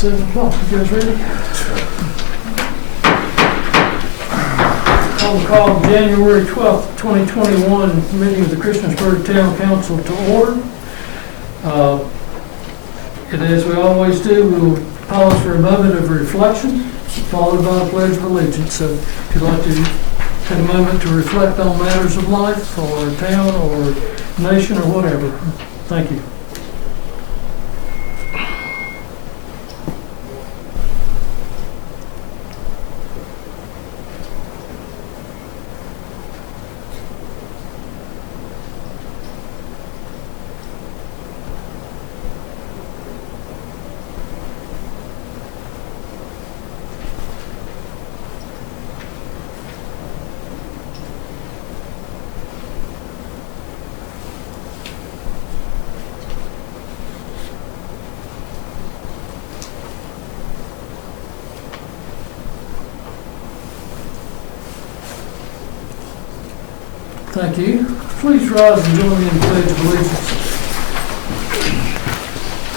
7 o'clock. You guys ready? I will call January 12th, 2021 meeting of the Christiansburg Town Council to order. And as we always do, we will pause for a moment of reflection, followed by a pledge of allegiance. So if you'd like to take a moment to reflect on matters of life or town or nation or whatever. Thank you. Thank you. Please rise and join me in the Pledge of Allegiance.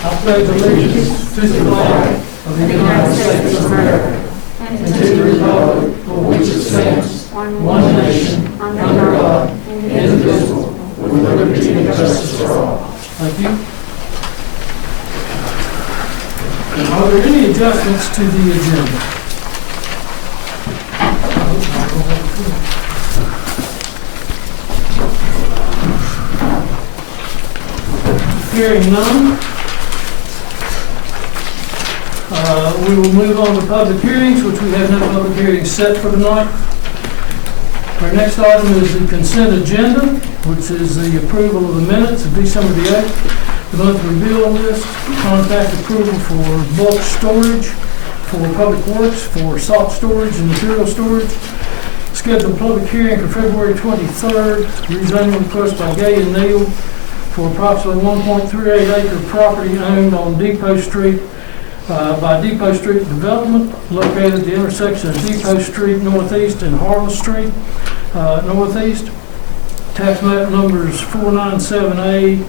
I pledge allegiance to the flag of the United States of America and to the republic for which it stands, one nation, under God, indivisible, with liberty and justice for all. Thank you. Are there any adjustments to the agenda? Hearing none, we will move on to public hearings, which we have no public hearings set for tonight. Our next item is the consent agenda, which is the approval of the minutes of December the 8th, the monthly bill list, contact approval for bulk storage, for public works, for salt storage and material storage, scheduled public hearing for February 23rd, rezoning request by Gay and Neal for approximately 1.38 acre property owned on Depot Street by Depot Street Development, located at the intersection of Depot Street Northeast and Harless Street Northeast. Tax map numbers 497A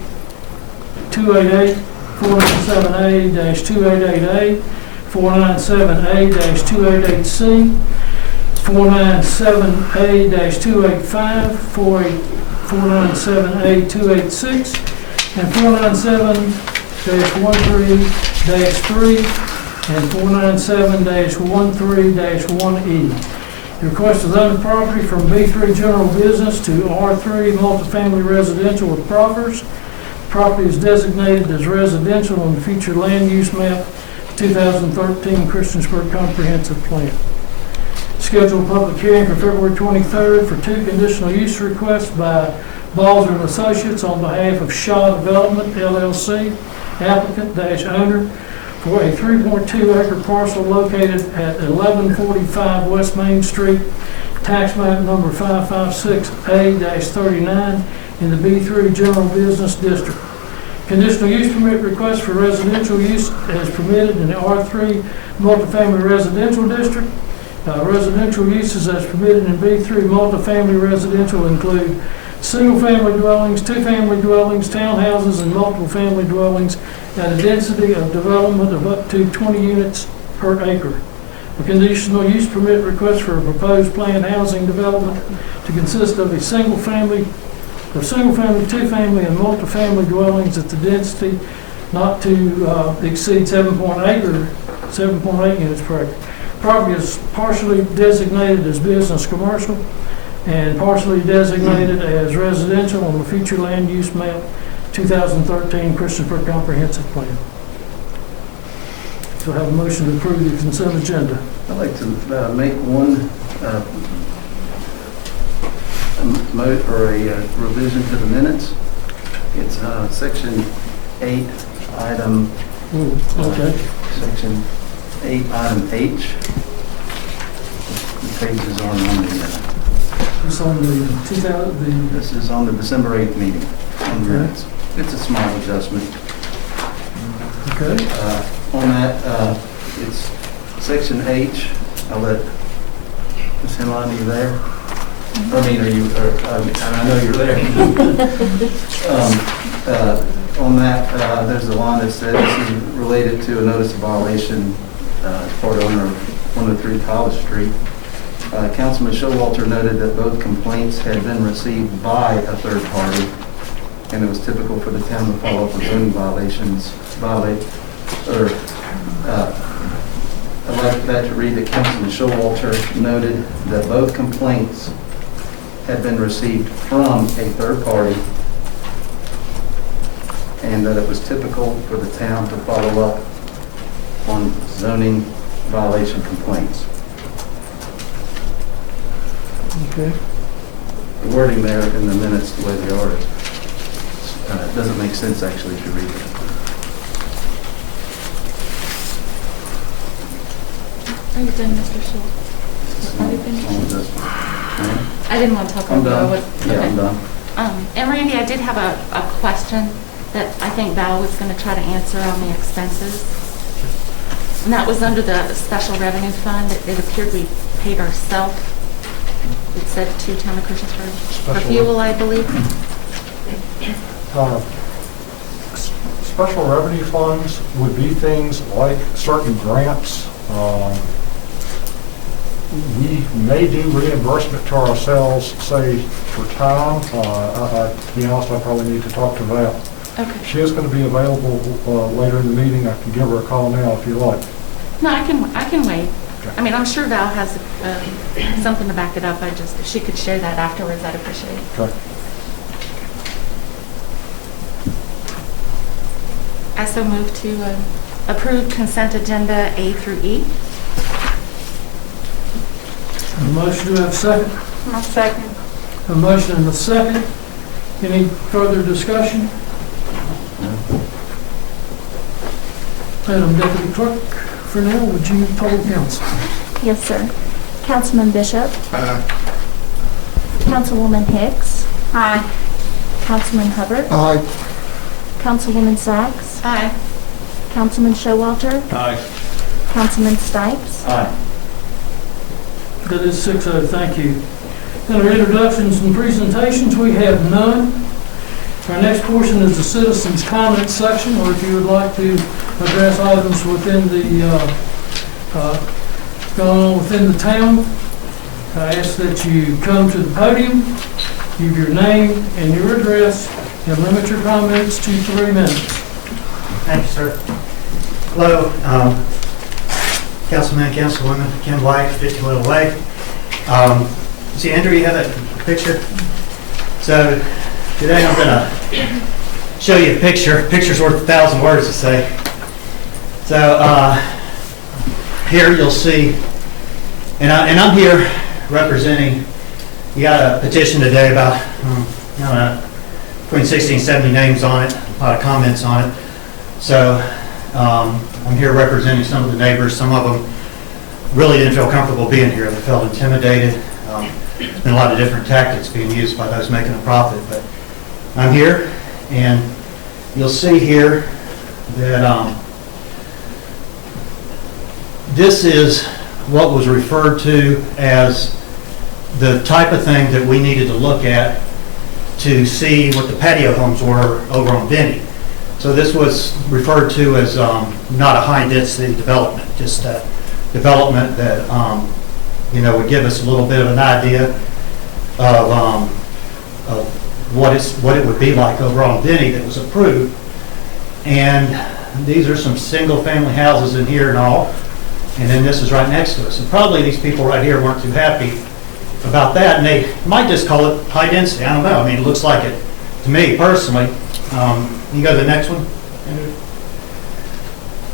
288, 497A-2888, 497A-288C, 497A-285, 497A-286, and 497-13-3 and 497-13-1E. The request is on the property from B3 General Business to R3 Multifamily Residential with Proffers. The property is designated as residential on the future land use map 2013 Christiansburg Comprehensive Plan. Scheduled public hearing for February 23rd for two conditional use requests by Balzer and Associates on behalf of Shaw Development, LLC, applicant-owner, for a 3.2 acre parcel located at 1145 West Main Street, tax map number 556A-39 in the B3 General Business District. Conditional use permit request for residential use as permitted in the R3 Multifamily Residential District. Residential uses as permitted in B3 multifamily residential include single-family dwellings, two-family dwellings, townhouses, and multiple family dwellings at a density of development of up to 20 units per acre. A conditional use permit request for a proposed planned housing development to consist of single-family, two-family, and multifamily dwellings at the density not to exceed 7.8 units per acre. Property is partially designated as business commercial and partially designated as residential on the future land use map 2013 Christiansburg Comprehensive Plan. So I have a motion to approve the consent agenda. I'd like to make one revision to the minutes. It's section 8, item. Okay. Section 8, item H. The page is on the. It's on the 2000. This is on the December 8th meeting on the minutes. It's a small adjustment. Okay. On that, it's section H. I'll let Ms. Hemline, are you there? I mean, are you? I know you're there. on that, there's a line that says this is related to a notice of violation for the owner of 103 College Street. Councilman Showalter noted that both complaints had been received by a third party, and it was typical for the town to follow up with zoning violations, I'd like that to read that Councilman Showalter noted that both complaints had been received from a third party, and that it was typical for the town to follow up on zoning violation complaints. Okay. The wording there in the minutes, the way they are, it doesn't make sense actually if you read it. Are you done, Mr. Schultz? Are you finished? Ma'am? I didn't want to talk I'm over done. what. Yeah, Okay. I'm done. And Randy, I did have a question that I think Val was going to try to answer on the expenses. And that was under the special revenue fund. It appeared we paid ourselves. It said to Town of Christiansburg for Special fuel, I believe. Special revenue funds would be things like certain grants. We may do reimbursement to ourselves, say, for time. To be honest, I probably need to talk to Val. Okay. She is going to be available later in the meeting. I can give her a call now if you like. No, I can wait. Okay. I mean, I'm sure Val has something to back it up. If she could share that afterwards, I'd appreciate it. Okay. I so move to approve consent agenda A through E. A motion, do I have a second? I'll second. A motion and a second. Any further discussion? Madam Deputy Clerk, for now, would you poll council? Yes, sir. Councilman Bishop. Councilwoman Hicks. Aye. Councilman Hubbard. Aye. Councilwoman Sachs. Aye. Councilman Showalter. Aye. Councilman Stipes. Aye. That is 6-0, thank you. Under introductions and presentations, we have none. Our next portion is the citizens' comment section, or if you would like to address items within going on within the town, I ask that you come to the podium, give your name and your address, and limit your comments to 3 minutes. Thank you, sir. Hello, Councilman, Councilwoman, Ken White, 50 Little Lake. See, Andrew, you have that picture? So today I'm going to show you a picture. Picture's worth 1,000 words, to say. So here you'll see, and I'm here representing, you got a petition today about, I don't know, between 60 and 70 names on it, a lot of comments on it. So I'm here representing some of the neighbors. Some of them really didn't feel comfortable being here. They felt intimidated. There's been a lot of different tactics being used by those making a profit. But I'm here, and you'll see here that this is what was referred to as the type of thing that we needed to look at to see what the patio homes were over on Benny. So this was referred to as not a high-density development, just a development that would give us a little bit of an idea of what it would be like over on Benny that was approved. And these are some single-family houses in here and all, and then this is right next to us. And probably these people right here weren't too happy about that, and they might just call it high density. I don't know. I mean, it looks like it to me personally. You go to the next one, Andrew?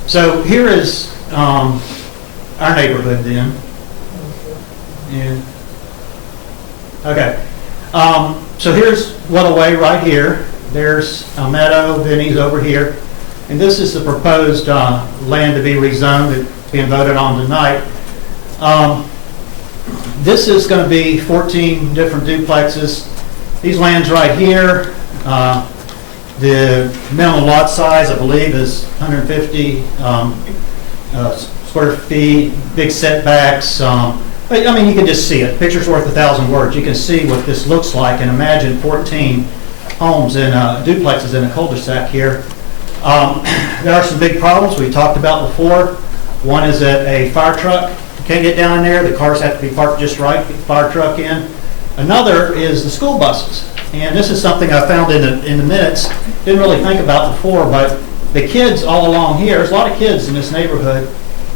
So here is our neighborhood then. And okay, so here's Way right here. There's a meadow, Vinnie's over here, and this is the proposed land to be rezoned that's being voted on tonight. This is going to be 14 different duplexes. These lands right here, the minimum lot size, I believe, is 150 square feet, big setbacks. But, I mean, you can just see it. Picture's worth 1,000 words. You can see what this looks like, and imagine 14 homes and duplexes in a cul-de-sac here. There are some big problems we talked about before. One is that a fire truck can't get down in there. The cars have to be parked just right, get the fire truck in. Another is the school buses. And this is something I found in the minutes, didn't really think about before, but the kids all along here, there's a lot of kids in this neighborhood.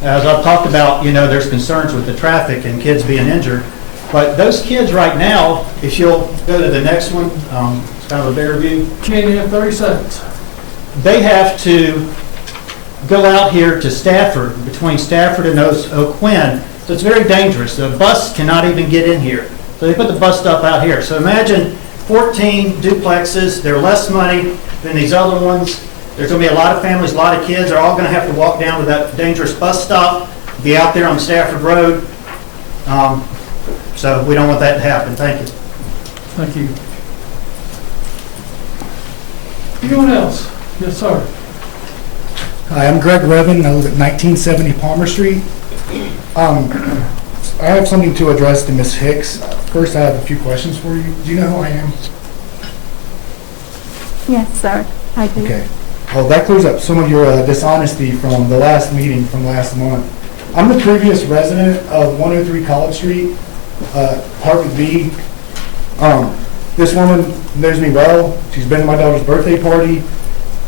As I've talked about, there's concerns with the traffic and kids being injured. But those kids right now, if you'll go to the next one, it's kind of a better view. Kenny, you have 30 seconds. They have to go out here to Stafford, between Stafford and Oak Quinn. So it's very dangerous. The bus cannot even get in here. So they put the bus stop out here. So imagine 14 duplexes. They're less money than these other ones. There's going to be a lot of families, a lot of kids. They're all going to have to walk down to that dangerous bus stop, be out there on Stafford Road. So we don't want that to happen. Thank you. Thank you. Anyone else? Yes, sir. Hi, I'm Greg Revin. I live at 1970 Palmer Street. I have something to address to Ms. Hicks. First, I have a few questions for you. Do you know who I am? Yes, sir, I do. Okay. Well, that clears up some of your dishonesty from the last meeting from last month. I'm the previous resident of 103 College Street, Apartment B. This woman knows me well. She's been to my daughter's birthday party.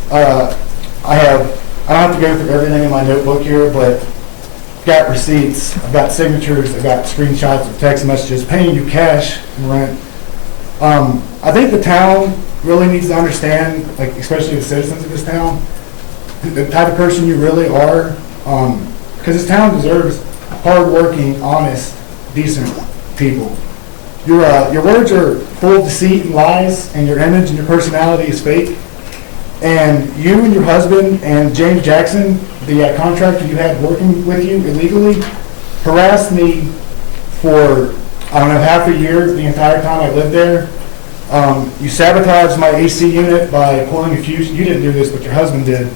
I don't have to go through everything in my notebook here, but I've got receipts, I've got signatures, I've got screenshots of text messages paying you cash and rent. I think the town really needs to understand, like especially the citizens of this town, the type of person you really are, because this town deserves hardworking, honest, decent people. Your words are full of deceit and lies, and your image and your personality is fake. And you and your husband and James Jackson, the contractor you had working with you illegally, harassed me for, I don't know, half a year, the entire time I lived there. You sabotaged my AC unit by pulling a fuse. You didn't do this, but your husband did.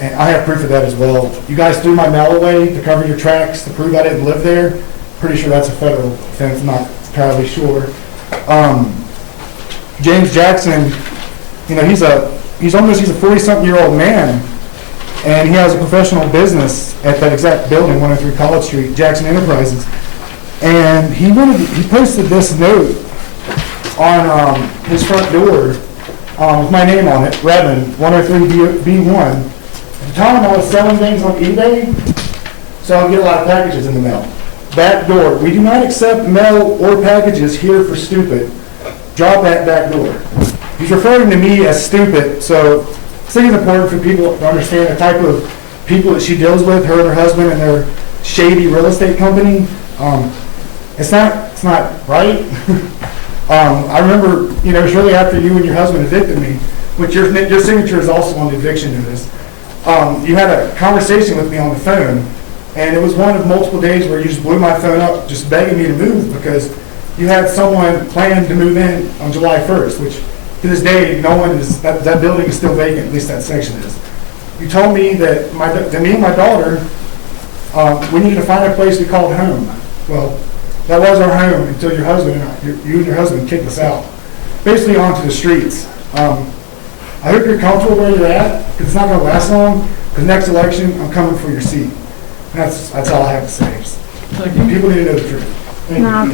And I have proof of that as well. You guys threw my mail away to cover your tracks to prove I didn't live there. Pretty sure that's a federal offense, I'm not entirely sure. James Jackson, he's a 40-something-year-old man, and he has a professional business at that exact building, 103 College Street, Jackson Enterprises. And he posted this note on his front door with my name on it, Revin, 103B1. At the time, I was selling things on eBay, so I would get a lot of packages in the mail. Back door. We do not accept mail or packages here for stupid. Drop that back door. He's referring to me as stupid, so I think it's important for people to understand the type of people that she deals with, her and her husband and their shady real estate company. It's not right. I remember, it's really after you and your husband evicted me, which your signature is also on the eviction notice. You had a conversation with me on the phone, and it was one of multiple days where you just blew my phone up just begging me to move because you had someone planned to move in on July 1st, which to this day, no one is, that building is still vacant, at least that section is. You told me that me and my daughter, we needed to find a place we called home. Well, that was our home until you and your husband kicked us out, basically onto the streets. I hope you're comfortable where you're at, because it's not going to last long, because next election, I'm coming for your seat. That's all I have to say. Thank you. People need to know the truth. Thank Now, you.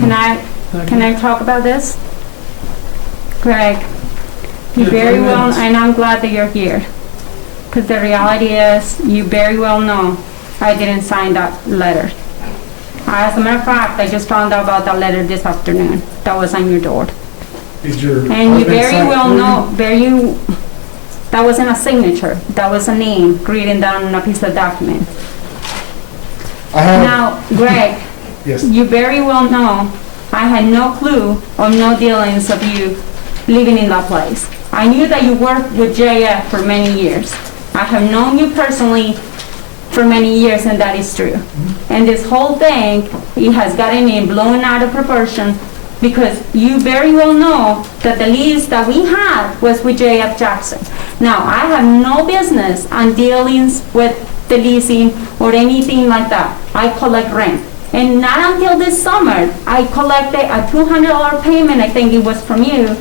can I talk about this? Greg, you Yeah, very 3 well, minutes. and I'm glad that you're here. Because the reality is, you very well know I didn't sign that letter. As a matter of fact, I just found out about that letter this afternoon. That was on your door. Is your And you husband very signed well for you? know, that wasn't a signature. That was a name written down on a piece of document. I have, Now, Greg, yes. you very well know I had no clue or no dealings of you living in that place. I knew that you worked with JF for many years. I have known you personally for many years, and that is true. And this whole thing, it has gotten in blown out of proportion because you very well know that the lease that we had was with JF Jackson. Now, I have no business on dealings with the leasing or anything like that. I collect rent. And not until this summer, I collected a $200 payment, I think it was from you,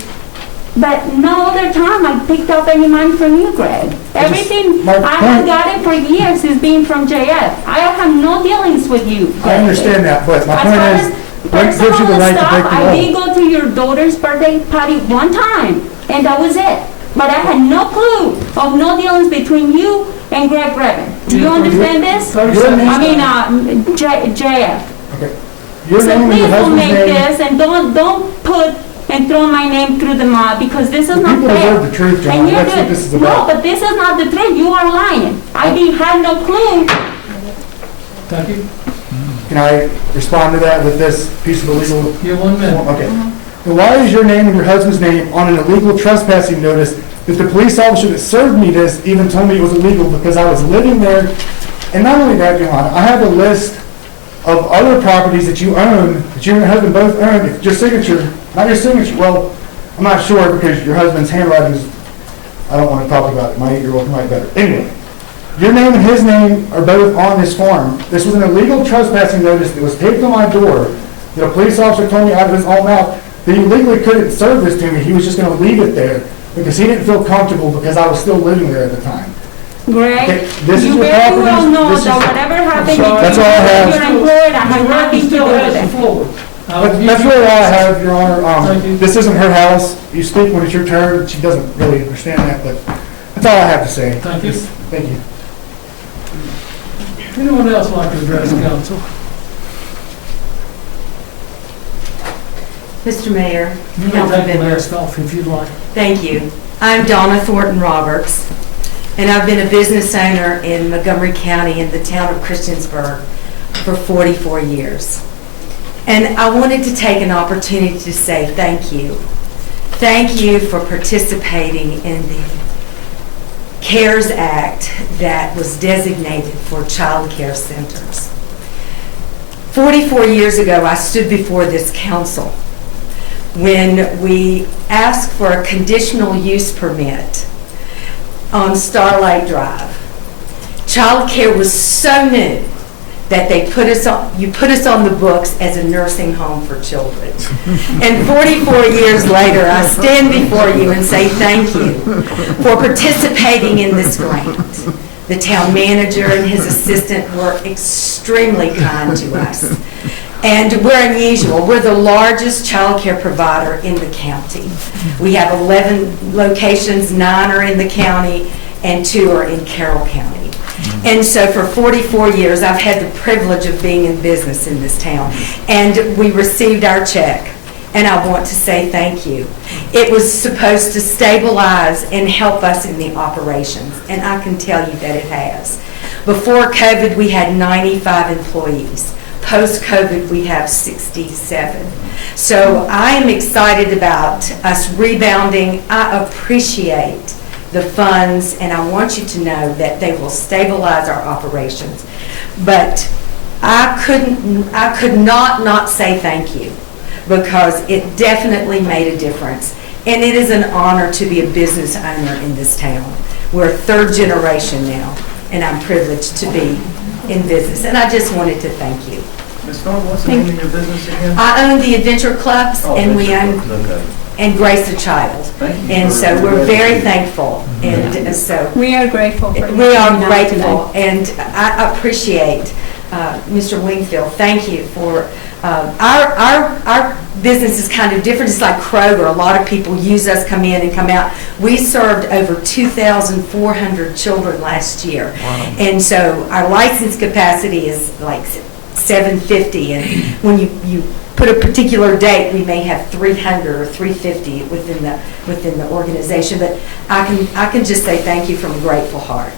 But no other time I picked up any money from you, Greg. Everything my I have point- gotten for years is being from JF. I have no dealings with you, Greg. I understand that, but my As point far is, as what gives you the personal right to stuff, break the I did law? go to your daughter's birthday party one time, and that was it. But I had no clue of no dealings between you and Greg Revan. Do you understand this? 30 Your seconds. name- I mean, JF. Okay. Your So name and please your don't husband's make name. this, and don't put and throw my name through the mud, because this is not People fair. deserve the truth, John. And you're That's what doing- this is No, about. but this is not the truth. You are lying. I didn't have no clue. Thank you. Can I respond to that with this piece of illegal? You have 1 minute. Okay. Then why is your name and your husband's name on an illegal trespassing notice that the police officer that served me this even told me it was illegal because I was living there? And not only that, Johanna, I have a list of other properties that you own, that you and your husband both own. If your signature, not your signature, well, I'm not sure because your husband's handwriting is, I don't want to talk about it. My 8-year-old can write better. Anyway, your name and his name are both on this farm. This was an illegal trespassing notice that was taped on my door that a police officer told me out of his own mouth that he legally couldn't serve this to me. He was just going to leave it there because he didn't feel comfortable because I was still living there at the time. Greg, Okay, this is you your very well property. know This is- that whatever happened between you That's all I have. and your employer, I have Mr. nothing Revan to do still with has the it. floor. That's really all I have, Your Honor. Thank you. This isn't her house. You speak when it's your turn. She doesn't really understand that, but that's all I have to say. Thank you. Thank you. Anyone else like to address council? Mr. Mayor, You may council take the members, mask off if you'd like. thank you. I'm Donna Thornton Roberts, and I've been a business owner in Montgomery County in the town of Christiansburg for 44 years. And I wanted to take an opportunity to say thank you. Thank you for participating in the CARES Act that was designated for child care centers. 44 years ago, I stood before this council when we asked for a conditional use permit on Starlight Drive. Child care was so new that they put us on the books as a nursing home for children. And 44 years later, I stand before you and say thank you for participating in this grant. The town manager and his assistant were extremely kind to us. And we're unusual. We're the largest child care provider in the county. We have 11 locations, 9 are in the county, and 2 are in Carroll County. And so for 44 years, I've had the privilege of being in business in this town. And we received our check, and I want to say thank you. It was supposed to stabilize and help us in the operations, and I can tell you that it has. Before COVID, we had 95 employees. Post-COVID, we have 67. So I am excited about us rebounding. I appreciate the funds, and I want you to know that they will stabilize our operations. But I could not say thank you, because it definitely made a difference. And it is an honor to be a business owner in this town. We're third generation now, and I'm privileged to be in business. And I just wanted to thank you. Ms. Thorne, what's the name of your business again? I own the Adventure Clubs, Oh, and we Adventure own, Clubs, okay. and Grace the Child. Thank you And for so your we're very education. thankful. And so We are grateful for you we are coming out grateful, today. and I appreciate Mr. Wingfield. Thank you for our business is kind of different. It's like Kroger. A lot of people use us, come in and come out. We served over 2,400 children last year, and so our license capacity is like 750. And when you put a particular date, we may have 300 or 350 within the organization. But I can just say thank you from a grateful heart.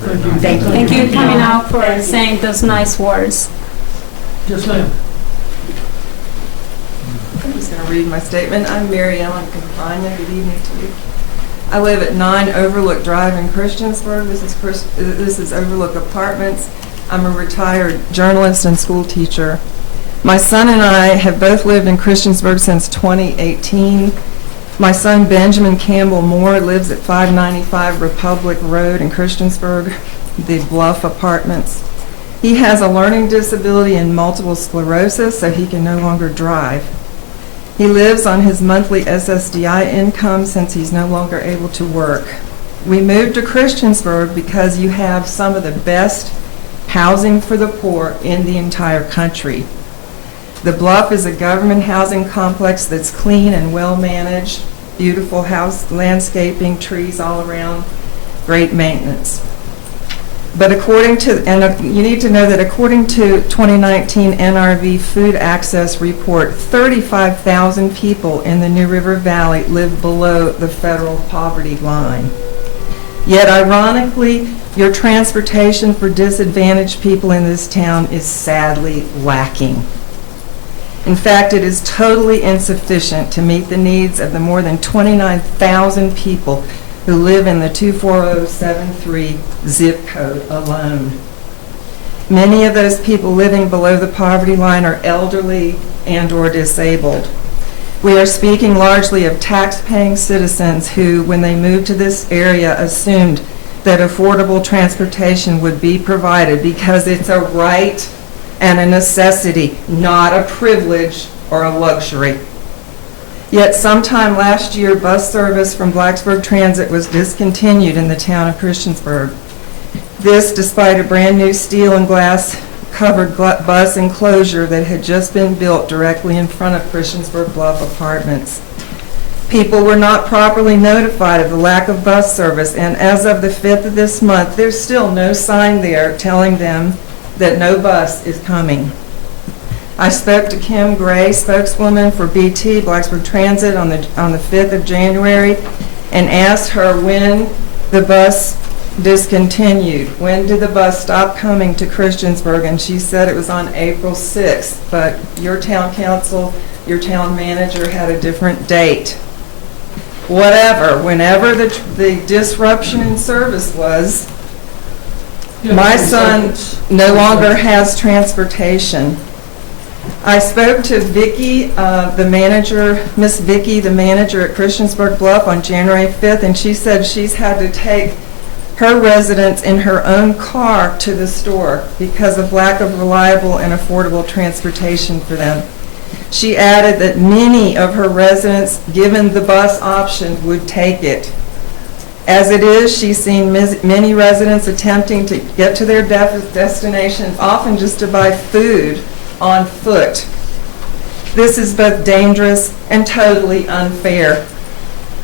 Thank you. Thank you. Thank you for coming out for saying those nice words. Yes, ma'am. I'm just going to read my statement. I'm Mary Ellen Campagna. Good evening to you. I live at 9 Overlook Drive in Christiansburg. This is Overlook Apartments. I'm a retired journalist and school teacher. My son and I have both lived in Christiansburg since 2018. My son Benjamin Campbell Moore lives at 595 Republic Road in Christiansburg, the Bluff Apartments. He has a learning disability and multiple sclerosis, so he can no longer drive. He lives on his monthly SSDI income since he's no longer able to work. We moved to Christiansburg because you have some of the best housing for the poor in the entire country. The Bluff is a government housing complex that's clean and well-managed, beautiful house landscaping, trees all around, great maintenance. But you need to know that according to 2019 NRV Food Access Report, 35,000 people in the New River Valley live below the federal poverty line. Yet ironically, your transportation for disadvantaged people in this town is sadly lacking. In fact, it is totally insufficient to meet the needs of the more than 29,000 people who live in the 24073 zip code alone. Many of those people living below the poverty line are elderly and/or disabled. We are speaking largely of tax-paying citizens who, when they moved to this area, assumed that affordable transportation would be provided because it's a right and a necessity, not a privilege or a luxury. Yet sometime last year, bus service from Blacksburg Transit was discontinued in the town of Christiansburg. This despite a brand new steel and glass covered bus enclosure that had just been built directly in front of Christiansburg Bluff Apartments. People were not properly notified of the lack of bus service, and as of the 5th of this month, there's still no sign there telling them that no bus is coming. I spoke to Kim Gray, spokeswoman for BT, Blacksburg Transit, on the 5th of January, and asked her when the bus discontinued. When did the bus stop coming to Christiansburg? And she said it was on April 6th, but your town council, your town manager had a different date. Whatever, whenever the disruption in service was, my son no longer has transportation. I spoke to Vicki, the manager, Miss Vicki, the manager at Christiansburg Bluff on January 5th, and she said she's had to take her residents in her own car to the store because of lack of reliable and affordable transportation for them. She added that many of her residents, given the bus option, would take it. As it is, she's seen many residents attempting to get to their destinations, often just to buy food on foot. This is both dangerous and totally unfair.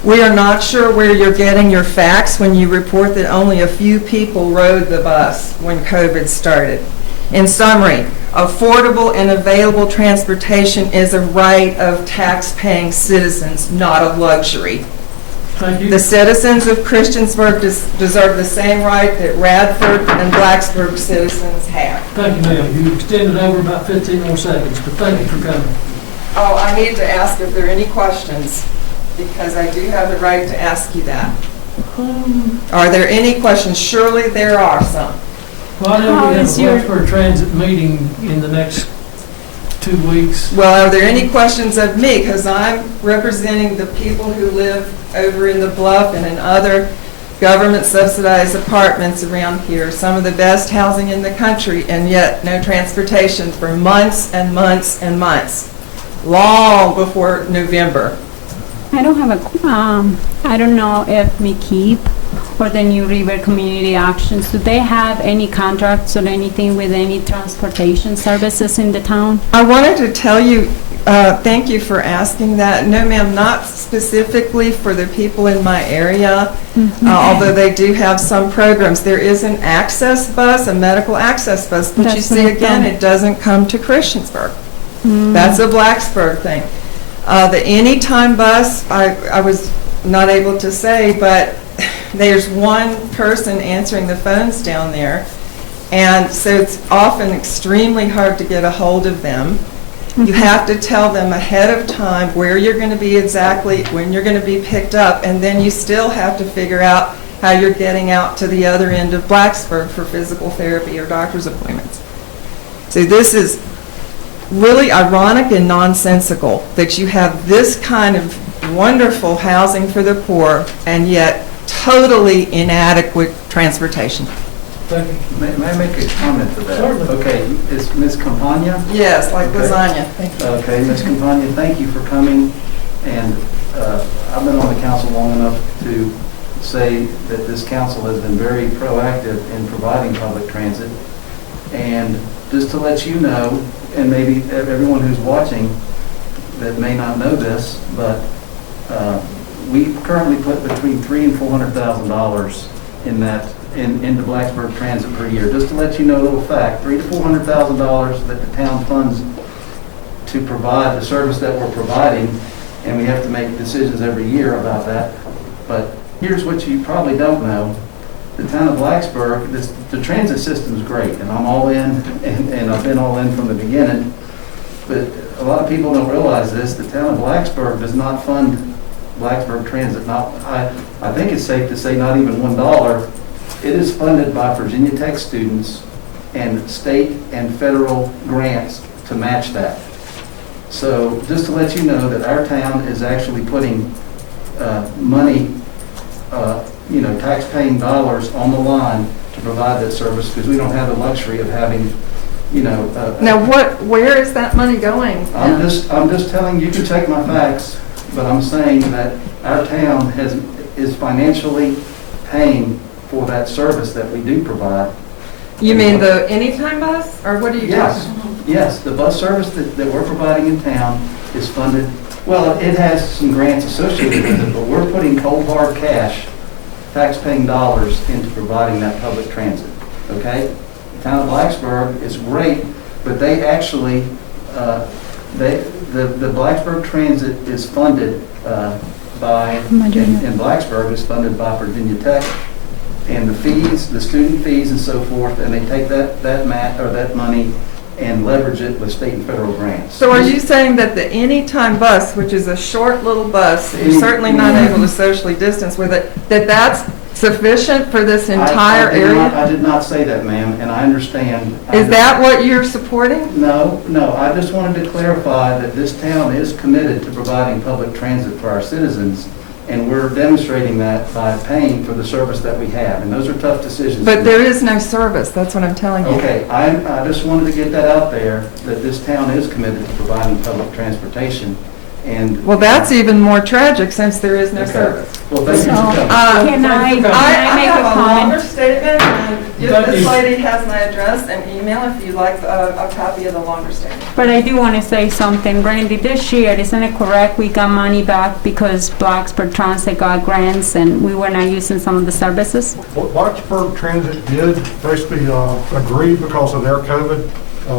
We are not sure where you're getting your facts when you report that only a few people rode the bus when COVID started. In summary, affordable and available transportation is a right of tax-paying citizens, not a luxury. Thank you. The citizens of Christiansburg deserve the same right that Radford and Blacksburg citizens have. Thank you, ma'am. You extended over about 15 more seconds, but thank you for coming. Oh, I need to ask if there are any questions, because I do have the right to ask you that. Are there any questions? Surely there are some. Well, I know we have a Blacksburg Transit meeting in the next 2 weeks. Well, are there any questions of me? Because I'm representing the people who live over in the Bluff and in other government-subsidized apartments around here, some of the best housing in the country, and yet no transportation for months and months and months, long before November. I don't have I don't know if McKeep or the New River Community Actions, do they have any contracts or anything with any transportation services in the town? I wanted to tell you, thank you for asking that. No, ma'am, not specifically for the people in my area, although they do have some programs. There is an access bus, a medical access bus, but you see, again, it doesn't come to Christiansburg. That's a Blacksburg thing. The Anytime bus, I was not able to say, but there's one person answering the phones down there, and so it's often extremely hard to get a hold of them. You have to tell them ahead of time where you're going to be exactly, when you're going to be picked up, and then you still have to figure out how you're getting out to the other end of Blacksburg for physical therapy or doctor's appointments. So this is really ironic and nonsensical that you have this kind of wonderful housing for the poor and yet totally inadequate transportation. Thank you. May I make a comment to that? Certainly. Okay, is Ms. Campagna? Yes, like Okay. lasagna, thank you. Okay, Ms. Campagna, thank you for coming. And I've been on the council long enough to say that this council has been very proactive in providing public transit. And just to let you know, and maybe everyone who's watching that may not know this, but we currently put between $300,000 and $400,000 in that into Blacksburg Transit per year. Just to let you know a little fact, $300,000 to $400,000 that the town funds to provide the service that we're providing, and we have to make decisions every year about that. But here's what you probably don't know. The town of Blacksburg, the transit system is great, and I'm all in, and I've been all in from the beginning. But a lot of people don't realize this. The town of Blacksburg does not fund Blacksburg Transit. I think it's safe to say not even $1. It is funded by Virginia Tech students and state and federal grants to match that. So just to let you know that our town is actually putting money, tax-paying dollars on the line to provide that service, because we don't have the luxury of having, Now, where is that money going? I'm just telling you, you can check my facts, but I'm saying that our town is financially paying for that service that we do provide. You mean the anytime bus, or what are you Yes, talking about? yes, the bus service that we're providing in town is funded, well, it has some grants associated with it, but we're putting cold hard cash, tax-paying dollars into providing that public transit, okay? The town of Blacksburg is great, but they actually, the Blacksburg Transit is funded in Blacksburg is funded by Virginia Tech, and the fees, the student fees and so forth, and they take that money and leverage it with state and federal grants. So are you saying that the anytime bus, which is a short little bus, you're certainly not able to socially distance with it, that's sufficient for this entire area? I did not say that, ma'am, and I understand. Is that what you're supporting? No, I just wanted to clarify that this town is committed to providing public transit for our citizens, and we're demonstrating that by paying for the service that we have, and those are tough decisions. But there is no service, that's what I'm telling you. Okay, I just wanted to get that out there, that this town is committed to providing public transportation, and... Well, that's even more tragic since there is no Okay. service. Well, thank you for coming. Can I make have a a longer comment? statement, and That this is- lady has my address and email if you'd like a copy of the longer statement. But I do want to say something. Randy, this year, isn't it correct, we got money back because Blacksburg Transit got grants and we were not using some of the services? What Blacksburg Transit did basically agree because of their COVID,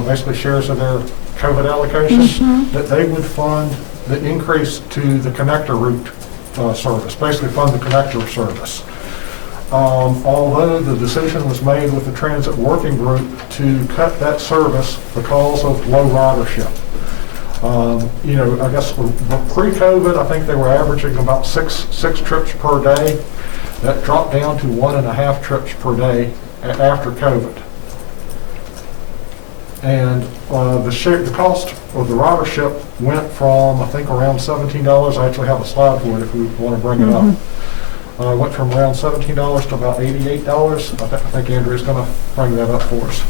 basically shares of their COVID allocation, that they would fund the increase to the connector route service, basically fund the connector service. Although the decision was made with the transit working group to cut that service because of low ridership. I guess pre-COVID, I think they were averaging about six trips per day. That dropped down to 1.5 trips per day after COVID. And the cost of the ridership went from, I think, around $17. I actually have a slide for it if we want to bring it up. Went from around $17 to about $88. I think Andrea's going to bring that up for us.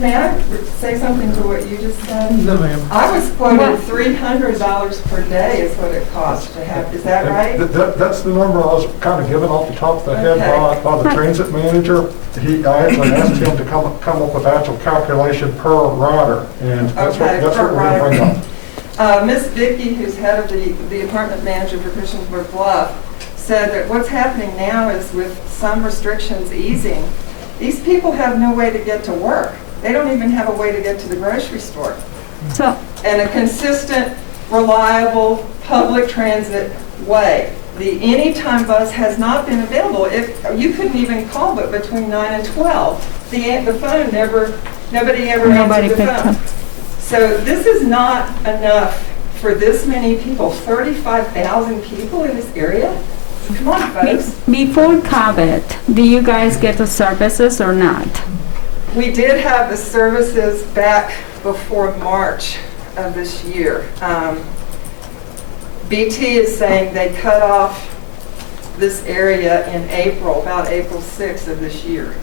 May I say something to what you just said? No, ma'am. I was quoted $300 per day is what it costs to have, is that right? That's the number I was kind of given off the top of the head by the transit manager. I actually asked him to come up with actual calculation per rider, and that's what we're going to bring up. Miss Vicki, who's head of the apartment manager for Christiansburg Bluff, said that what's happening now is with some restrictions easing, these people have no way to get to work. They don't even have a way to get to the grocery store. So, And a consistent, reliable public transit way. The anytime bus has not been available. You couldn't even call but between 9 and 12. The phone nobody ever answered the picked phone. up. So this is not enough for this many people, 35,000 people in this area. Come on, folks. Before COVID, do you guys get the services or not? We did have the services back before March of this year. BT is saying they cut off this area in April, about April 6th of this year.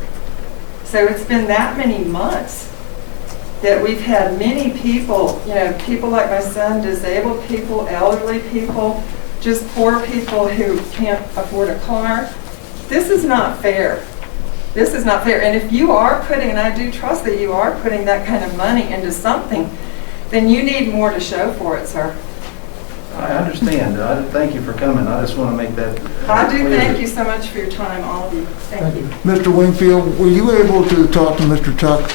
So it's been that many months that we've had many people, people like my son, disabled people, elderly people, just poor people who can't afford a car. This is not fair. This is not fair. And if you are putting, and I do trust that you are putting that kind of money into something, then you need more to show for it, sir. I understand. Thank you for coming. I just want to make that I do clear. thank you so much for your time, all of you. Thank you. Mr. Wingfield, were you able to talk to Mr. Tuck?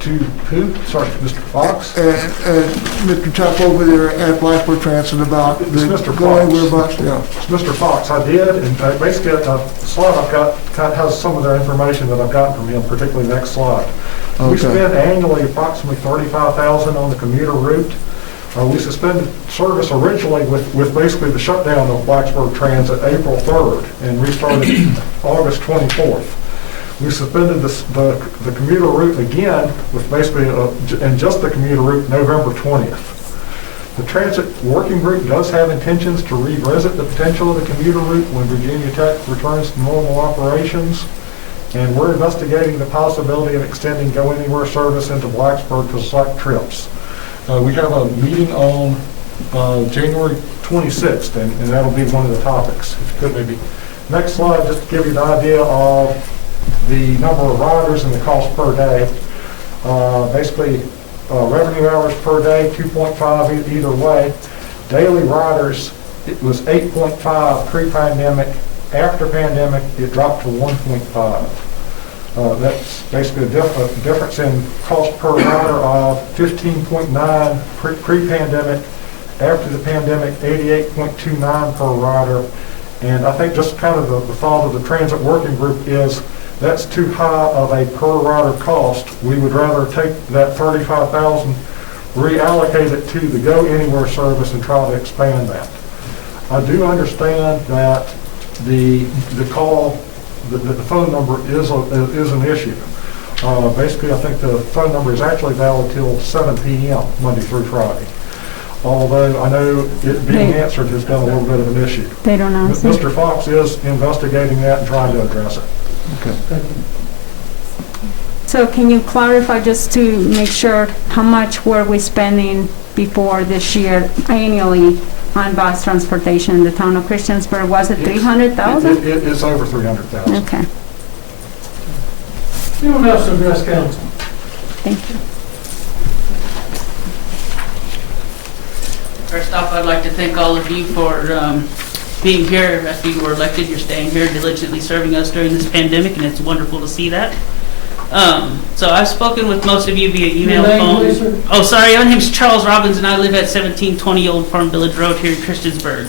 To who? Sorry, Mr. Fox? Mr. Tuck over there at Blacksburg Transit about It's the Mr. going Fox. where bus, yeah. It's Mr. Fox, I did, and basically the slide I've got kind of has some of the information that I've gotten from him, particularly the next slide. We Okay. spend annually approximately $35,000 on the commuter route. We suspended service originally with basically the shutdown of Blacksburg Transit April 3rd and restarted August 24th. We suspended the commuter route again with basically, and just the commuter route, November 20th. The transit working group does have intentions to revisit the potential of the commuter route when Virginia Tech returns to normal operations. And we're investigating the possibility of extending Go Anywhere service into Blacksburg to select trips. We have a meeting on January 26th, and that'll be one of the topics. If you could maybe, next slide, just to give you an idea of the number of riders and the cost per day. Basically, revenue hours per day, 2.5 either way. Daily riders, it was 8.5 pre-pandemic. After pandemic, it dropped to 1.5. That's basically a difference in cost per rider of 15.9 pre-pandemic. After the pandemic, 88.29 per rider. And I think just kind of the thought of the transit working group is that's too high of a per rider cost. We would rather take that $35,000, reallocate it to the Go Anywhere service and try to expand that. I do understand that the call, the phone number is an issue. Basically, I think the phone number is actually valid till 7 p.m. Monday through Friday. Although I know it being answered has been a little bit of an issue. They don't answer. Mr. Fox is investigating that and trying to address it. Okay. So can you clarify just to make sure how much were we spending before this year annually on bus transportation in the town of Christiansburg? Was it 300,000? It's over 300,000. Okay, Anyone else to address council? thank you. First off, I'd like to thank all of you for being here after you were elected. You're staying here, diligently serving us during this pandemic, and it's wonderful to see that. So I've spoken with most of you via email, Your name, phone. please, sir? Oh, sorry, my name's Charles Robbins, and I live at 1720 Old Farm Village Road here in Christiansburg.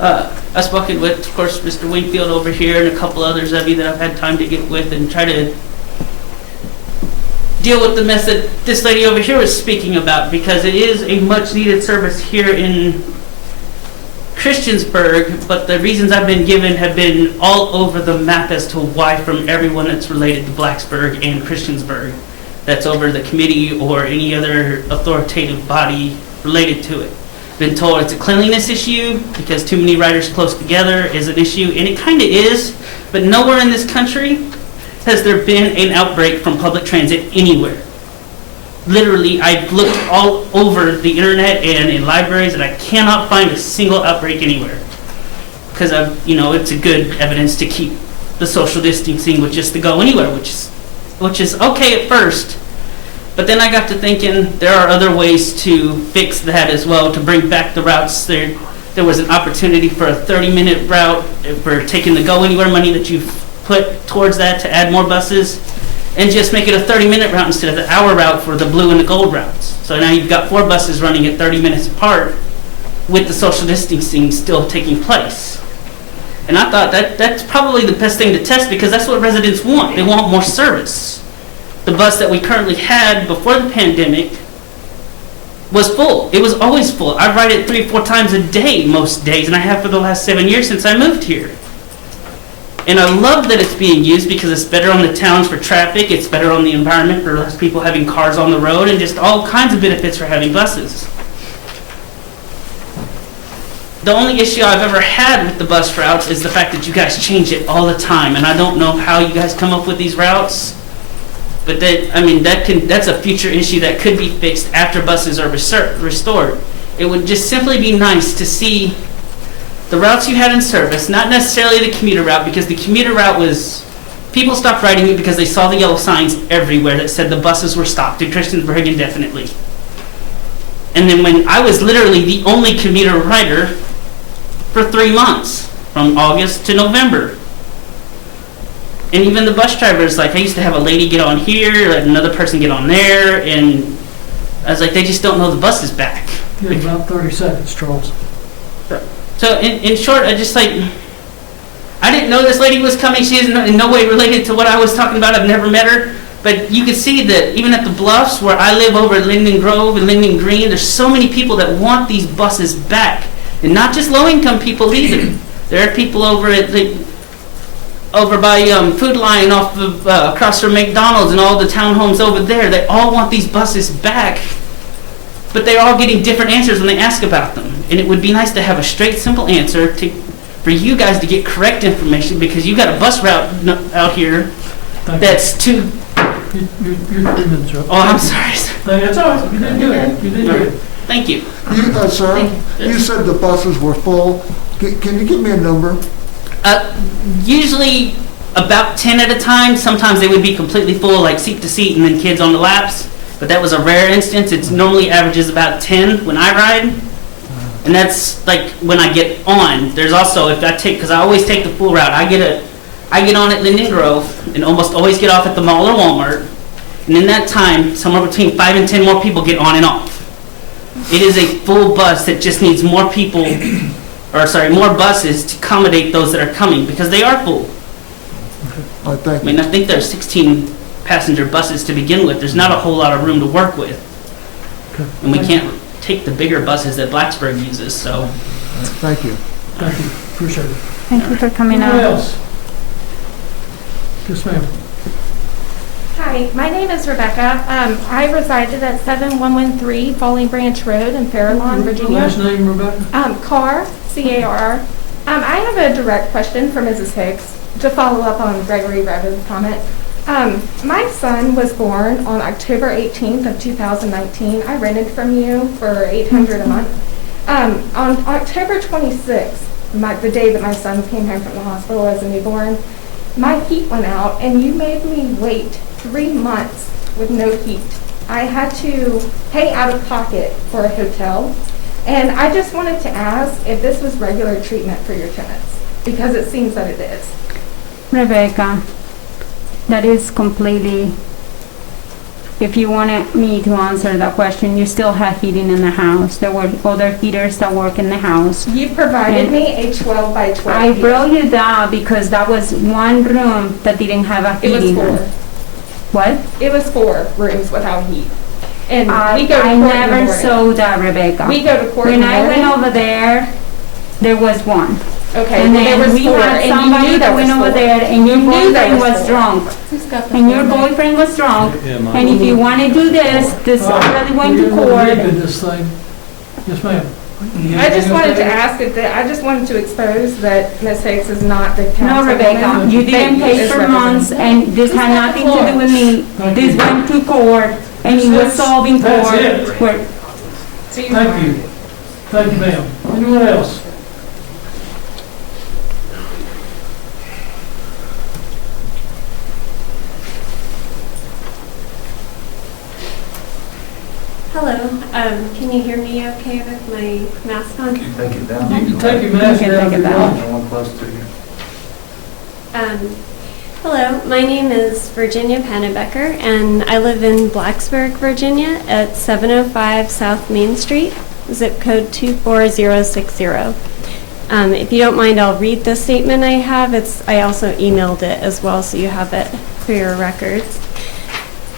I've spoken with, of course, Mr. Wingfield over here and a couple others of you that I've had time to get with and try to deal with the mess that this lady over here was speaking about, because it is a much needed service here in Christiansburg, but the reasons I've been given have been all over the map as to why from everyone that's related to Blacksburg and Christiansburg, that's over the committee or any other authoritative body related to it. Been told it's a cleanliness issue because too many riders close together is an issue, and it kind of is, but nowhere in this country has there been an outbreak from public transit anywhere. Literally, I've looked all over the internet and in libraries, and I cannot find a single outbreak anywhere. Because it's a good evidence to keep the social distancing with just the Go Anywhere, which is okay at first. But then I got to thinking there are other ways to fix that as well, to bring back the routes. There was an opportunity for a 30-minute route for taking the Go Anywhere money that you've put towards that to add more buses, and just make it a 30-minute route instead of the hour route for the blue and the gold routes. So now you've got 4 buses running at 30 minutes apart with the social distancing still taking place. And I thought that's probably the best thing to test, because that's what residents want. They want more service. The bus that we currently had before the pandemic was full. It was always full. I ride it 3 or 4 times a day most days, and I have for the last 7 years since I moved here. And I love that it's being used because it's better on the towns for traffic, it's better on the environment for less people having cars on the road, and just all kinds of benefits for having buses. The only issue I've ever had with the bus routes is the fact that you guys change it all the time, and I don't know how you guys come up with these routes. But that's a future issue that could be fixed after buses are restored. It would just simply be nice to see the routes you had in service, not necessarily the commuter route, because the commuter route was, people stopped riding it because they saw the yellow signs everywhere that said the buses were stopped in Christiansburg indefinitely. And then when I was literally the only commuter rider for 3 months, from August to November. And even the bus drivers, like I used to have a lady get on here, let another person get on there, and I was like, they just don't know the bus is back. You have about 30 seconds, Charles. So in short, I didn't know this lady was coming. She is in no way related to what I was talking about. I've never met her. But you can see that even at the Bluffs, where I live over at Linden Grove and Linden Green, there's so many people that want these buses back. And not just low-income people either. There are people over at over by Food Lion off of across from McDonald's and all the townhomes over there. They all want these buses back. But they're all getting different answers when they ask about them. And it would be nice to have a straight, simple answer for you guys to get correct information, because you got a bus route out here that's too... You're 3 minutes up. Oh, I'm sorry. That's all right. You didn't do it. You didn't do it. Thank you. Sir, you said the buses were full. Can you give me a number? Usually about 10 at a time. Sometimes they would be completely full, like seat to seat, and then kids on the laps. But that was a rare instance. It normally averages about 10 when I ride. And that's like when I get on. There's also, if I take, because I always take the full route, I get on at Linden Grove and almost always get off at the mall or Walmart. And in that time, somewhere between 5 and 10 more people get on and off. It is a full bus that just needs more people, more buses to accommodate those that are coming, because they are full. Thank you. I think there's 16 passenger buses to begin with. There's not a whole lot of room to work with. And we can't take the bigger buses that Blacksburg uses, so. Thank you. Thank you. Appreciate it. Thank you for coming Anyone out. else? Yes, ma'am. Hi, my name is Rebecca. I resided at 7113 Falling Branch Road in Fairlawn, Virginia. Last name, Rebecca? Carr, C-A-R. I have a direct question for Mrs. Hicks to follow up on Gregory Revin's comment. My son was born on October 18th of 2019. I rented from you for $800 a month. On October 26th, the day that my son came home from the hospital as a newborn, my heat went out, and you made me wait 3 months with no heat. I had to pay out of pocket for a hotel, and I just wanted to ask if this was regular treatment for your tenants, because it seems that it is. Rebecca, that is completely, if you wanted me to answer that question, you still have heating in the house. There were other heaters that work in the house. You provided me a 12 by 12 I heater. brought you that because that was one room that didn't have a It was heating. 4. What? It was 4 rooms without heat. And we go to I court in the never morning. saw that, Rebecca. We go to court in When the I morning. went over there was one. Okay, And well, there then was we 4, had and somebody you knew that there went was over 4. there, and your You knew there boyfriend was was 4. drunk. Who's got the And your phone? boyfriend was drunk. And if you want to do this really went to court. This thing. Yes, ma'am. I just wanted to ask if I just wanted to expose that Ms. Hicks is not the No, councilwoman. Rebecca, you didn't pay is for months, representing. and this had nothing to do with me. This went to court, and it was solved in That's court. it. Where- Thank you. Thank you, ma'am. Anyone else? Hello, can you hear me okay with my mask on? You take it down. You can take your mask You can down take if it you down. want. No one close to you. Hello, my name is Virginia Pennebecker, and I live in Blacksburg, Virginia, at 705 South Main Street, zip code 24060. If you don't mind, I'll read the statement I have. I also emailed it as well, so you have it for your records.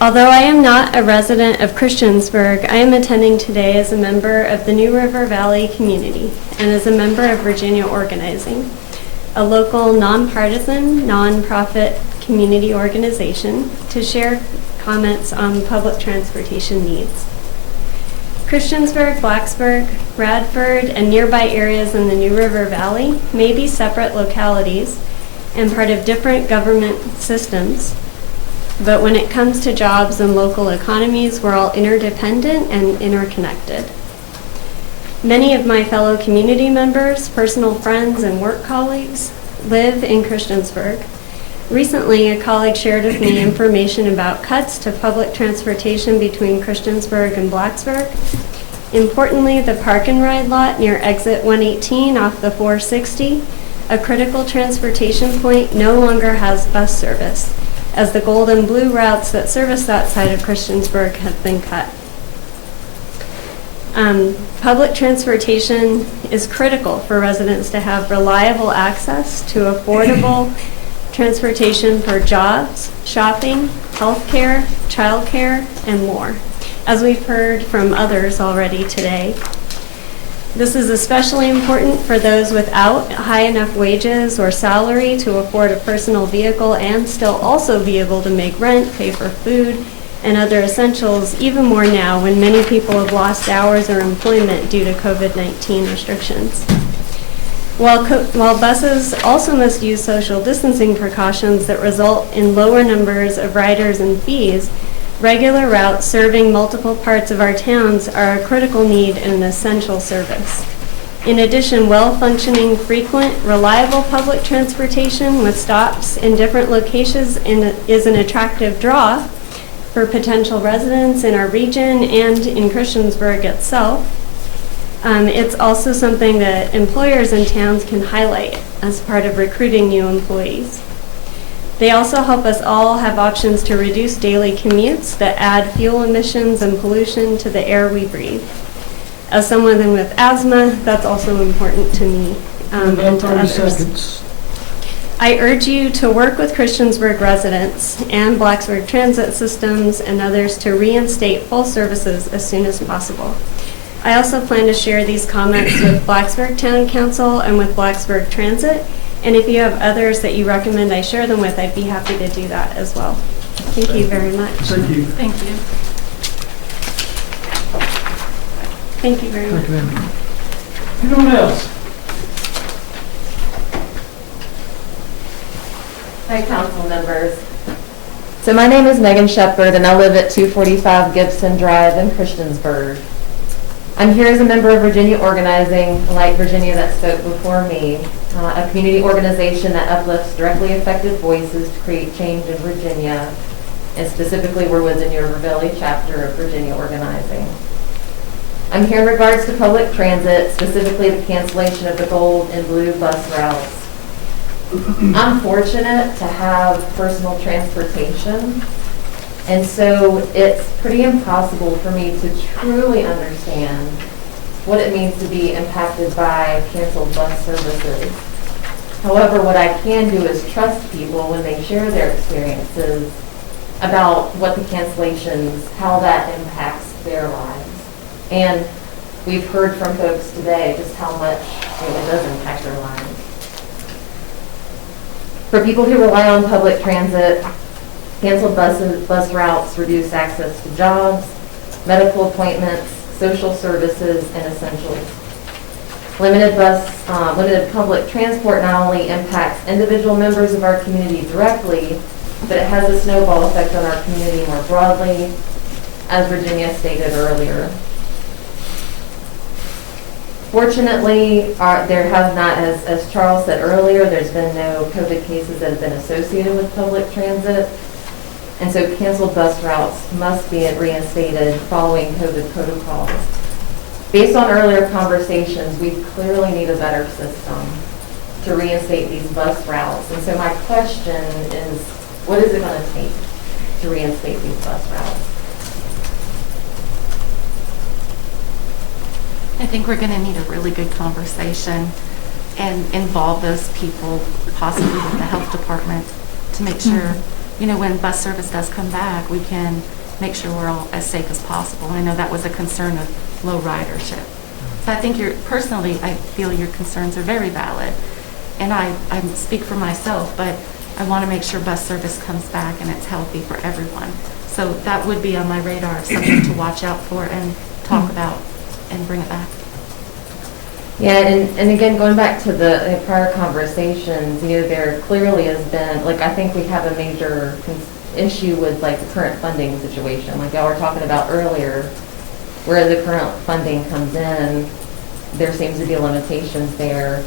Although I am not a resident of Christiansburg, I am attending today as a member of the New River Valley community and as a member of Virginia Organizing, a local nonpartisan, nonprofit community organization to share comments on public transportation needs. Christiansburg, Blacksburg, Radford, and nearby areas in the New River Valley may be separate localities and part of different government systems, But when it comes to jobs and local economies, we're all interdependent and interconnected. Many of my fellow community members, personal friends, and work colleagues live in Christiansburg. Recently, a colleague shared with me information about cuts to public transportation between Christiansburg and Blacksburg. Importantly, the park and ride lot near exit 118 off the 460, a critical transportation point, no longer has bus service, as the gold and blue routes that service that side of Christiansburg have been cut. Public transportation is critical for residents to have reliable access to affordable transportation for jobs, shopping, healthcare, childcare, and more, as we've heard from others already today. This is especially important for those without high enough wages or salary to afford a personal vehicle and still also be able to make rent, pay for food, and other essentials, even more now when many people have lost hours or employment due to COVID-19 restrictions. While buses also must use social distancing precautions that result in lower numbers of riders and fees, regular routes serving multiple parts of our towns are a critical need and an essential service. In addition, well-functioning, frequent, reliable public transportation with stops in different locations is an attractive draw for potential residents in our region and in Christiansburg itself. It's also something that employers and towns can highlight as part of recruiting new employees. They also help us all have options to reduce daily commutes that add fuel emissions and pollution to the air we breathe. As someone with asthma, that's also important to me and to 30 others. seconds. I urge you to work with Christiansburg residents and Blacksburg Transit Systems and others to reinstate full services as soon as possible. I also plan to share these comments with Blacksburg Town Council and with Blacksburg Transit, and if you have others that you recommend I share them with, I'd be happy to do that as well. Thank you very much. Thank you. Thank you. Thank you very much. Thank you. Anyone else? Hi, council members. So my name is Megan Shepard, and I live at 245 Gibson Drive in Christiansburg. I'm here as a member of Virginia Organizing, like Virginia that spoke before me, a community organization that uplifts directly affected voices to create change in Virginia, and specifically we're within the River Valley chapter of Virginia Organizing. I'm here in regards to public transit, specifically the cancellation of the gold and blue bus routes. I'm fortunate to have personal transportation, and so it's pretty impossible for me to truly understand what it means to be impacted by canceled bus services. However, what I can do is trust people when they share their experiences about what the cancellations, how that impacts their lives. And we've heard from folks today just how much it does impact their lives. For people who rely on public transit, canceled bus routes reduce access to jobs, medical appointments, social services, and essentials. Limited public transport not only impacts individual members of our community directly, but it has a snowball effect on our community more broadly, as Virginia stated earlier. Fortunately, there have not, as Charles said earlier, there's been no COVID cases that have been associated with public transit. And so canceled bus routes must be reinstated following COVID protocols. Based on earlier conversations, we clearly need a better system to reinstate these bus routes. And so my question is, what is it going to take to reinstate these bus routes? I think we're going to need a really good conversation and involve those people, possibly with the health department, to make sure, you know, when bus service does come back, we can make sure we're all as safe as possible. And I know that was a concern of low ridership. So I think personally, I feel your concerns are very valid. And I speak for myself, but I want to make sure bus service comes back and it's healthy for everyone. So that would be on my radar, something to watch out for and talk about and bring it back. Yeah, and again, going back to the prior conversations, you know, there clearly has been, like, I think we have a major issue with like the current funding situation? Like y'all were talking about earlier, where the current funding comes in, there seems to be limitations there.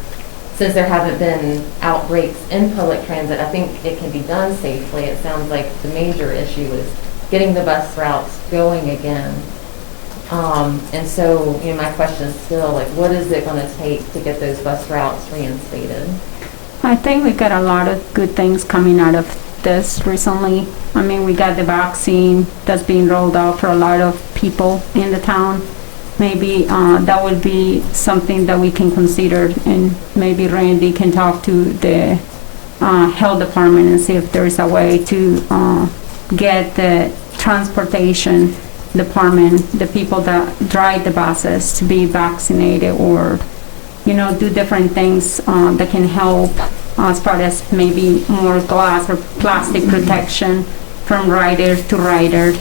Since there haven't been outbreaks in public transit, I think it can be done safely. It sounds like the major issue is getting the bus routes going again. And so, you know, my question is still, like, what is it going to take to get those bus routes reinstated? I think we got a lot of good things coming out of this recently. I mean, we got the vaccine that's being rolled out for a lot of people in the town. Maybe that would be something that we can consider, and maybe Randy can talk to the health department and see if there's a way to get the transportation department, the people that drive the buses, to be vaccinated, or, you know, do different things that can help as far as maybe more glass or plastic protection from rider to rider.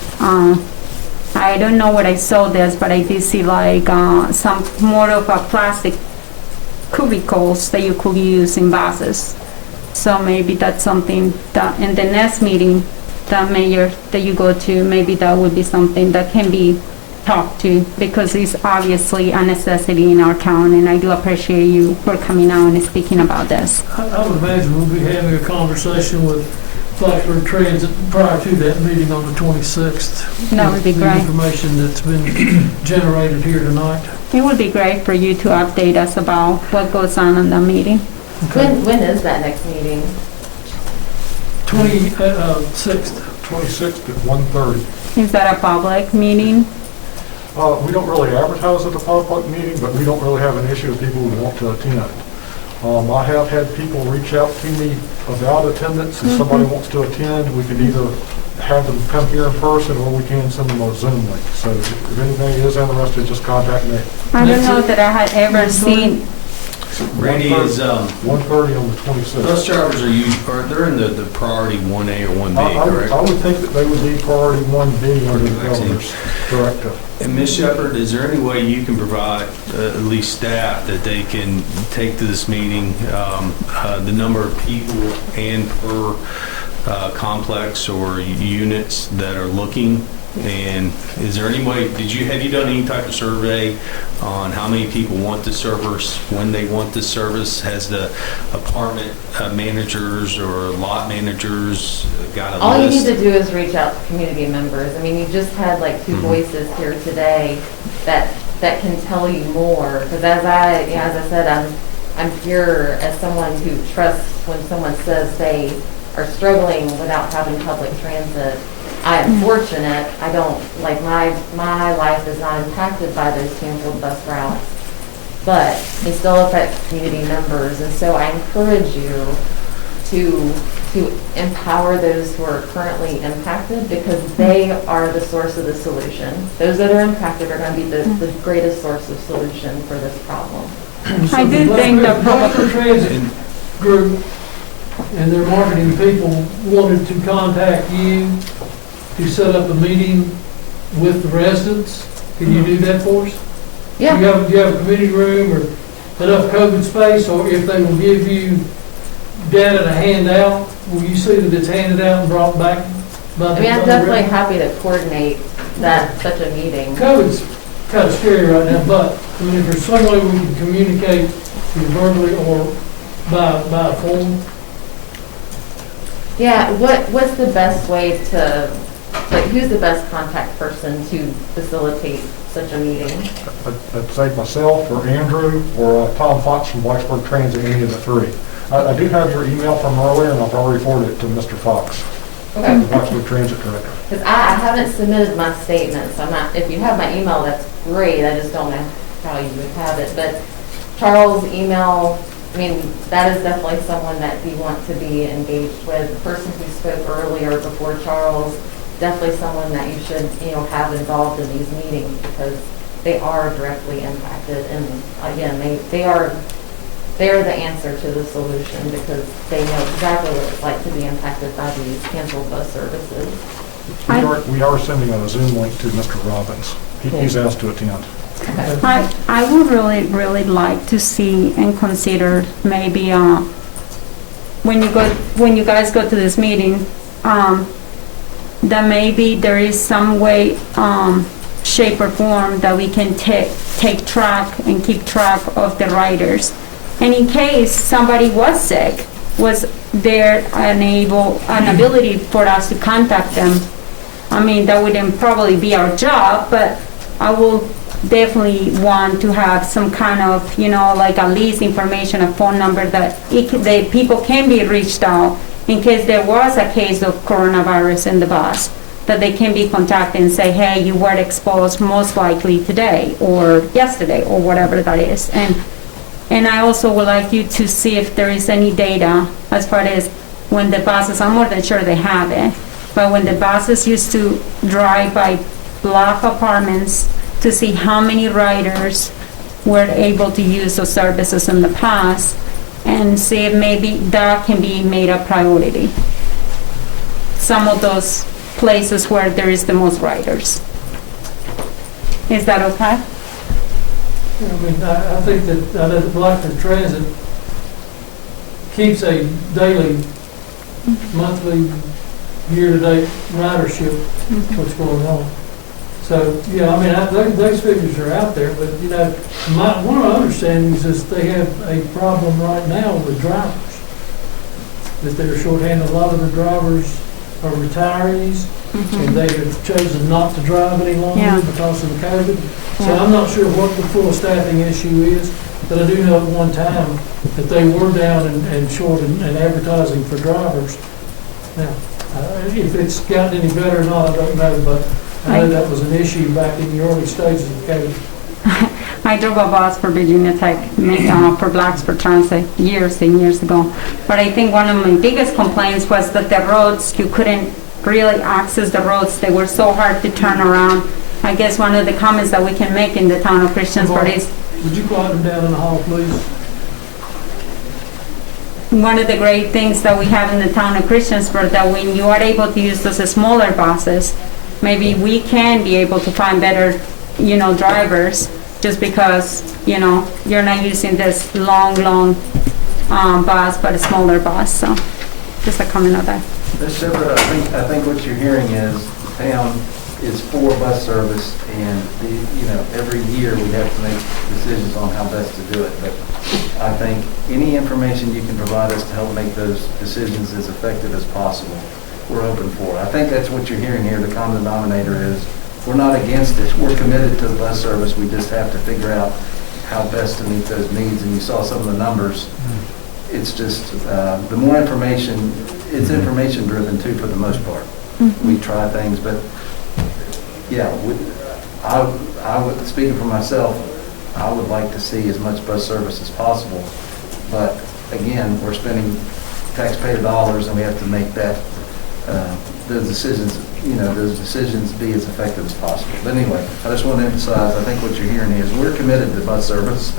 I don't know what I saw this, but I did see like some more of a plastic cubicles that you could use in buses. So maybe that's something that in the next meeting, the mayor that you go to, maybe that would be something that can be talked to, because it's obviously a necessity in our town, and I do appreciate you for coming out and speaking about this. I would imagine we'll be having a conversation with Blacksburg Transit prior to that meeting on the 26th. That would be The great. information that's been generated here tonight. It would be great for you to update us about what goes on in the meeting. When is that next meeting? 26th. 26th at 1:30. Is that a public meeting? We don't really advertise at the public meeting, but we don't really have an issue with people who want to attend. I have had people reach out to me about attendance. If somebody wants to attend, we can either have them come here in person, or we can send them a Zoom link. So if anybody is interested, just contact me. I don't know that I had ever seen. Randy, is 1:30 on the 26th. bus drivers they're in the priority 1A or 1B, correct? I would think that they would be priority 1B under the governor's directive. And Ms. Shepherd, is there any way you can provide at least staff that they can take to this meeting, the number of people and per complex or units that are looking? And is there any way, have you done any type of survey on how many people want this service, when they want this service? Has the apartment managers or lot managers got a list? All you need to do is reach out to community members. I mean, you just had like two voices here today that can tell you more. Because as I said, I'm here as someone who trusts when someone says they are struggling without having public transit. I am fortunate. I don't, like, my life is not impacted by those canceled bus routes, but it still affects community members. And so I encourage you to empower those who are currently impacted, because they are the source of the solution. Those that are impacted are going to be the greatest source of solution for this problem. I do think the Blacksburg Transit Group and their marketing people wanted to contact you to set up a meeting with the residents. Can you do that for us? Yeah. Do you have a committee room or enough COVID space, or if they will give you data to hand out, will you see that it's handed out and brought back? I mean, I'm definitely happy to coordinate such a meeting. COVID's kind of scary right now, but I mean, if there's some way we can communicate either verbally or by phone. Yeah, what's the best way to, like, who's the best contact person to facilitate such a meeting? I'd say myself or Andrew or Tom Fox from Blacksburg Transit, any of the three. I do have your email from earlier, and I've already forwarded it to Mr. Fox, Okay. the Blacksburg Transit Director. Because I haven't submitted my statement, so I'm not, if you have my email, that's great, I just don't know how you would have it. But Charles' email, I mean, that is definitely someone that we want to be engaged with. The person who spoke earlier before Charles, definitely someone that you should, have involved in these meetings, because they are directly impacted. And again, they're the answer to the solution, because they know exactly what it's like to be impacted by these canceled bus services. We are sending a Zoom link to Mr. Robbins. He's asked to attend. I would really like to see and consider maybe when you guys go to this meeting, that maybe there is some way, shape or form that we can take track and keep track of the riders. And in case somebody was sick, was there an ability for us to contact them? I mean, that wouldn't probably be our job, but I will definitely want to have some kind of, like at least information, a phone number that the people can be reached out in case there was a case of coronavirus in the bus, that they can be contacted and say, hey, you were exposed most likely today or yesterday or whatever that is. And I also would like you to see if there is any data as far as when the buses, I'm more than sure they have it, but when the buses used to drive by block apartments to see how many riders were able to use those services in the past, and see if maybe that can be made a priority. Some of those places where there is the most riders. Is that okay? I mean, I think that Blacksburg Transit keeps a daily, monthly, year-to-date ridership, what's going on. So, yeah, I mean, those figures are out there, but, one of my understandings is they have a problem right now with drivers, that they're shorthanded. A lot of the drivers are retirees, and they have chosen not to drive any longer because of the COVID. So I'm not sure what the full staffing issue is, but I do know at one time that they were down and short and advertising for drivers. Now, if it's gotten any better or not, I don't know, but I know that was an issue back in the early stages of COVID. I drove a bus for Virginia Tech, for Blacksburg Transit years and years ago. But I think one of my biggest complaints was that the roads, you couldn't really access the roads. They were so hard to turn around. I guess one of the comments that we can make in the town of Christiansburg is... Would you quiet them down in the hall, please? One of the great things that we have in the town of Christiansburg, that when you are able to use those smaller buses, maybe we can be able to find better, drivers, just because, you're not using this long bus, but a smaller bus. So just a comment on that. Ms. Shepherd, I think what you're hearing is the town is for bus service, and every year we have to make decisions on how best to do it. But I think any information you can provide us to help make those decisions as effective as possible, we're open for. I think that's what you're hearing here. The common denominator is we're not against it. We're committed to the bus service. We just have to figure out how best to meet those needs. And you saw some of the numbers. It's just the more information, it's information driven too for the most part. We try things, but yeah, I would, speaking for myself, I would like to see as much bus service as possible. But again, we're spending taxpayer dollars, and we have to make that those decisions be as effective as possible. But anyway, I just want to emphasize, I think what you're hearing is we're committed to bus service,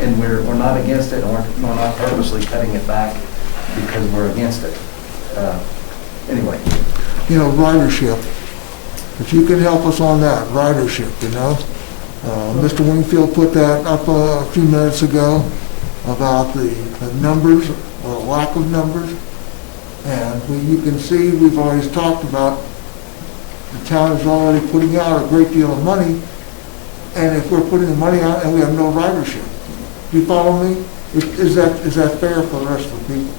and we're not against it, and we're not purposely cutting it back because we're against it. Anyway. Ridership. If you can help us on that, ridership, Mr. Wingfield put that up a few minutes ago about the numbers, or lack of numbers. And you can see, we've always talked about the town is already putting out a great deal of money, and if we're putting the money out and we have no ridership, do you follow me? Is that fair for the rest of the people?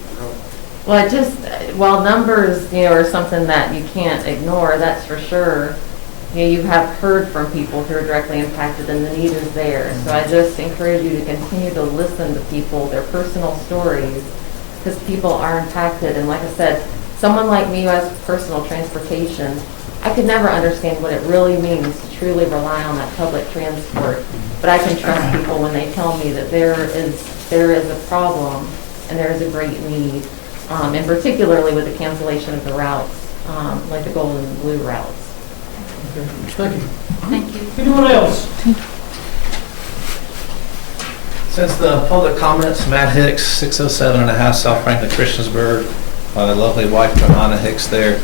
Well, numbers, are something that you can't ignore, that's for sure. You have heard from people who are directly impacted, and the need is there. So I just encourage you to continue to listen to people, their personal stories, because people are impacted. And like I said, someone like me who has personal transportation, I could never understand what it really means to truly rely on that public transport. But I can trust people when they tell me that there is a problem and there is a great need. And particularly with the cancellation of the routes, like the gold and blue routes. Okay. Thank you. Thank you. Anyone else? Since the public comments, Matt Hicks, 607 and a half South Franklin, Christiansburg, my lovely wife, Johanna Hicks there.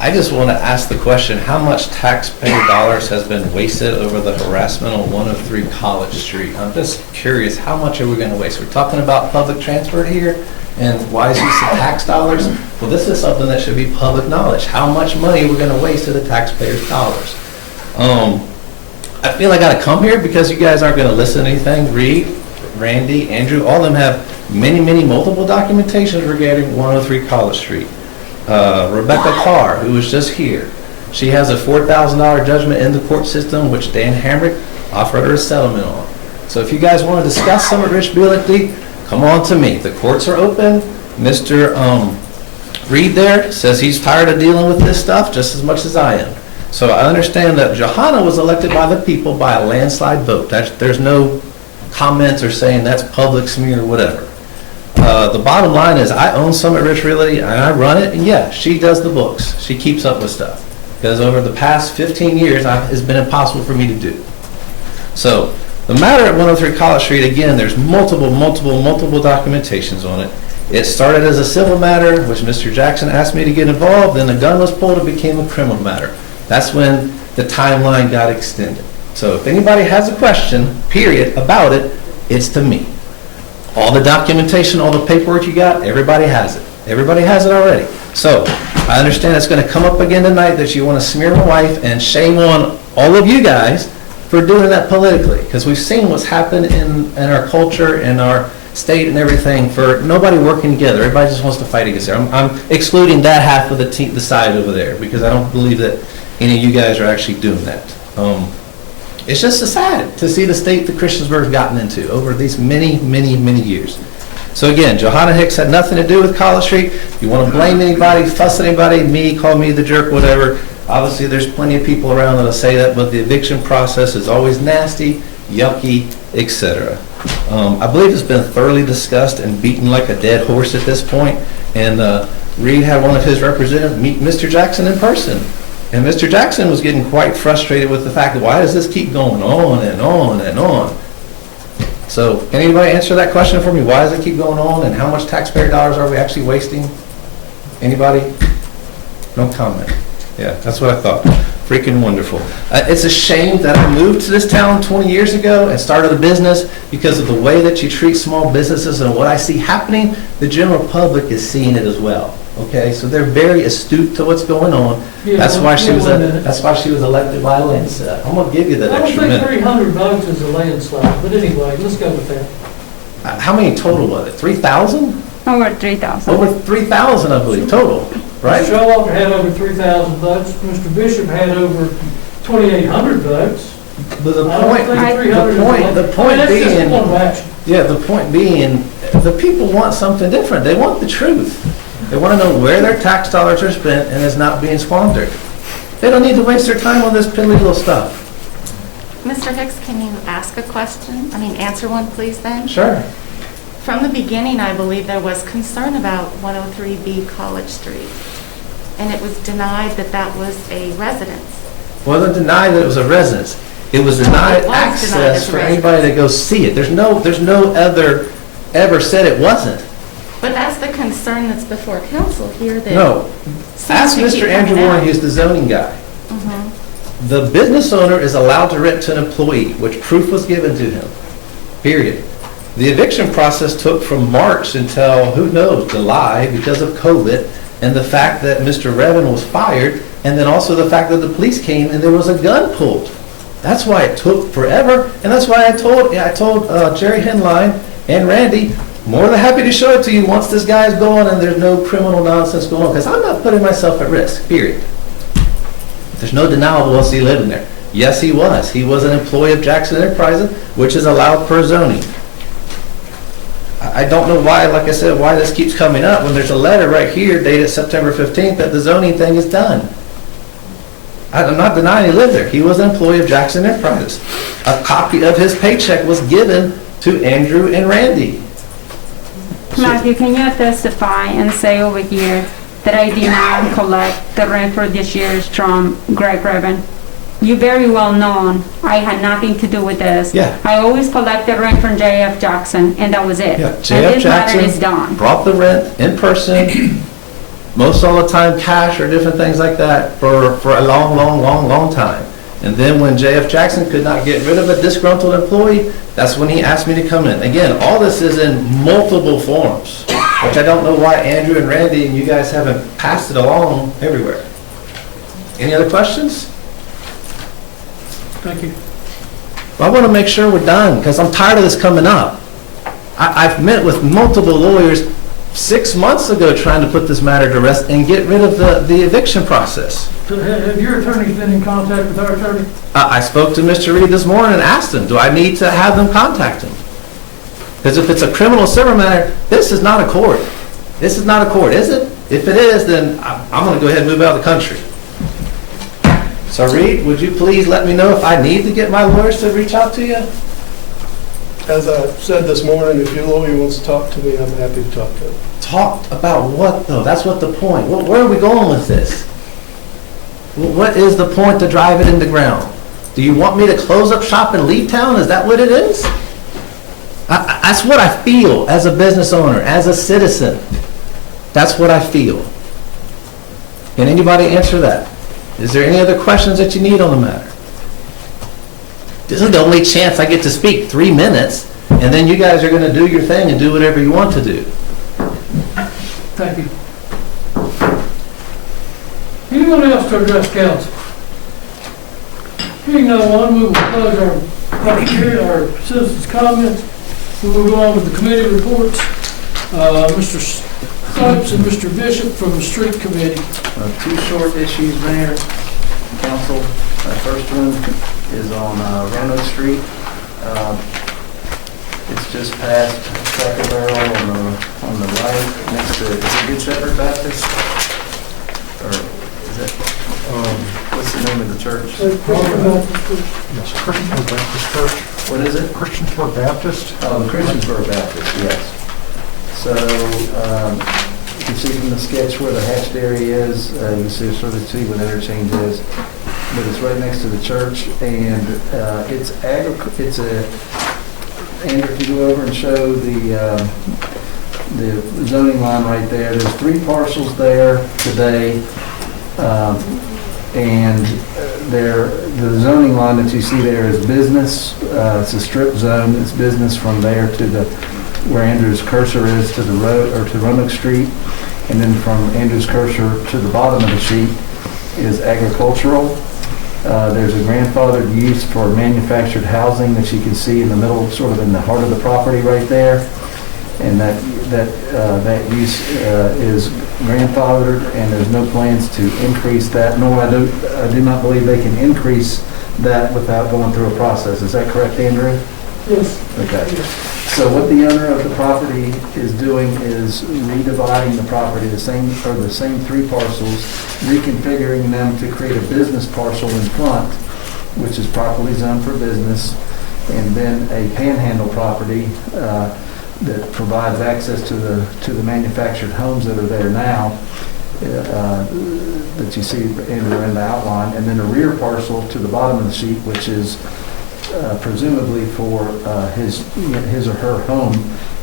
I just want to ask the question, how much taxpayer dollars has been wasted over the harassment on 103 College Street? I'm just curious, how much are we going to waste? We're talking about public transport here, And why is this tax dollars? Well, this is something that should be public knowledge. How much money we're gonna waste of the taxpayers' dollars. I feel I gotta come here because you guys aren't gonna listen to anything. Reed, Randy, Andrew, all of them have many, multiple documentations regarding 103 College Street. Rebecca Carr, who was just here, she has a $4,000 judgment in the court system, which Dan Hamrick offered her a settlement on. So if you guys want to discuss Summit Ridge BLFD, come on to me. The courts are open. Mr. Reed there says he's tired of dealing with this stuff just as much as I am. So I understand that Johanna was elected by the people by a landslide vote. There's no comments or saying that's public smear or whatever. The bottom line is I own Summit Ridge Realty and I run it, and yeah, she does the books. She keeps up with stuff. Because over the past 15 years, it's been impossible for me to do. So the matter at 103 College Street, again, there's multiple documentations on it. It started as a civil matter, which Mr. Jackson asked me to get involved, then the gun was pulled, it became a criminal matter. That's when the timeline got extended. So if anybody has a question, period, about it, it's to me. All the documentation, all the paperwork you got, everybody has it. Everybody has it already. So I understand it's going to come up again tonight that you want to smear my wife, and shame on all of you guys for doing that politically, because we've seen what's happened in our culture, in our state and everything, for nobody working together. Everybody just wants to fight against it. I'm excluding that half of the side over there, because I don't believe that any of you guys are actually doing that. It's just sad to see the state that Christiansburg's gotten into over these many years. So again, Johanna Hicks had nothing to do with College Street. If you want to blame anybody, fuss at anybody, me, call me the jerk, whatever. Obviously, there's plenty of people around that'll say that, but the eviction process is always nasty, yucky, etc. I believe it's been thoroughly discussed and beaten like a dead horse at this point. And Reed had one of his representatives meet Mr. Jackson in person. And Mr. Jackson was getting quite frustrated with the fact that why does this keep going on and on and on? So can anybody answer that question for me? Why does it keep going on, and how much taxpayer dollars are we actually wasting? Anybody? No comment. Yeah, that's what I thought. Freaking wonderful. It's a shame that I moved to this town 20 years ago and started a business because of the way that you treat small businesses and what I see happening. The general public is seeing it as well. Okay, so they're very astute to what's going on. Yeah, that's why she was elected by a landslide. I'm gonna give you that extra minute. I don't think 300 votes is a landslide, but anyway, let's go with that. How many total was it? 3,000? Over 3,000. Over 3,000, I believe, total, right? Mr. Showalter had over 3,000 votes. Mr. Bishop had over 2,800 votes. But the point being, the people want something different. They want the truth. They want to know where their tax dollars are spent and is not being squandered. They don't need to waste their time on this piddly little stuff. Mr. Hicks, can you ask a question? Answer one, please, then? Sure. From the beginning, I believe there was concern about 103B College Street, and it was denied that that was a residence. It wasn't denied that it was a residence. It was denied access for anybody to go see it. There's no other ever said it wasn't. But that's the concern that's before council here. That no. Ask Mr. Andrew Warren, he's the zoning guy. The business owner is allowed to rent to an employee, which proof was given to him, period. The eviction process took from March until, who knows, July because of COVID and the fact that Mr. Revin was fired, and then also the fact that the police came and there was a gun pulled. That's why it took forever, and that's why I told Jerry Henline and Randy, more than happy to show it to you once this guy's gone and there's no criminal nonsense going on, because I'm not putting myself at risk, period. There's no denial of he living there. Yes, he was. He was an employee of Jackson Enterprises, which is allowed per zoning. I don't know why, like I said, why this keeps coming up when there's a letter right here dated September 15th that the zoning thing is done. I'm not denying he lived there. He was an employee of Jackson Enterprises. A copy of his paycheck was given to Andrew and Randy. Matthew, can you testify and say over here that I did not collect the rent for this year from Greg Revin? You very well known I had nothing to do with this. Yeah. I always collect the rent from J.F. Jackson, and that was it. Yeah, and J.F. this matter is Jackson done. brought the rent in person, most all the time cash or different things like that for a long time. And then when J.F. Jackson could not get rid of a disgruntled employee, that's when he asked me to come in. Again, all this is in multiple forms. which I don't know why Andrew and Randy and you guys haven't passed it along everywhere. Any other questions? Thank you. Well, I want to make sure we're done, because I'm tired of this coming up. I've met with multiple lawyers 6 months ago trying to put this matter to rest and get rid of the eviction process. So have your attorneys been in contact with our attorney? I spoke to Mr. Reed this morning and asked him, do I need to have them contact him? Because if it's a criminal civil matter, this is not a court. This is not a court, is it? If it is, then I'm going to go ahead and move out of the country. So Reed, would you please let me know if I need to get my lawyers to reach out to you? As I said this morning, if your lawyer wants to talk to me, I'm happy to talk to him. Talk about what, though? That's what the point. Where are we going with this? What is the point to drive it in the ground? Do you want me to close up shop and leave town? Is that what it is? That's what I feel as a business owner, as a citizen. That's what I feel. Can anybody answer that? Is there any other questions that you need on the matter? This is the only chance I get to speak, 3 minutes, and then you guys are going to do your thing and do whatever you want to do. Thank you. Anyone else to address council? Hearing no one, we will close our public hearing, our citizens' comments. We will go on with the committee reports. Mr. Stokes and Mr. Bishop from the street committee. 2 short issues, Mayor, Council. First one is on Roanoke Street. It's just past Cracker Barrel on the right, next to, is it Good Shepherd Baptist? Or is it, what's the name of the church? Yes, Christiansburg Baptist Church. What is it? Christiansburg Baptist. Oh, the Christiansburg Baptist, yes. So, you can see from the sketch where the hatched area is, you can see where the interchange is, but it's right next to the church, and Andrew, if you go over and show the zoning line right there, there's 3 parcels there today, and the zoning line that you see there is business. It's a strip zone. It's business from there to where Andrew's cursor is to the road, or to Roanoke Street, and then from Andrew's cursor to the bottom of the sheet is agricultural. There's a grandfathered use for manufactured housing that you can see in the middle, sort of in the heart of the property right there, and that use is grandfathered, and there's no plans to increase that. Nor I do not believe they can increase that without going through a process. Is that correct, Andrew? Yes. Okay. So what the owner of the property is doing is redividing the property, the same 3 parcels, reconfiguring them to create a business parcel in front, which is properly zoned for business, and then a panhandle property that provides access to the manufactured homes that are there now, that you see in the outline, and then a rear parcel to the bottom of the sheet, which is presumably for his or her home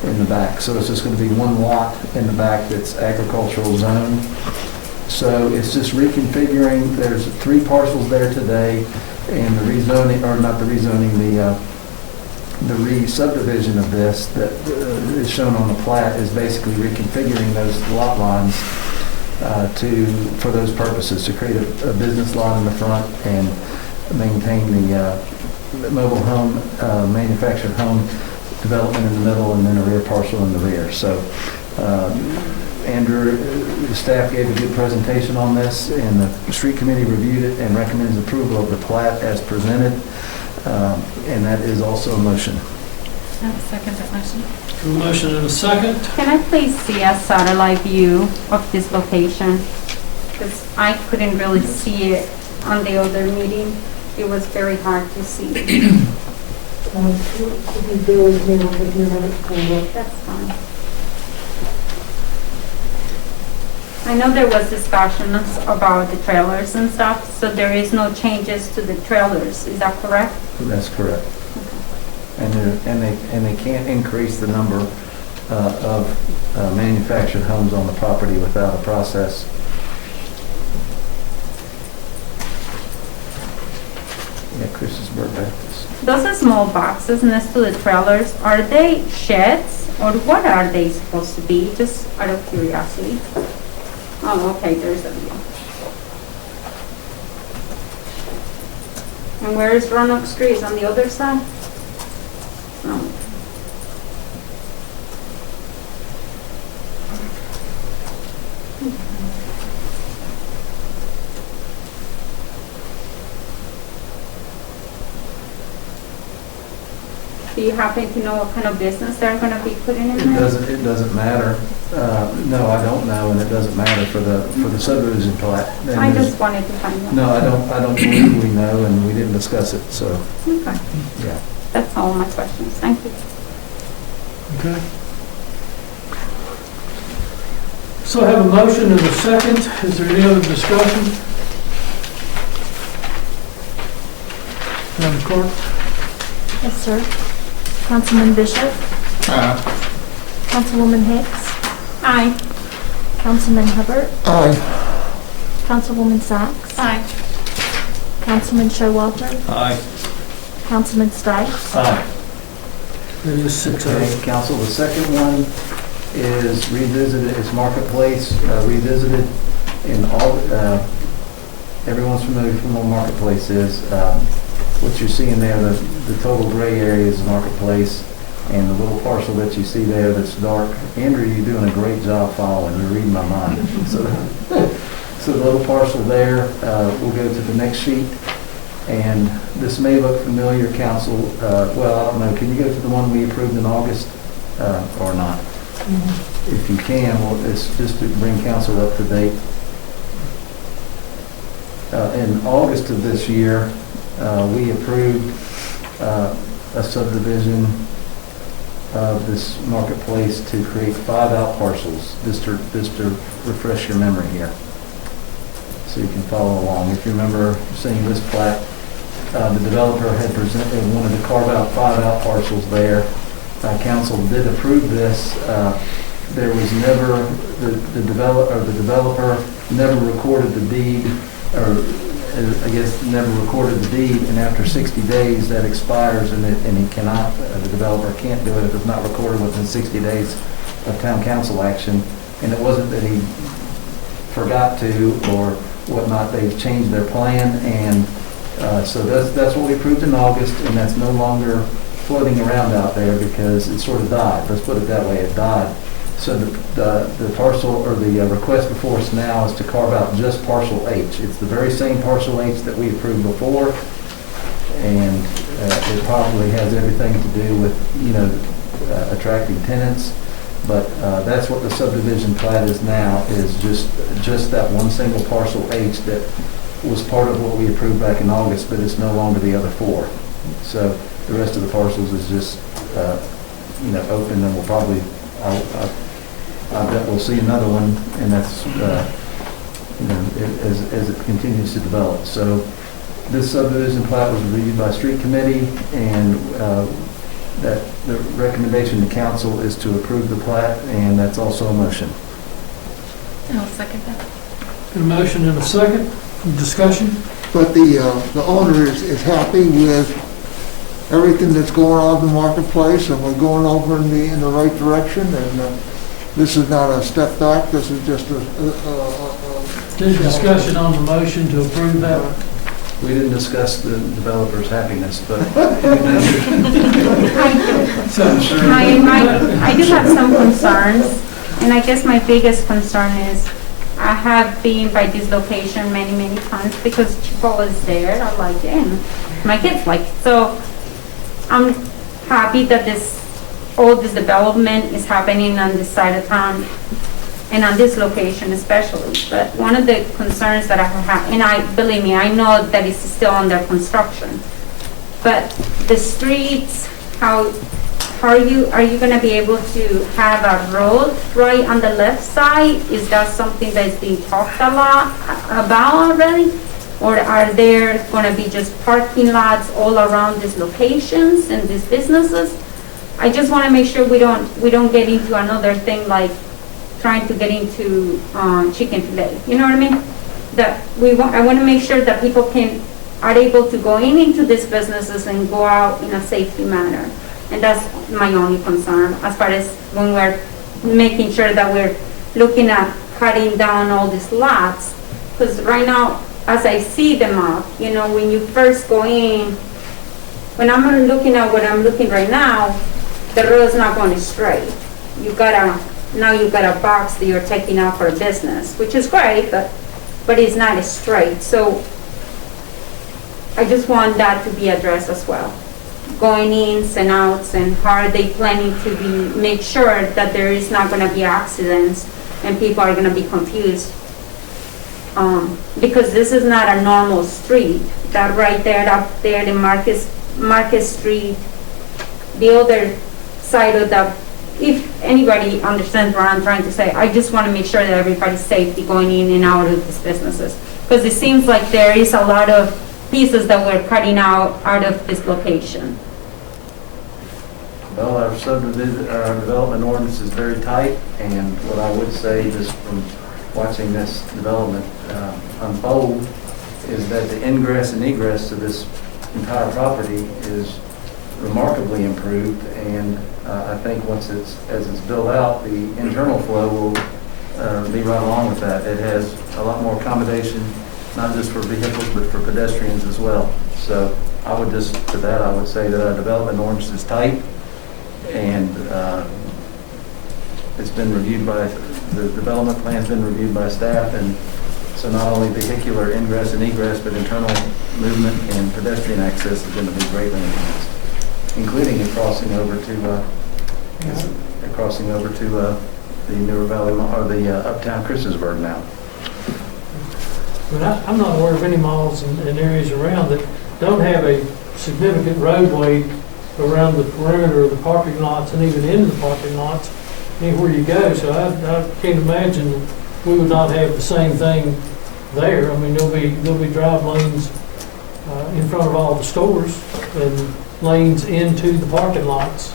in the back. So it's just going to be 1 lot in the back that's agricultural zone. So it's just reconfiguring. There's 3 parcels there today, and the rezoning, or not the rezoning, the re-subdivision of this that is shown on the plat is basically reconfiguring those lot lines for those purposes, to create a business lot in the front and maintain the mobile home, manufactured home development in the middle, and then a rear parcel in the rear. So Andrew, the staff gave a good presentation on this, and the street committee reviewed it and recommends approval of the plat as presented, and that is also a motion. I'll second that motion. A motion and a second. Can I please see a satellite view of this location? Because I couldn't really see it on the other meeting. It was very hard to see. That's fine. I know there was discussions about the trailers and stuff, so there is no changes to the trailers. Is that correct? That's correct. And they can't increase the number of manufactured homes on the property without a process. Yeah, Christiansburg Baptist. Those are small boxes next to the trailers. Are they sheds Or what are they supposed to be, just out of curiosity? Oh, okay, there's a view. And where is Roanoke Street? On the other side? Oh. Do you happen to know what kind of business they're gonna be putting in there? It doesn't matter. No, I don't know, and it doesn't matter for the subdivision plat. And I there's- just wanted to find out. No, I don't believe we know, and we didn't discuss it, so, Okay, yeah. that's all my questions, thank you. Okay. So I have a motion and a second. Is there any other discussion? Madam Clerk? Yes, sir. Councilman Bishop? Aye. Councilwoman Hicks? Aye. Councilman Hubbard? Aye. Councilwoman Sacks? Aye. Councilman Showalter? Aye. Councilman Stipes? Aye. It is 6-0. Okay, council, the second one is revisited, is Marketplace, revisited in all, everyone's familiar with what Marketplace is. What you're seeing there, the total gray area is Marketplace, and the little parcel that you see there that's dark. Andrew, you're doing a great job following, you're reading my mind. So the little parcel there, we'll go to the next sheet. And this may look familiar, council. Well, I don't know. Can you go to the one we approved in August or not? If you can, well, it's just to bring council up to date. In August of this year, we approved a subdivision of this Marketplace to create 5 out parcels, just to refresh your memory here, so you can follow along. If you remember seeing this plat, the developer had wanted to carve out 5 out parcels there. Council did approve this. There was never, the developer never recorded the deed, or I guess never recorded the deed, and after 60 days that expires, and he cannot, the developer can't do it if it's not recorded within 60 days of town council action. And it wasn't that he forgot to or whatnot, they've changed their plan, and so that's what we approved in August, and that's no longer floating around out there because it sort of died. Let's put it that way, it died. So the parcel, or the request before us now is to carve out just parcel H. It's the very same parcel H that we approved before, and it probably has everything to do with, attracting tenants. But that's what the subdivision plat is now, is just that one single parcel H that was part of what we approved back in August, but it's no longer the other 4. So the rest of the parcels is just, open, and we'll probably, I bet we'll see another one, and that's, as it continues to develop. So this subdivision plat was reviewed by street committee, and that the recommendation to council is to approve the plat, and that's also a motion. I'll second that. Got a motion and a second. Discussion? But the owner is happy with everything that's going on in the Marketplace, and we're going over in the right direction, and this is not a step back, this is just Did discussion on the motion to approve that? We didn't discuss the developer's happiness, but. I do have some concerns, and I guess my biggest concern is I have been by this location many times because Chipotle is there. I like it, and my kids like it. So I'm happy that all this development is happening on this side of town and on this location especially. But one of the concerns that I have, and believe me, I know that it's still under construction, but the streets, how are you going to be able to have a road right on the left side? Is that something that's being talked a lot about already? Or are there going to be just parking lots all around these locations and these businesses? I just want to make sure we don't get into another thing like trying to get into chicken fillet. You know what I mean? I want to make sure that people are able to go into these businesses and go out in a safety manner. And that's my only concern, as far as when we're making sure that we're looking at cutting down all these lots. Because right now, as I see them up, you know, when you first go in, when I'm looking at what I'm looking right now, the road's not going straight. Now you've got a box that you're taking out for a business, which is great, but it's not straight. So I just want that to be addressed as well. Going ins and outs, and how are they planning to make sure that there is not going to be accidents and people are going to be confused. Because this is not a normal street. That right there, up there, the Market Street, the other side of the, if anybody understands what I'm trying to say, I just want to make sure that everybody's safety going in and out of these businesses. Because it seems like there is a lot of pieces that we're cutting out of this location. Well, our development ordinance is very tight, and what I would say, just from watching this development unfold, is that the ingress and egress to this entire property is remarkably improved, and I think as it's built out, the internal flow will be right along with that. It has a lot more accommodation, not just for vehicles, but for pedestrians as well. So I would say that our development ordinance is tight, and it's been reviewed by, the development plan's been reviewed by staff, and so not only vehicular ingress and egress, but internal movement and pedestrian access is going to be greatly enhanced, including a crossing over to the Newer Valley, or the Uptown Christiansburg now. But I'm not aware of any malls and areas around that don't have a significant roadway around the perimeter of the parking lots and even into the parking lots anywhere you go. So I can't imagine that we would not have the same thing there. I mean, there'll be drive lanes in front of all the stores and lanes into the parking lots.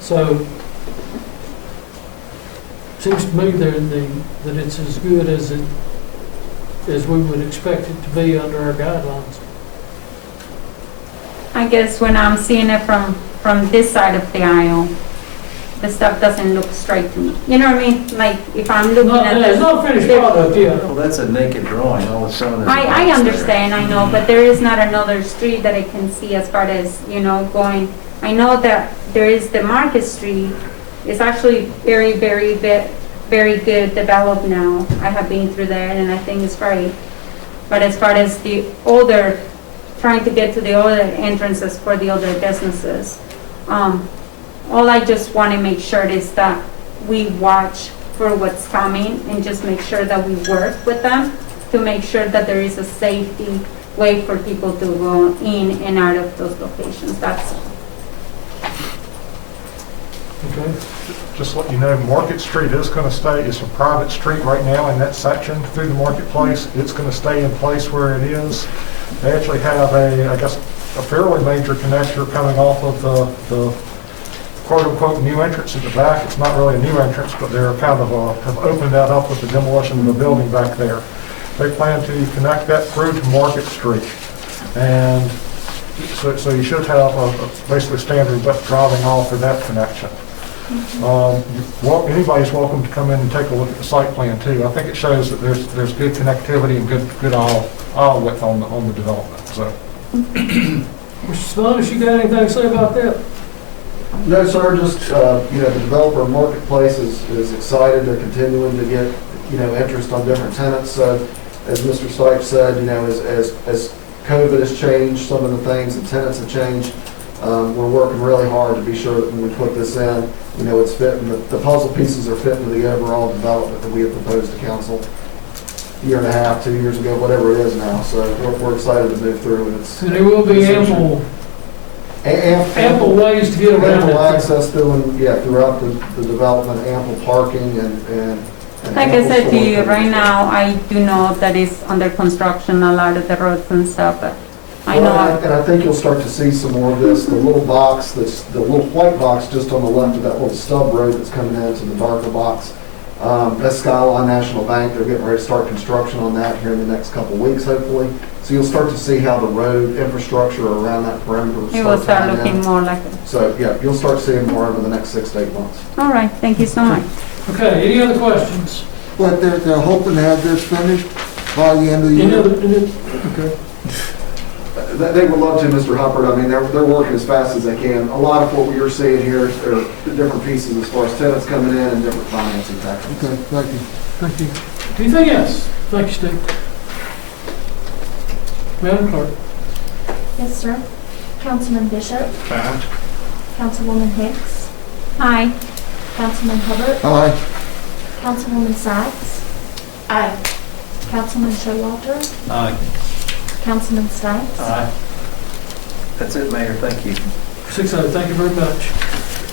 So it seems to me that it's as good as we would expect it to be under our guidelines. I guess when I'm seeing it from this side of the aisle, the stuff doesn't look straight to me. You know what I mean? Like if I'm looking at there's no finished product yet. Well, that's a naked drawing. All of some of I understand, I know, but there is not another street that I can see as far as, you know, going. I know that there is the Market Street. It's actually very, very, very good developed now. I have been through there and I think it's great. But as far as the older, trying to get to the other entrances for the other businesses, all I just want to make sure is that we watch for what's coming and just make sure that we work with them to make sure that there is a safety way for people to go in and out of those locations. That's all. Okay. Just let you know, Market Street is going to stay, it's a private street right now in that section through the marketplace. It's going to stay in place where it is. They actually have a fairly major connector coming off of the quote-unquote new entrance at the back. It's not really a new entrance, but they're kind of have opened that up with the demolition of the building back there. They plan to connect that through to Market Street. And so you should have basically standard driving off for that connection. Anybody's welcome to come in and take a look at the site plan too. I think it shows that there's good connectivity and good aisle width on the development. So, Mr. Spanish, you got anything to say about that? No, sir. Just the developer marketplace is excited. They're continuing to get interest on different tenants. So, as Mr. Stipe said, as COVID has changed, some of the things the tenants have changed. We're working really hard to be sure that when we put this in, it's fitting. The puzzle pieces are fitting to the overall development that we have proposed to council a year and a half, 2 years ago, whatever it is now. So we're excited to move through. And there will be ample ways to get around ample it. Access throughout the development, ample parking and like I said to you, right now, I do know that it's under construction, a lot of the roads and stuff, but I know. And I think you'll start to see some more of this. The little box, the little white box just on the left of that little stub road that's coming into the darker box, that's Skyline National Bank. They're getting ready to start construction on that here in the next couple of weeks, hopefully. So you'll start to see how the road infrastructure around that perimeter It will start tying looking in. more like it. So, yeah, you'll start seeing more over the next 6 to 8 months. All right, thank you so much. Okay, any other questions? But they're hoping to have this finished by the end of the year. Okay. They would love to, Mr. Hubbard. I mean, they're working as fast as they can. A lot of what you're seeing here are the different pieces as far as tenants coming in and different financing tactics. Okay, thank you. Thank you. Anything else? Thank you, Steve. Madam Clerk. Yes, sir. Councilman Bishop. Aye. Councilwoman Hicks. Hi. Councilman Hubbard. Aye. Councilwoman Sykes. Aye. Councilman Showalter. Aye. Councilman Stipes. Aye. That's it, Mayor. Thank you. 6-0, thank you very much.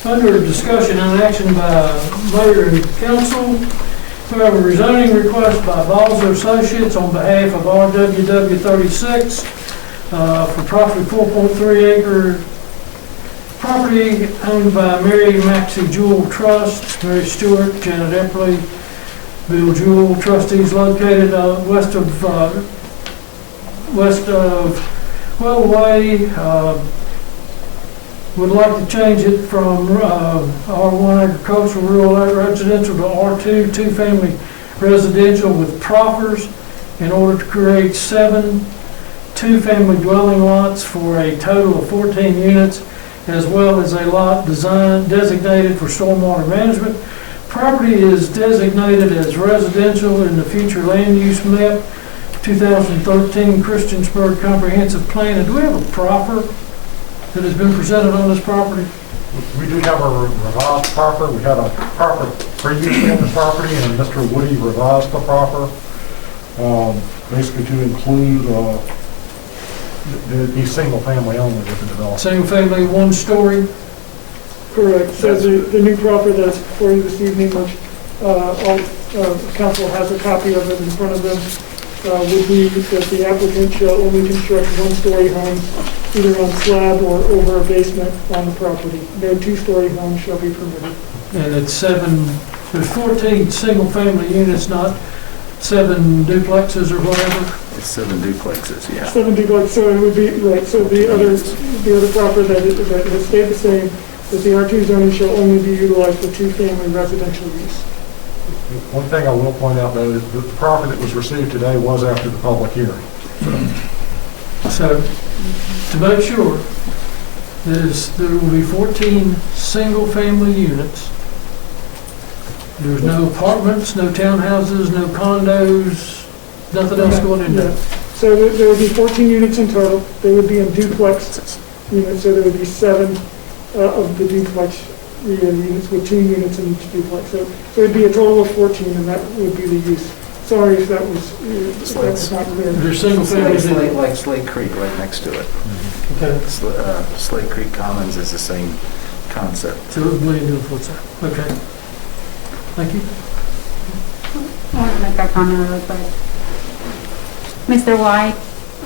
Under discussion and action by Mayor and Council, we have a rezoning request by Balzer Associates on behalf of RWW 36 for property 4.3 acre property owned by Mary Maxie Jewell Trust, Mary Stewart, Janet Eppley, Bill Jewell, trustees located west of Wellway. Would like to change it from R1 agricultural rural residential to R2 two-family residential with proffers in order to create 7 two-family dwelling lots for a total of 14 units, as well as a lot designated for stormwater management. Property is designated as residential in the future land use map 2013 Christiansburg Comprehensive Plan. And do we have a proffer that has been presented on this property? We do have a revised proffer. We had a proffer previously on the property, and Mr. Woody revised the proffer, basically to include the single family only with the development. Single family, 1 story? Correct. So the new proffer that's before you this evening, which all council has a copy of it in front of them, would be that the applicant shall only construct 1-story homes either on slab or over a basement on the property. No 2-story homes shall be permitted. And it's there's 14 single-family units, not 7 duplexes or whatever? It's 7 duplexes, yeah. 7 duplexes, so it would be, right, so the other proffer that has stayed the same, that the R2 zoning shall only be utilized for 2-family residential use. One thing I will point out, though, is that the proffer that was received today was after the public hearing. So, to make sure, there will be 14 single-family units. There's no apartments, no townhouses, no condos, nothing else going in there. So there would be 14 units in total. They would be in duplex units, so there would be 7 of the duplex units with 2 units in each duplex. So it would be a total of 14, and that would be the use. Sorry if that was not clear. There's single families like Slate Creek right next to it. Okay. Slate Creek Commons is the same concept. So it would blend into what's that? Okay. Thank you. I want to make a comment real quick. Mr. White,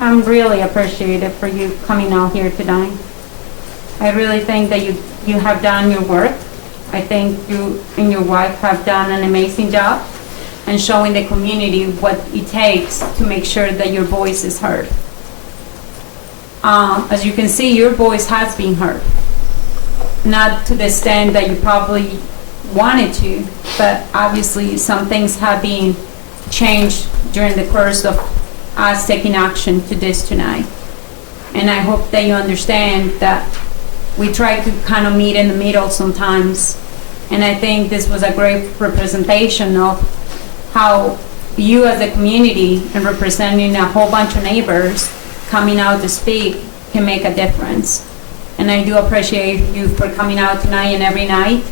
I'm really appreciative for you coming out here tonight. I really think that you have done your work. I think you and your wife have done an amazing job and showing the community what it takes to make sure that your voice is heard. As you can see, your voice has been heard. Not to the extent that you probably wanted to, but obviously some things have been changed during the course of us taking action to this tonight. And I hope that you understand that we try to kind of meet in the middle sometimes. And I think this was a great representation of how you as a community and representing a whole bunch of neighbors coming out to speak can make a difference. And I do appreciate you for coming out tonight and every night,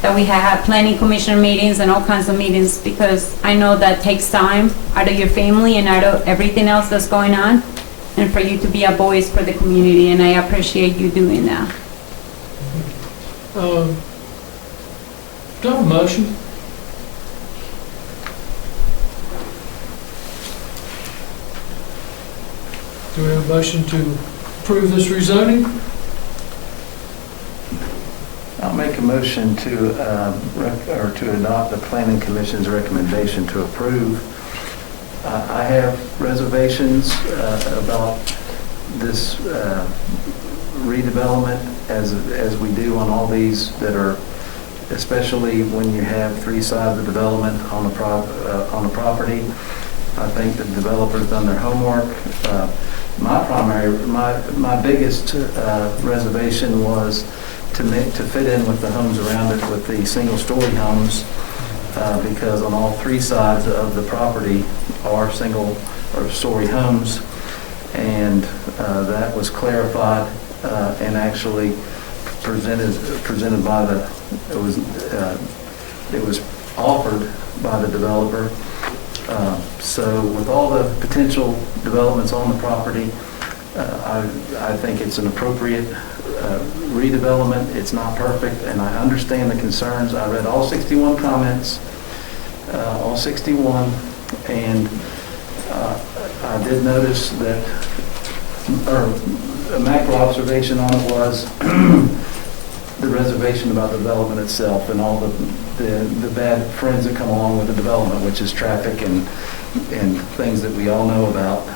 that we have had planning commission meetings and all kinds of meetings, because I know that takes time out of your family and out of everything else that's going on, and for you to be a voice for the community, and I appreciate you doing that. Do I have a motion? Do we have a motion to approve this rezoning? I'll make a motion to adopt the Planning Commission's recommendation to approve I have reservations about this redevelopment as we do on all these that are, especially when you have three sides of development on the property. I think the developer's done their homework. My biggest reservation was to fit in with the homes around it with the single-story homes, because on all three sides of the property are single or story homes, and that was clarified and actually presented by it was offered by the developer. So with all the potential developments on the property, I think it's an appropriate redevelopment. It's not perfect, and I understand the concerns. I read all 61 comments, all 61, and I did notice that, or a macro observation on it was the reservation about the development itself and all the bad friends that come along with the development, which is traffic and things that we all know about.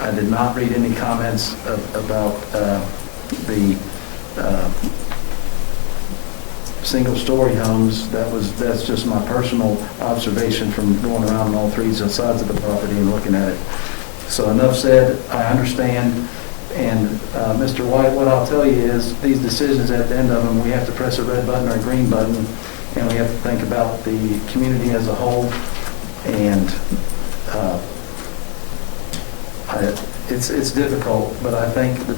I did not read any comments about the single-story homes. That's just my personal observation from going around on all three sides of the property and looking at it. So enough said. I understand. And Mr. White, what I'll tell you is these decisions, at the end of them, we have to press a red button or a green button, and we have to think about the community as a whole. And it's difficult, but I think the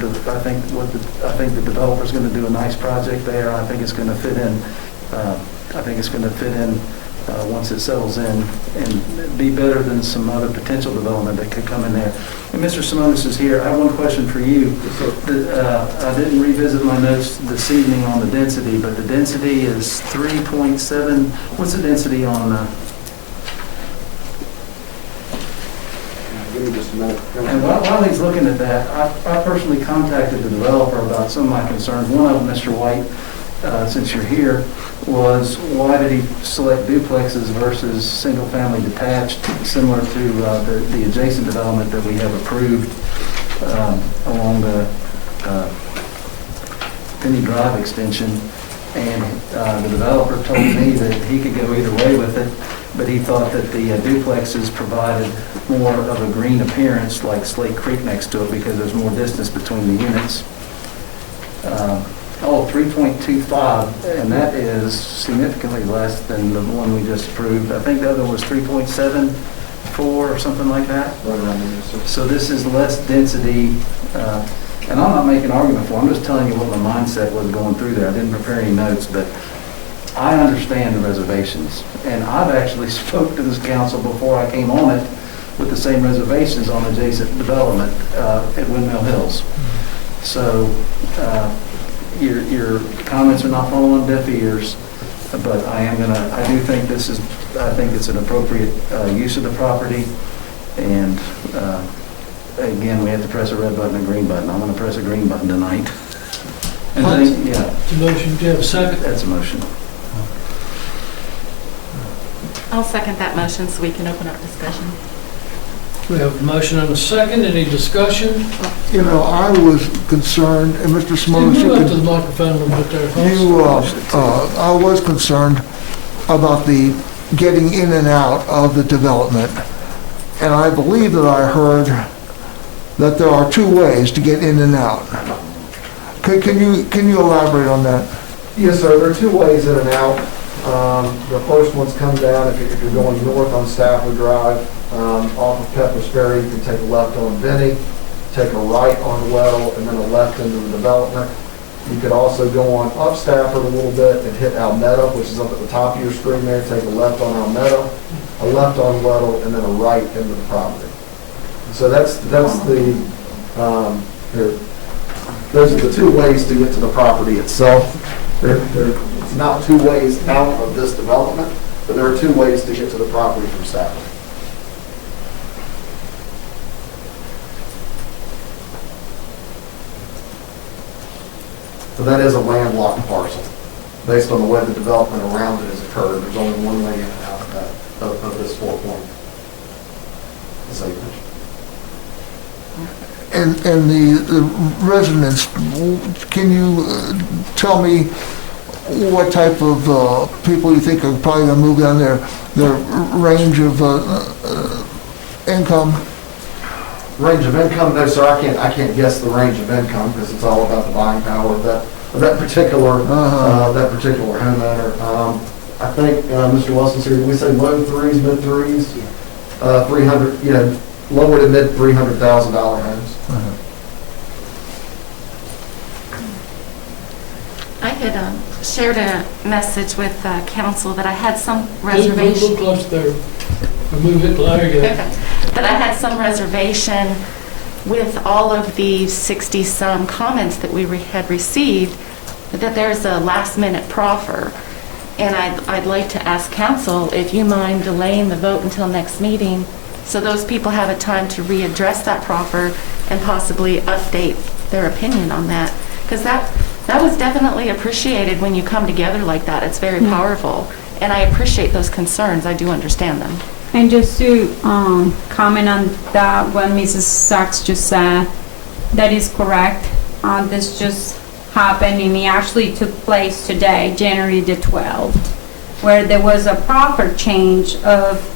developer's going to do a nice project there. I think it's going to fit in. Once it settles in, and be better than some other potential development that could come in there. And Mr. Simonis is here. I have one question for you. I didn't revisit my notes this evening on the density, but the density is 3.7. What's the density on? Give me just a minute. And while he's looking at that, I personally contacted the developer about some of my concerns. One of them, Mr. White, since you're here, was why did he select duplexes versus single-family detached, similar to the adjacent development that we have approved along the Penny Drive extension. And the developer told me that he could go either way with it, but he thought that the duplexes provided more of a green appearance, like Slate Creek next to it, because there's more distance between the units. 3.25, and that is significantly less than the one we just approved. I think the other was 3.74 or something like that. So this is less density, and I'm not making an argument for it. I'm just telling you what my mindset was going through there. I didn't prepare any notes, but I understand the reservations, and I've actually spoke to this council before I came on it with the same reservations on adjacent development at Windmill Hills. So your comments are not falling on deaf ears, but I do think I think it's an appropriate use of the property, and again, we have to press a red button and a green button. I'm going to press a green button tonight. And It's a motion. Do you have a second? That's a motion. I'll second that motion so we can open up discussion. We have a motion and a second. Any discussion? You know, I was concerned, and Mr. Simonis, Move up to the microphone a little bit there. I was concerned about the getting in and out of the development. And I believe that I heard that there are two ways to get in and out. Can you elaborate on that? Yes, sir. There are two ways in and out. The first one's come down if you're going north on Stafford Drive. Off of Pepper's Ferry, you can take a left on Benny, take a right on Well, and then a left into the development. You could also go on up Stafford a little bit and hit Almeda, which is up at the top of your screen there. Take a left on Almeda, a left on Weddle, and then a right into the property. So that's the those are the two ways to get to the property itself. It's not two ways out of this development, but there are two ways to get to the property from Stafford. So that is a landlocked parcel. Based on the way the development around it has occurred, there's only one way in and out of this 4 point. this acreage. And the residents, can you tell me what type of people you think are probably going to move down there, their range of income? Range of income, no, sir, I can't guess the range of income because it's all about the buying power of that particular homeowner. I think Mr. Wilson's here. Did we say low threes, mid threes? 300, lower to mid $300,000 homes. I had shared a message with council that I had some reservation. Move close there. Move it, there you go. That I had some reservation with all of the 60-some comments that we had received, that there's a last-minute proffer. And I'd like to ask council if you mind delaying the vote until next meeting so those people have a time to readdress that proffer and possibly update their opinion on that. Because that was definitely appreciated when you come together like that. It's very powerful. And I appreciate those concerns. I do understand them. And just to comment on that, what Mrs. Sachs just said, that is correct. This just happened, and it actually took place today, January the 12th, where there was a proper change of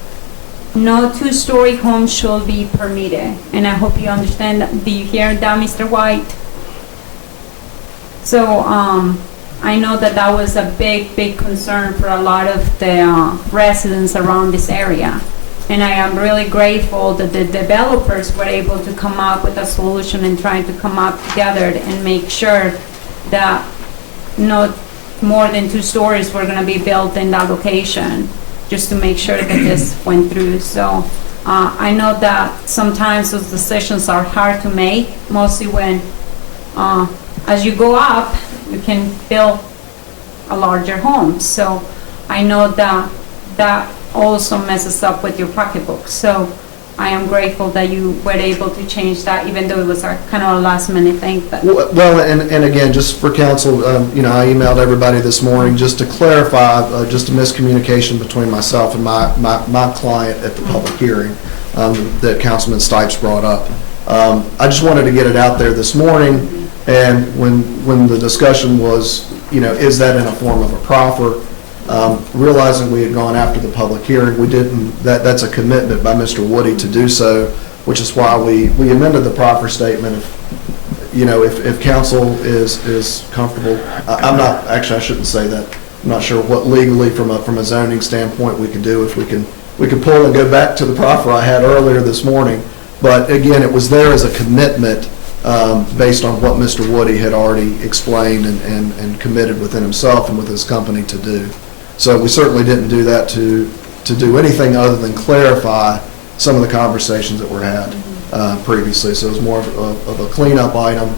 no two-story home should be permitted. And I hope you understand that. Do you hear that, Mr. White? So I know that was a big concern for a lot of the residents around this area. And I am really grateful that the developers were able to come up with a solution and trying to come up together and make sure that not more than 2 stories were going to be built in that location, just to make sure that this went through. So I know that sometimes those decisions are hard to make, mostly when as you go up, you can build a larger home. So I know that also messes up with your pocketbook. So I am grateful that you were able to change that, even though it was a kind of a last minute thing. But. Well, and again, just for council, I emailed everybody this morning just to clarify just a miscommunication between myself and my client at the public hearing that Councilman Stipes brought up. I just wanted to get it out there this morning. And when the discussion was, is that in a form of a proffer, realizing we had gone after the public hearing, we didn't. That's a commitment by Mr. Woody to do so, which is why we amended the proffer statement. If council is comfortable, I shouldn't say that. I'm not sure what legally from a zoning standpoint we can do. If we can pull and go back to the proffer I had earlier this morning. But again, it was there as a commitment. Based on what Mr. Woody had already explained and committed within himself and with his company to do. So we certainly didn't do that to do anything other than clarify some of the conversations that were had previously. So it was more of a cleanup item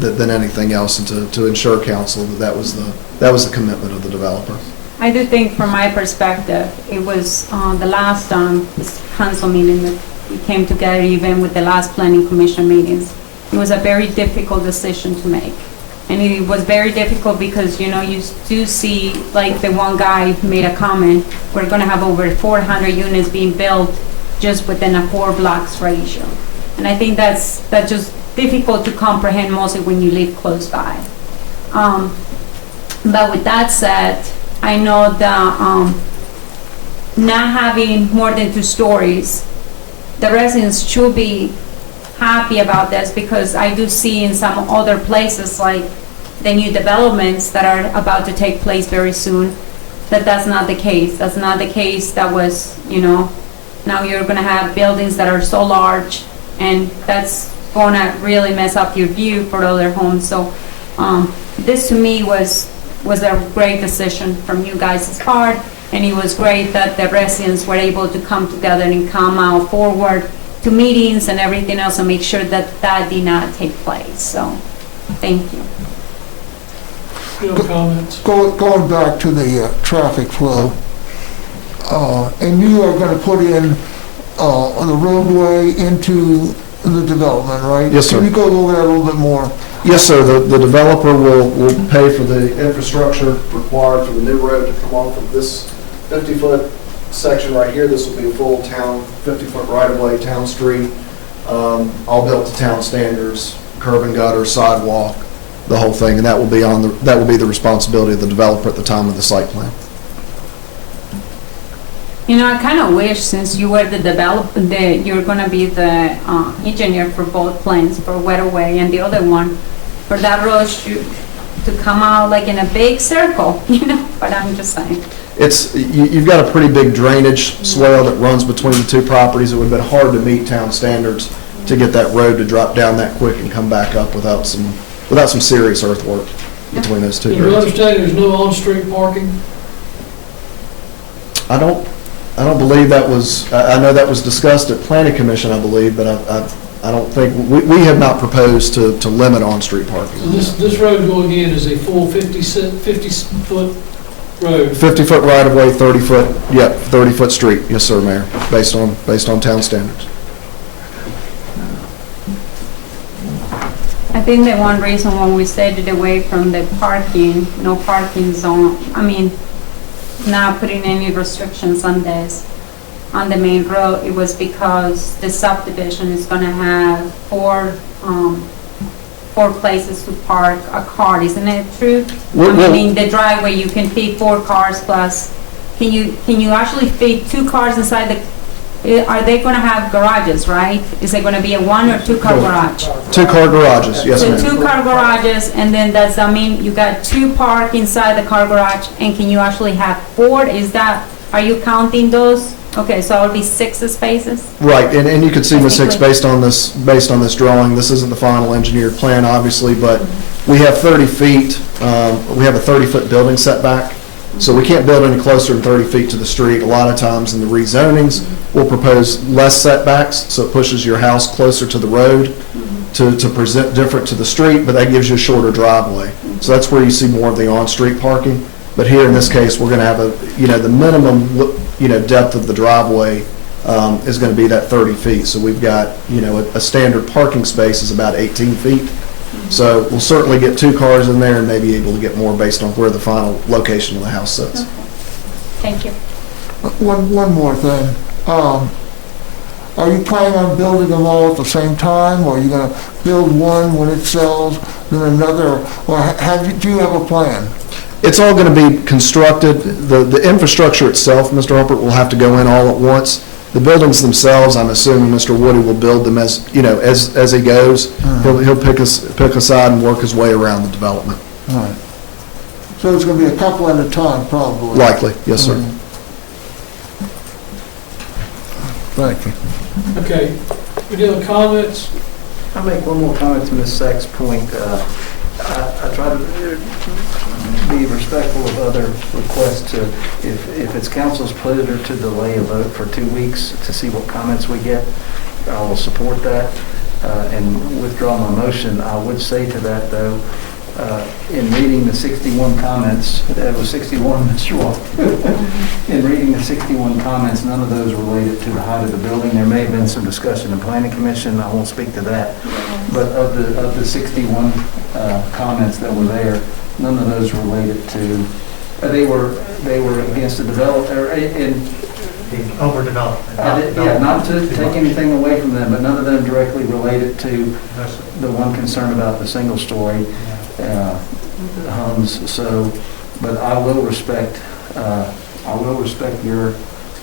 than anything else, and to ensure council that was the commitment of the developer. I do think from my perspective, it was the last this council meeting that we came together, even with the last planning commission meetings. It was a very difficult decision to make. And it was very difficult because, you do see, like the one guy made a comment, we're gonna have over 400 units being built just within a 4 blocks ratio. And I think that's just difficult to comprehend, mostly when you live close by. But with that said, I know that not having more than 2 stories, the residents should be happy about this, because I do see in some other places, like the new developments that are about to take place very soon, that's not the case. That's not the case that was, now you're going to have buildings that are so large, and that's going to really mess up your view for other homes. So this to me was a great decision from you guys' part. And it was great that the residents were able to come together and come out forward to meetings and everything else and make sure that did not take place. So, thank you. Comments? Going back to the traffic flow, and you are going to put in the roadway into the development, right? Yes, sir. Can you go over that a little bit more? Yes, sir. The developer will pay for the infrastructure required for the new road to come off of this 50-foot section right here, this will be a full town, 50-foot right-of-way, town street, all built to town standards, curb and gutter, sidewalk, the whole thing, and that will be the responsibility of the developer at the time of the site plan. You know, I kind of wish, since you were the developer, you're gonna be the engineer for both plans, for Weatherway and the other one, for that road to come out like in a big circle, you know, but I'm just saying. You've got a pretty big drainage swale that runs between the two properties. It would have been hard to meet town standards to get that road to drop down that quick and come back up without some serious earthwork between those two. You understand there's no on-street parking? I don't believe that was, I know that was discussed at Planning Commission, I believe, but I don't think, we have not proposed to limit on-street parking. So this road going in is a full 50-foot road? 50-foot right-of-way, 30-foot, 30-foot street, yes, sir, Mayor, based on town standards. I think the one reason why we stayed away from the parking, no parking zone, I mean, not putting any restrictions on this, on the main road, it was because the subdivision is gonna have four places to park a car, isn't it true? I mean, the driveway, you can fit 4 cars plus, can you actually fit 2 cars inside are they gonna have garages, right? Is it gonna be a 1 or 2 car garage? 2-car garages, yes, ma'am. So 2 car garages, and then does that mean you got 2 park inside the car garage, and can you actually have 4? Are you counting those? Okay, so it would be 6 spaces? Right, and you can see, Ms. Hicks, based on this drawing, this isn't the final engineered plan, obviously, but we have 30 feet, we have a 30-foot building setback, so we can't build any closer than 30 feet to the street. A lot of times in the rezonings, we'll propose less setbacks, so it pushes your house closer to the road to present different to the street, but that gives you a shorter driveway. So that's where you see more of the on-street parking. But here in this case, we're going to have the minimum, depth of the driveway is going to be that 30 feet. So we've got, a standard parking space is about 18 feet. So we'll certainly get 2 cars in there and maybe able to get more based on where the final location of the house sits. Okay. Thank you. One more thing. Are you planning on building them all at the same time, or are you going to build one when it sells, then another, or do you have a plan? It's all going to be constructed. The infrastructure itself, Mr. Harper, will have to go in all at once. The buildings themselves, I'm assuming Mr. Woody will build them as he goes. He'll pick a side and work his way around the development. All right. So it's going to be a couple at a time, probably. Likely, yes, sir. Thank you. Okay. Any other comments? I'll make one more comment to Ms. Sack's point. I try to be respectful of other requests to, if it's council's pleasure to delay a vote for 2 weeks to see what comments we get, I will support that and withdraw my motion. I would say to that, though, in reading the 61 comments, that was 61, Mr. Walker. In reading the 61 comments, none of those related to the height of the building. There may have been some discussion in Planning Commission. I won't speak to that. But of the 61 comments that were there, none of those related to. They were against the developer in The overdevelopment. yeah, not to take anything away from them, but none of them directly related to the one concern about the single story homes. So, but I will respect your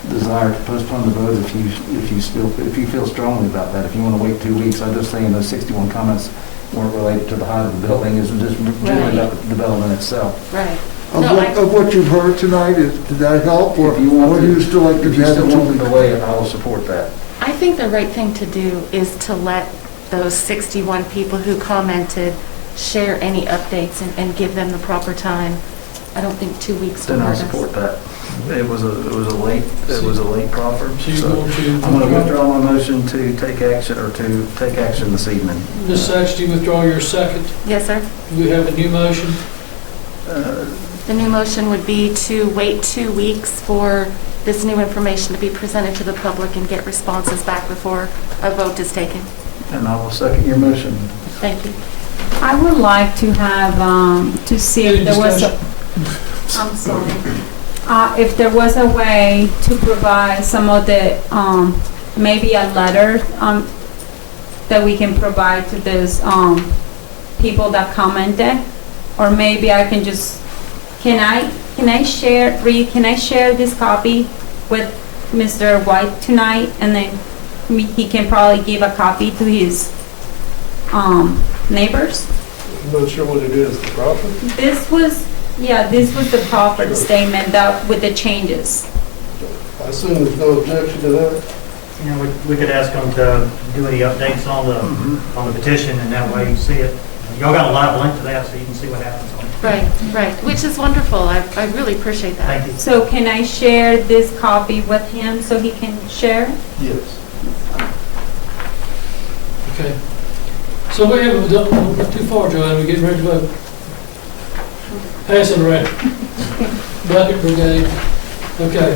desire to postpone the vote if you feel strongly about that. If you want to wait 2 weeks, I'm just saying those 61 comments weren't related to the height of the building. It's just generally about the development itself. Right. Of what you've heard tonight, did that help, or If you want do you still like to if you have still it want to to delay it, I will support that. I think the right thing to do is to let those 61 people who commented share any updates and give them the proper time. I don't think 2 weeks will Then I'll hurt us. support that. It was a late proffer. So you So want to- I'm going to withdraw my motion to take action this evening. Ms. Sachs, do you withdraw your second? Yes, sir. Do we have a new motion? The new motion would be to wait 2 weeks for this new information to be presented to the public and get responses back before a vote is taken. And I will second your motion. Thank you. I would like to have, to see if there was a, I'm sorry. If there was a way to provide some of the, maybe a letter, that we can provide to this, people that commented, or maybe I can just, can I share this copy with Mr. White tonight, and then he can probably give a copy to his, neighbors? I'm not sure what it is, the property? This was the proper statement that, with the changes. I assume there's no objection to that? You know, we could ask them to do any updates on the petition, and that way you see it. Y'all got a live link to that, so you can see what happens on it. Right, which is wonderful. I really appreciate that. Thank you. So can I share this copy with him so he can share? Yes. Okay. So we haven't done too far, Joanne. We're getting ready to vote. Pass it around. Bucket brigade. Okay.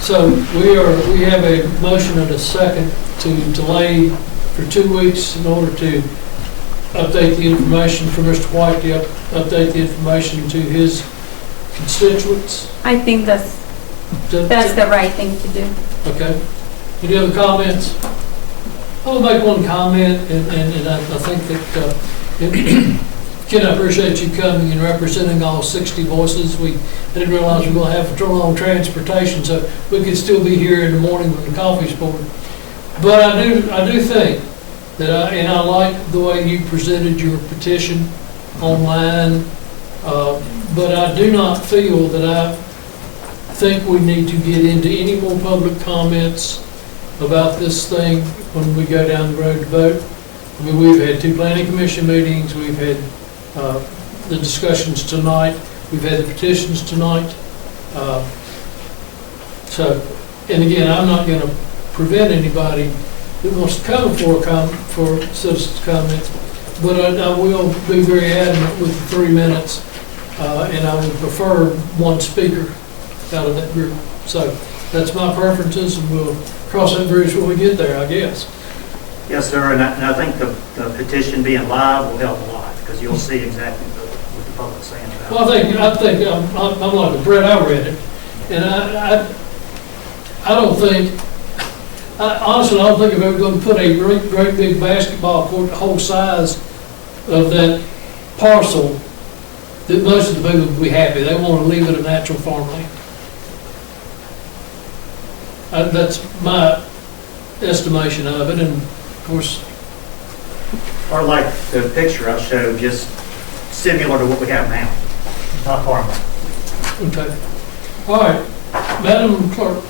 So we have a motion and a second to delay for 2 weeks in order to update the information for Mr. White, to update the information to his constituents. I think that's the right thing to do. Okay. Any other comments? I'll make one comment, and I think that, Ken, I appreciate you coming and representing all 60 voices. I didn't realize we were going to have patrol on transportation, so we could still be here in the morning when the coffee's poured. But I do think that I like the way you presented your petition online, but I do not feel that I think we need to get into any more public comments about this thing when we go down the road to vote. I mean, we've had 2 planning commission meetings, we've had the discussions tonight, we've had the petitions tonight. And again, I'm not going to prevent anybody that wants to come for citizens' comments, but I will be very adamant with the 3 minutes, and I would prefer 1 speaker out of that group. So that's my preferences, and we'll cross that bridge when we get there, I guess. Yes, sir, and I think the petition being live will help a lot, because you'll see exactly what the public's saying about it. Well, I think I'm like Brett, I read it, and I don't think, honestly, I don't think if I was going to put a great big basketball court the whole size of that parcel, that most of the people would be happy. They want to leave it a natural farmland. That's my estimation of it, and of course. Or like the picture I showed, just similar to what we have now, not farmland. Okay. All right, Madam Clerk.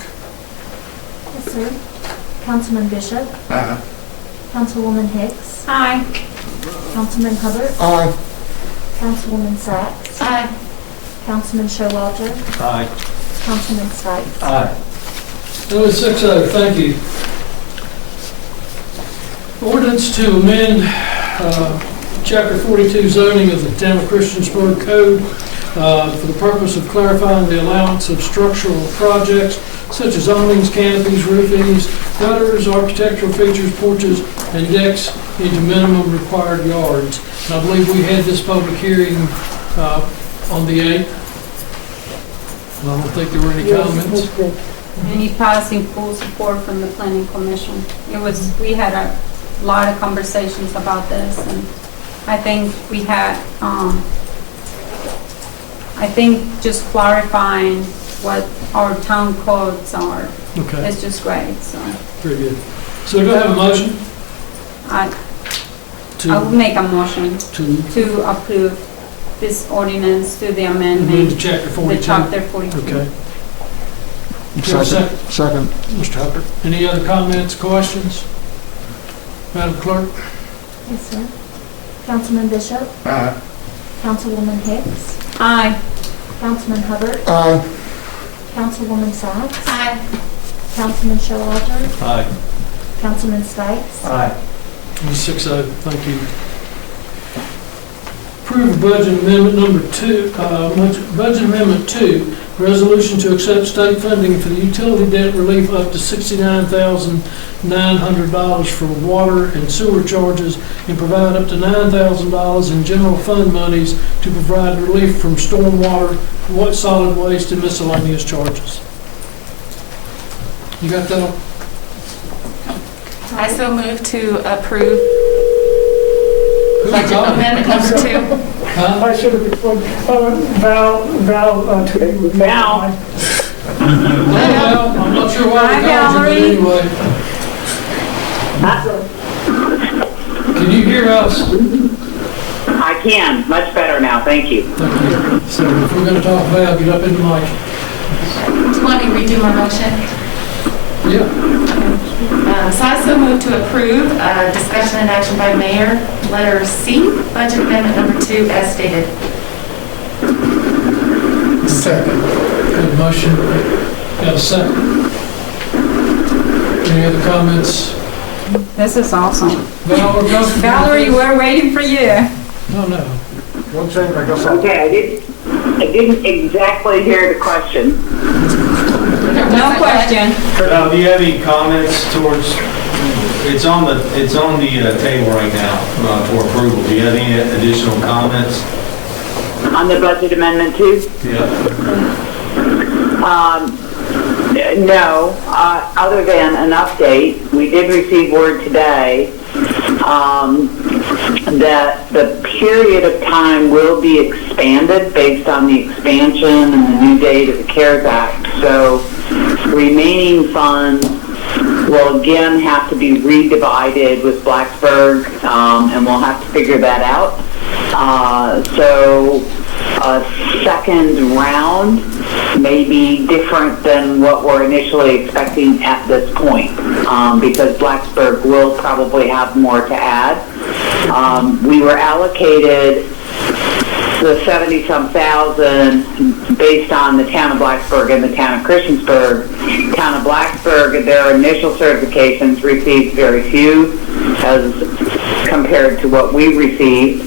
Yes, sir. Councilman Bishop. Aye. Councilwoman Hicks. Aye. Councilman Hubbard. Aye. Councilwoman Sacks. Aye. Councilman Showalter. Aye. Councilman Stipes. Aye. Number 6-0, thank you. Ordinance to amend Chapter 42 zoning of the Town of Christiansburg Code for the purpose of clarifying the allowance of structural projects such as awnings, canopies, roofings, gutters, architectural features, porches, and decks into minimum required yards. And I believe we had this public hearing on the 8th. And I don't think there were any comments. And it passed in full support from the planning commission. We had a lot of conversations about this, and I think we had, I think just clarifying what our town codes are. Okay. It's just great, so. Very good. So do I have a motion? I will make a motion to approve this ordinance to the amend amendment. to Chapter 42? The Chapter 42. Okay. Second. Mr. Hubbard. Any other comments, questions? Madam Clerk? Yes, sir. Councilman Bishop. Aye. Councilwoman Hicks. Aye. Councilman Hubbard. Aye. Councilwoman Sacks. Aye. Councilman Showalter. Aye. Councilman Stipes. Aye. 6-0, thank you. Approve budget amendment number 2, budget amendment 2, resolution to accept state funding for the utility debt relief up to $69,000 $900 for water and sewer charges and provide up to $9,000 in general fund monies to provide relief from stormwater, solid waste, and miscellaneous charges. You got that? I so move to approve budget amendment number 2. I should have explained, Val, to you. Val. I'm not sure why we called you, but anyway. Can you hear us? I can, much better now, thank you. Thank you. So if we're going to talk Val, get up in the mic. Do you want me to redo my motion? Yeah. So I so move to approve discussion and action by mayor, letter C, budget amendment number 2 as stated. Second. Good motion. Got a second. Any other comments? This is awesome. Valerie, we're waiting for you. No. One thing, I guess. Okay, I didn't exactly hear the question. No question. Do you have any comments towards, it's on the table right now for approval. Do you have any additional comments? On the budget amendment too? Yeah. No, other than an update. We did receive word today that the period of time will be expanded based on the expansion and the new date of the CARES Act. So remaining funds will again have to be redivided with Blacksburg, and we'll have to figure that out. So a second round may be different than what we're initially expecting at this point, because Blacksburg will probably have more to add. We were allocated the 70-some thousand based on the town of Blacksburg and the town of Christiansburg. Town of Blacksburg, their initial certifications received very few as compared to what we received.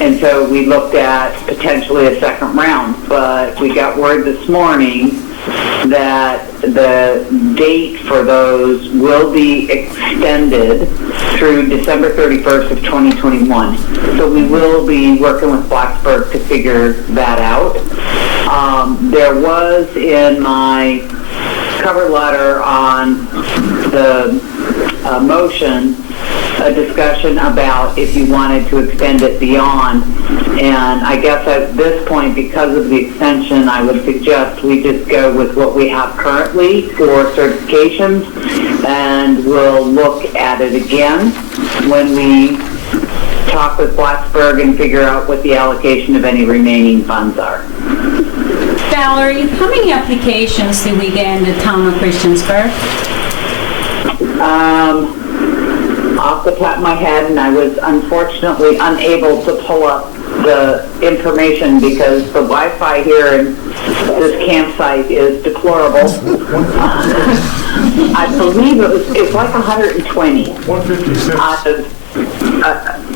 And so we looked at potentially a second round, but we got word this morning that the date for those will be extended through December 31st of 2021. So we will be working with Blacksburg to figure that out. There was in my cover letter on the motion a discussion about if you wanted to extend it beyond. And I guess at this point, because of the extension, I would suggest we just go with what we have currently for certifications, and we'll look at it again when we talk with Blacksburg and figure out what the allocation of any remaining funds are. Valerie, how many applications did we get in the town of Christiansburg? Off the top of my head, and I was unfortunately unable to pull up the information because the Wi-Fi here in this campsite is deplorable. I believe it's like 120. 156.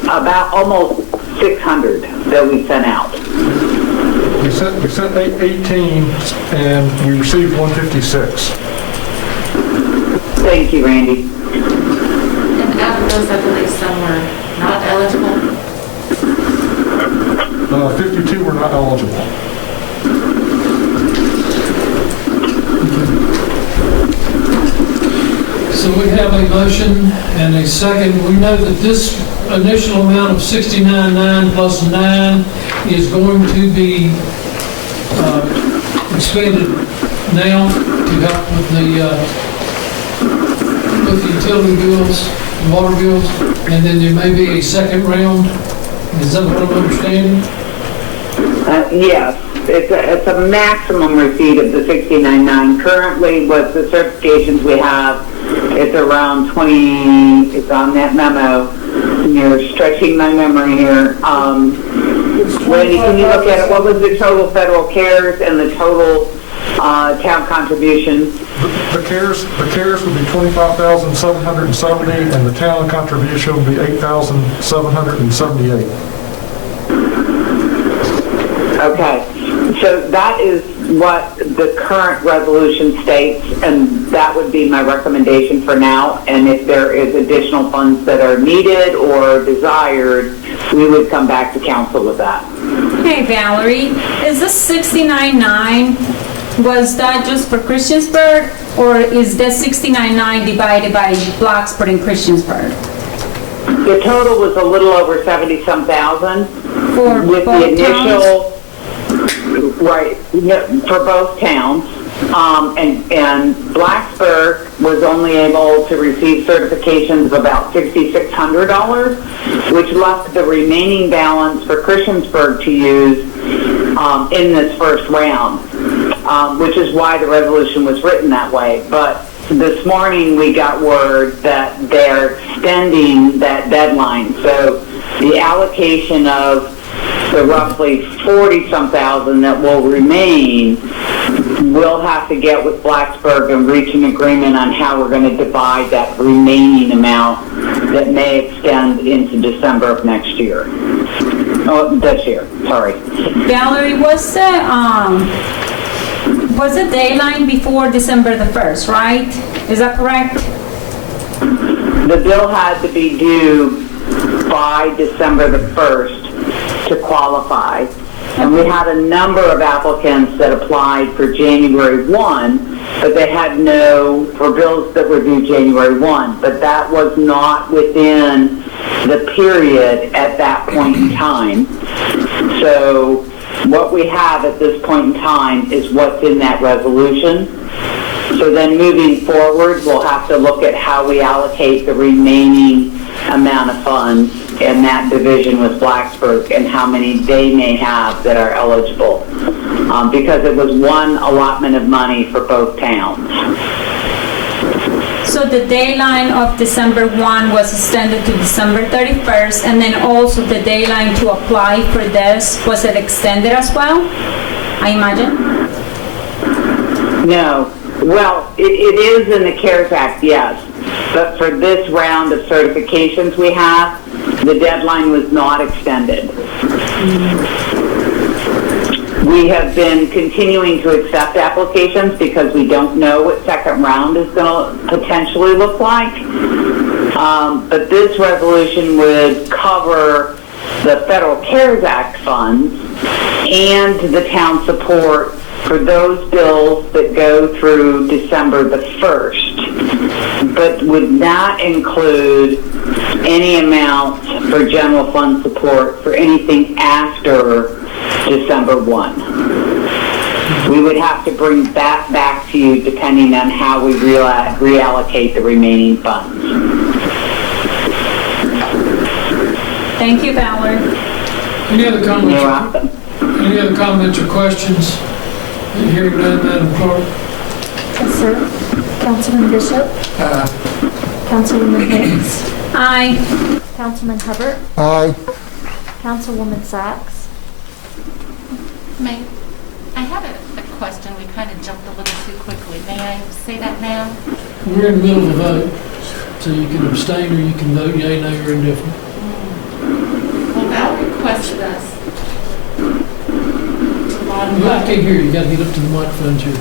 About almost 600 that we sent out. We sent 18 and we received 156. Thank you, Randy. And out of those, I believe some were not eligible. 52 were not eligible. So we have a motion and a second. We know that this initial amount of $69,900 plus 9 is going to be expended now to help with the utility bills, water bills, and then there may be a second round. Is that what I'm understanding? Yes, it's a maximum receipt of the $69,900. Currently, with the certifications we have, it's around 20. It's on that memo. You're stretching my memory here. Wendy, can you look at it? What was the total federal CARES and the total town contributions? The CARES would be 25,770, and the town contribution would be 8,778. Okay, so that is what the current resolution states, and that would be my recommendation for now. And if there is additional funds that are needed or desired, we would come back to council with that. Hey, Valerie, is this 69.9, was that just for Christiansburg, or is that 69.9 divided by Blacksburg and Christiansburg? The total was a little over 70-some thousand For with both the initial, right, for both towns. And Blacksburg was only able to receive certifications of about $6,600, which left the remaining balance for Christiansburg to use in this first round, which is why the resolution was written that way. But this morning we got word that they're extending that deadline. So the allocation of the roughly 40-some thousand that will remain, we'll have to get with Blacksburg and reach an agreement on how we're going to divide that remaining amount that may extend into December of next year. Oh, this year, sorry. Valerie, was the deadline before December the 1st, right? Is that correct? The bill had to be due by December the 1st to qualify. And we had a number of applicants that applied for January 1, but they had for bills that were due January 1. But that was not within the period at that point in time. So what we have at this point in time is what's in that resolution. So then moving forward, we'll have to look at how we allocate the remaining amount of funds in that division with Blacksburg and how many they may have that are eligible, because it was one allotment of money for both towns. So the deadline of December 1 was extended to December 31st, and then also the deadline to apply for this, was it extended as well, I imagine? No. Well, it is in the CARES Act, yes. But for this round of certifications we have, the deadline was not extended. We have been continuing to accept applications because we don't know what second round is going to potentially look like. But this resolution would cover the federal CARES Act funds and the town support for those bills that go through December the 1st, but would not include any amounts for general fund support for anything after December 1. We would have to bring that back to you depending on how we reallocate the remaining funds. Thank you, Valerie. Any other comments? You're welcome. Any other comments or questions? Hearing none, Madam Clerk. Yes, sir. Councilman Bishop? Councilwoman Hicks? Aye. Councilman Hubbard? Aye. Councilwoman Sachs? May I have a question? We kind of jumped a little too quickly. May I say that now? We're in the middle of a vote, so you can abstain or you can vote yea, nay, or indifferent. Well, Val requested us to modify. Well, I can't hear you. You got to get up to the microphone, too.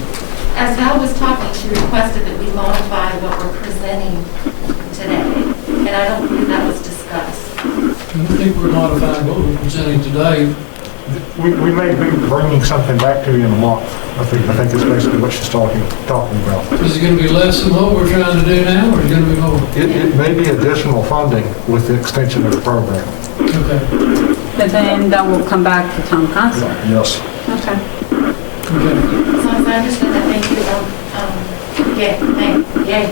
As Val was talking, she requested that we modify what we're presenting today, and I don't believe that was discussed. I don't think we're modifying what we're presenting today. We may be bringing something back to you in a month. I think it's basically what she's talking about. Is it going to be less than what we're trying to do now, or is it going to be more? It may be additional funding with the extension of the program. Okay. But then that will come back to town council. Yes. Okay. Okay. As long as I understand that, thank you. Yay. Yes.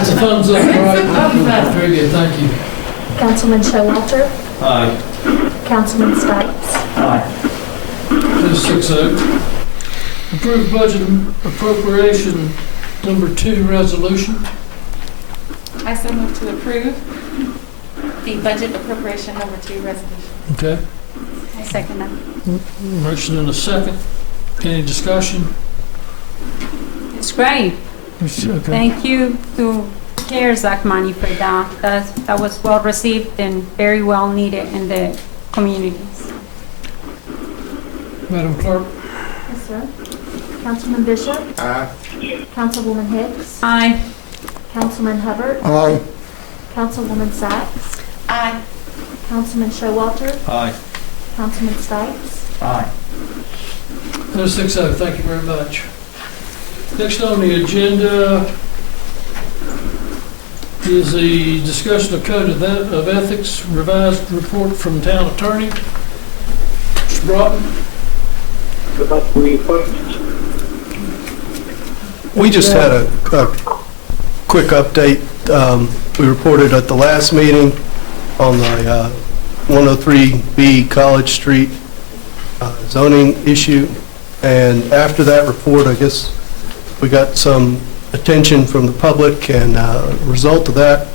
It's a thumbs up, right? Thumbs up. Very good, thank you. Councilman Showalter? Aye. Councilman Stites? This 6-0. Approved budget appropriation number 2 resolution. I so move to approve the budget appropriation number 2 resolution. Okay. I second that. Motion and a second. Any discussion? It's great. Okay. Thank you to CARES Act money for that. That was well received and very well needed in the communities. Madam Clerk. Yes, sir. Councilman Bishop? Aye. Councilwoman Hicks? Aye. Councilman Hubbard? Aye. Councilwoman Sacks? Aye. Councilman Showalter? Aye. Councilman Stipes? Aye. There's 6-0, thank you very much. Next on the agenda is the discussion of code of ethics, revised report from town attorney. Mr. Broughton. We just had a quick update. We reported at the last meeting on the 103B College Street zoning issue. And after that report, I guess we got some attention from the public, and the result of that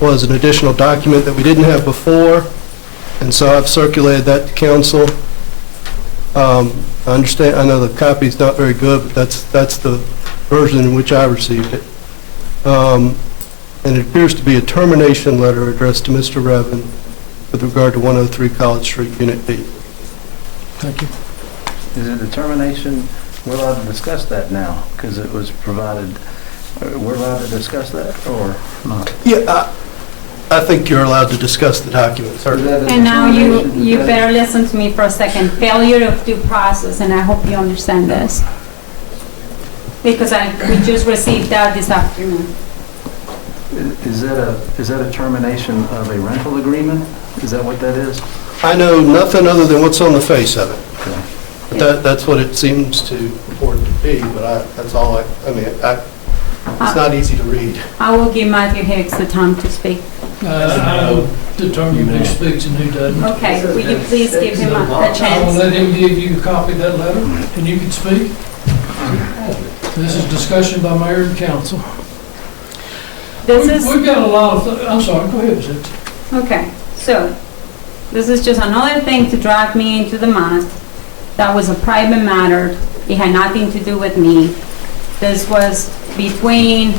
was an additional document that we didn't have before. And so I've circulated that to council. I understand, I know the copy's not very good, but that's the version in which I received it. And it appears to be a termination letter addressed to Mr. Revin with regard to 103 College Street, Unit B. Thank you. Is it a termination? We're allowed to discuss that now because it was provided. We're allowed to discuss that or not? Yeah, I think you're allowed to discuss the document, certainly. And now you better listen to me for a second. Failure of due process, and I hope you understand this. Because we just received that this afternoon. Is that a termination of a rental agreement? Is that what that is? I know nothing other than what's on the face of it. Okay. But that's what it seems to purport to be, but that's all I mean, it's not easy to read. I will give Matthew Hicks the time to speak. I will determine who speaks and who doesn't. Okay, will you please give him a I will chance? let him give you a copy of that letter, and you can speak. This is discussion by mayor and council. We've got a lot of, I'm sorry, go ahead, Sid. Okay, so this is just another thing to drag me into the mud. That was a private matter. It had nothing to do with me. This was between,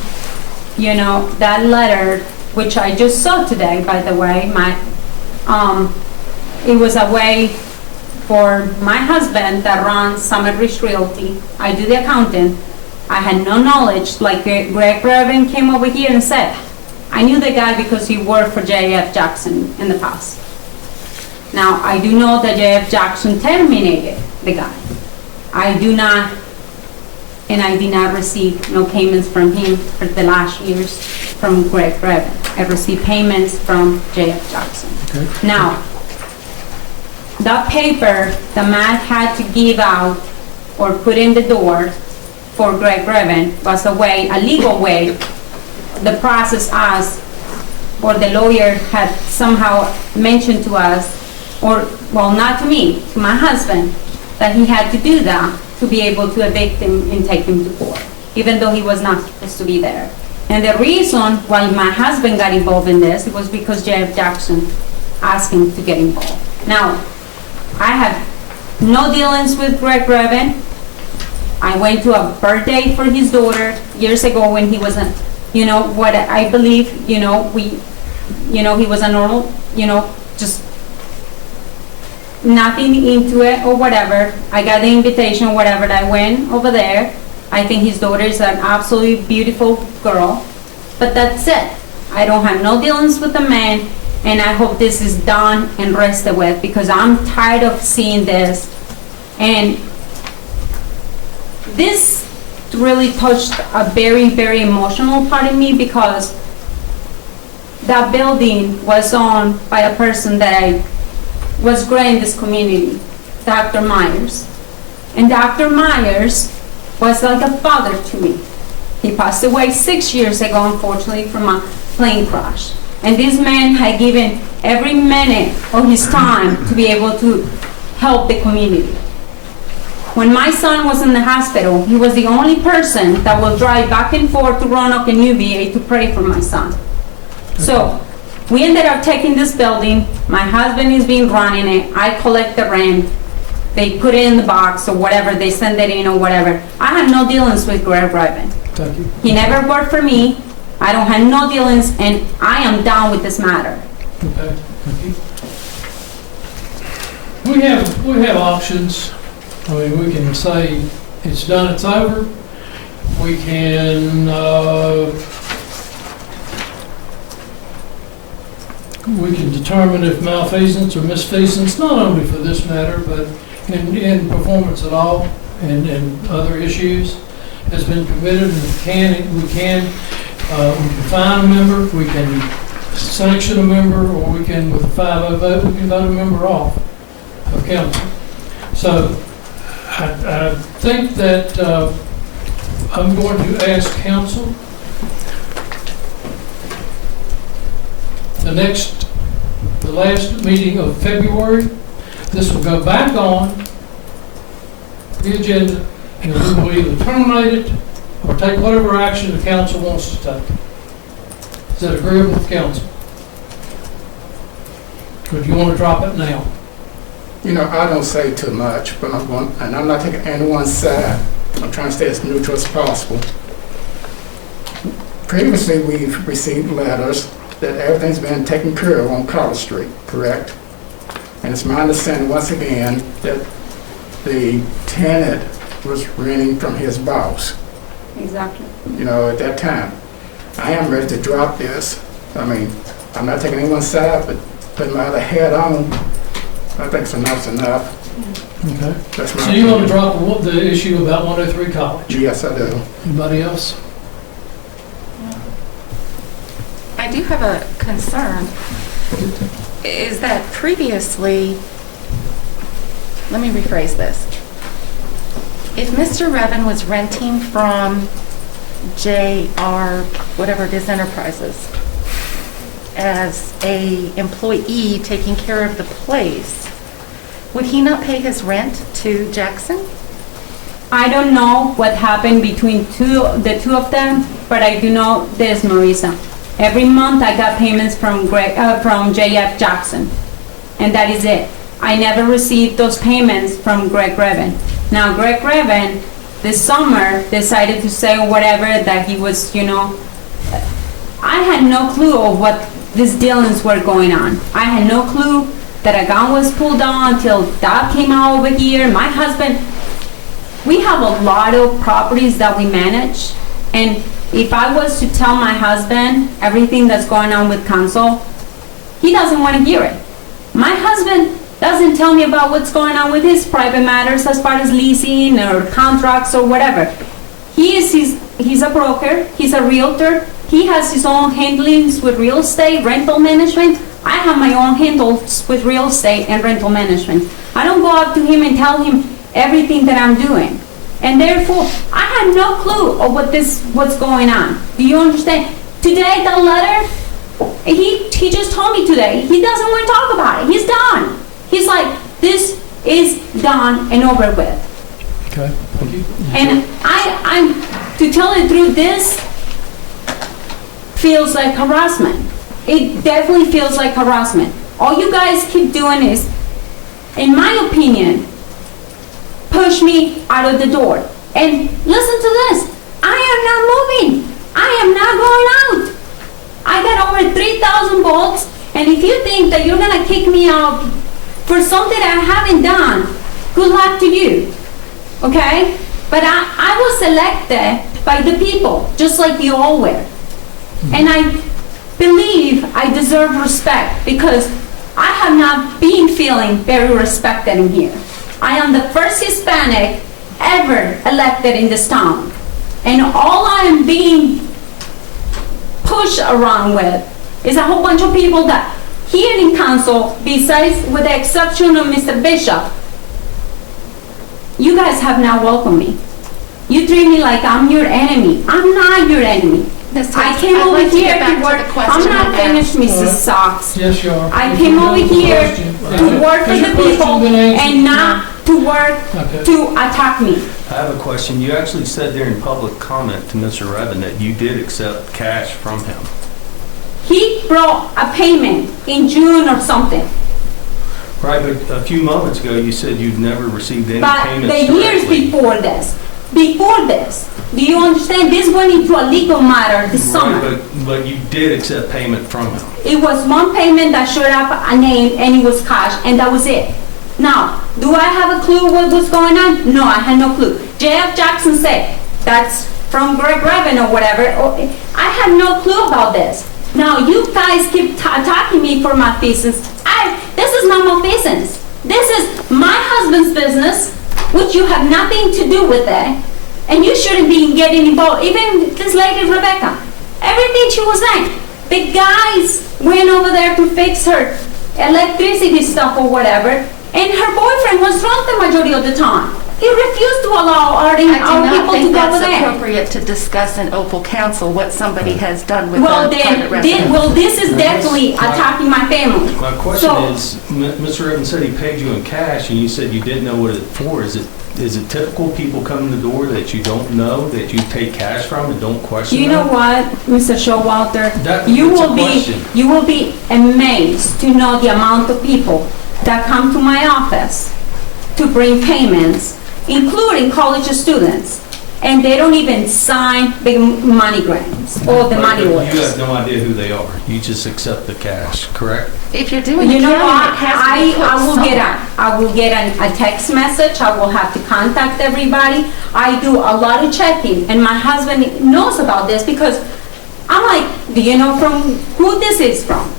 that letter, which I just saw today, by the way. It was a way for my husband that runs Summit Ridge Realty. I do the accounting. I had no knowledge, like Greg Revin came over here and said, I knew the guy because he worked for J.F. Jackson in the past. Now, I do know that J.F. Jackson terminated the guy. I do not, and I did not receive no payments from him for the last years from Greg Revin. I received payments from J.F. Jackson. Okay. Now, that paper that Matt had to give out or put in the door for Greg Revin was a legal way, the process asked, or the lawyer had somehow mentioned to us, not to me, to my husband, that he had to do that to be able to evict him and take him to court, even though he was not supposed to be there. And the reason why my husband got involved in this was because J.F. Jackson asked him to get involved. Now, I have no dealings with Greg Revin. I went to a birthday for his daughter years ago when he was what I believe, he was a normal, just nothing into it or whatever. I got the invitation, whatever, I went over there. I think his daughter is an absolutely beautiful girl, but that's it. I don't have no dealings with the man, and I hope this is done and rested with, because I'm tired of seeing this. And this really touched a very, very emotional part of me, because that building was owned by a person that I was great in this community, Dr. Myers. And Dr. Myers was like a father to me. He passed away 6 years ago, unfortunately, from a plane crash. And this man had given every minute of his time to be able to help the community. When my son was in the hospital, he was the only person that will drive back and forth to Roanoke and UVA to pray for my son. So we ended up taking this building. My husband is being running it. I collect the rent. They put it in the box or whatever. They send it in or whatever. I have no dealings with Greg Revin. Thank you. He never worked for me. I don't have no dealings, and I am down with this matter. Okay. Thank you. We have options. I mean, we can say it's done, it's over. We can, determine if malfeasance or misfeasance, not only for this matter, but in performance at all and other issues, has been committed, and we can fine a member, we can sanction a member, or we can, with a 5-0 vote, we can vote a member off of council. So I think that I'm going to ask council the last meeting of February, this will go back on the agenda, and we will either terminate it or take whatever action the council wants to take. Is that agreeable with council? Or do you want to drop it now? You know, I don't say too much, but I'm not taking anyone's side. I'm trying to stay as neutral as possible. Previously, we've received letters that everything's been taken care of on College Street, correct? And it's my understanding, once again, that the tenant was renting from his boss. Exactly. You know, at that time. I am ready to drop this. I mean, I'm not taking anyone's side, but putting my other hat on, I think enough's enough. Okay. That's my So you want to opinion. drop the issue about 103 College? Yes, I do. Anybody else? I do have a concern, is that previously, let me rephrase this. If Mr. Revin was renting from JR, whatever it is, Enterprises, as a employee taking care of the place, would he not pay his rent to Jackson? I don't know what happened between the two of them, but I do know this, Marisa. Every month I got payments from JF Jackson, and that is it. I never received those payments from Greg Revin. Now, Greg Revin, this summer, decided to say whatever, that he was, you know, I had no clue of what these dealings were going on. I had no clue that a gun was pulled on until that came out over here. My husband, we have a lot of properties that we manage, and if I was to tell my husband everything that's going on with council, he doesn't want to hear it. My husband doesn't tell me about what's going on with his private matters as far as leasing or contracts or whatever. He's a broker, he's a realtor, he has his own handlings with real estate, rental management. I have my own handles with real estate and rental management. I don't go up to him and tell him everything that I'm doing. And therefore, I had no clue of what's going on. Do you understand? Today, the letter, he just told me today, he doesn't want to talk about it. He's done. He's like, this is done and over with. Okay, thank you. And I'm to tell the truth, this feels like harassment. It definitely feels like harassment. All you guys keep doing is, in my opinion, push me out of the door. And listen to this, I am not moving. I am not going out. I got over 3,000 volts, and if you think that you're gonna kick me out for something I haven't done, good luck to you, okay? But I was elected by the people, just like you all were. And I believe I deserve respect because I have not been feeling very respected in here. I am the first Hispanic ever elected in this town. And all I am being pushed around with is a whole bunch of people that here in council, besides with the exception of Mr. Bishop, you guys have not welcomed me. You treat me like I'm your enemy. I'm not your enemy. I came over here to work. I'm not finished, Mrs. Sox. Yes, you are. I came over here to work for the people and not to work to attack me. I have a question. You actually said during public comment to Mr. Revin that you did accept cash from him. He brought a payment in June or something. Right, but a few moments ago you said you'd never received any But payments the years directly. before this, do you understand? This went into a legal matter this summer. Right, but you did accept payment from him. It was one payment that showed up a name and it was cash, and that was it. Now, do I have a clue what was going on? No, I had no clue. J.F. Jackson said, that's from Greg Revan or whatever. I had no clue about this. Now, you guys keep attacking me for my business. This is not my business. This is my husband's business, which you have nothing to do with it. And you shouldn't be getting involved. Even this lady, Rebecca, everything she was saying. The guys went over there to fix her electricity stuff or whatever, and her boyfriend was drunk the majority of the time. He refused to allow our people to go over there. I do not think that's appropriate to discuss in Opal Council what somebody has done with well, a private residence. Well, this is definitely attacking my family. My question is, Mr. Evans said he paid you in cash, and you said you didn't know what it's for. Is it typical people come to the door that you don't know, that you take cash from and don't question You know what, Mr. Showalter? You will be amazed to know the amount of people that come to my office to bring payments, including college students, and they don't even sign big money grants or the money orders. You have no idea who they are. You just accept the cash, correct? If you're doing you know what? I will get a text message. I will have to contact everybody. I do a lot of checking, and my husband knows about this because I'm like, do you know from who this is from?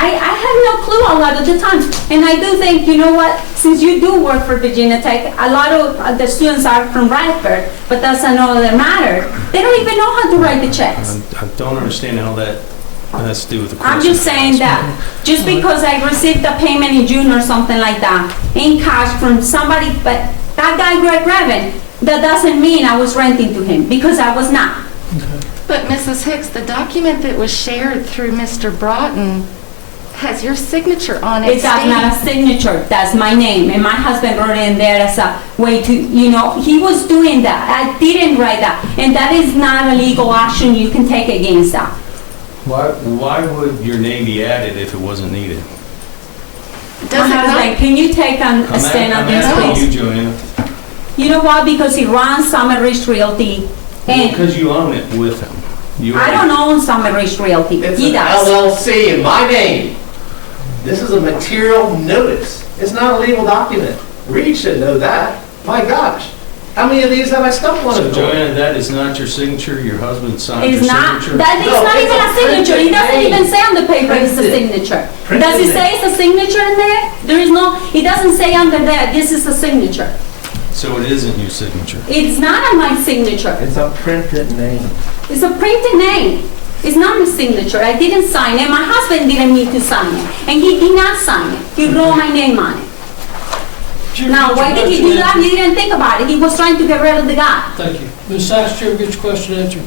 I have no clue a lot of the time, and I do think, you know what, since you do work for Virginia Tech, a lot of the students are from Radford, but that's another matter. They don't even know how to write the checks. I don't understand how that has to do with the question. I'm just saying that just because I received a payment in June or something like that in cash from somebody, but that guy Greg Revan, that doesn't mean I was renting to him, because I was not. But Mrs. Hicks, the document that was shared through Mr. Broughton has your signature on it. It's not a signature, that's my name, and my husband wrote it in there as a way to, you know, he was doing that. I didn't write that, and that is not a legal action you can take against that. Why would your name be added if it wasn't needed? My husband, can you take a stand on this, please? You, Joanna. You know why? Because he runs Summit Ridge Realty. And because you own it with him. I don't own Summit Ridge Realty. It's He an does. LLC in my name. This is a material notice. It's not a legal document. Reed should know that. My gosh. How many of these have I stumped one So of? Joanna, that is not your signature. Your husband signed your It's not. signature. That is not it's even a a signature. He doesn't printed even name. say on the paper it's a Printed. signature. Printed Does it name. say it's a signature in there? There is no. It doesn't say under there. This is a signature. So it isn't your signature. It's not on my signature. It's a printed name. It's a printed name. It's not my signature. I didn't sign it. My husband didn't need to sign it, and he did not sign it. He wrote my name on it. Now, why did he do that? He didn't think about it. He was trying to get rid of the guy. Thank you. Ms. Sykes, did you ever get your question answered?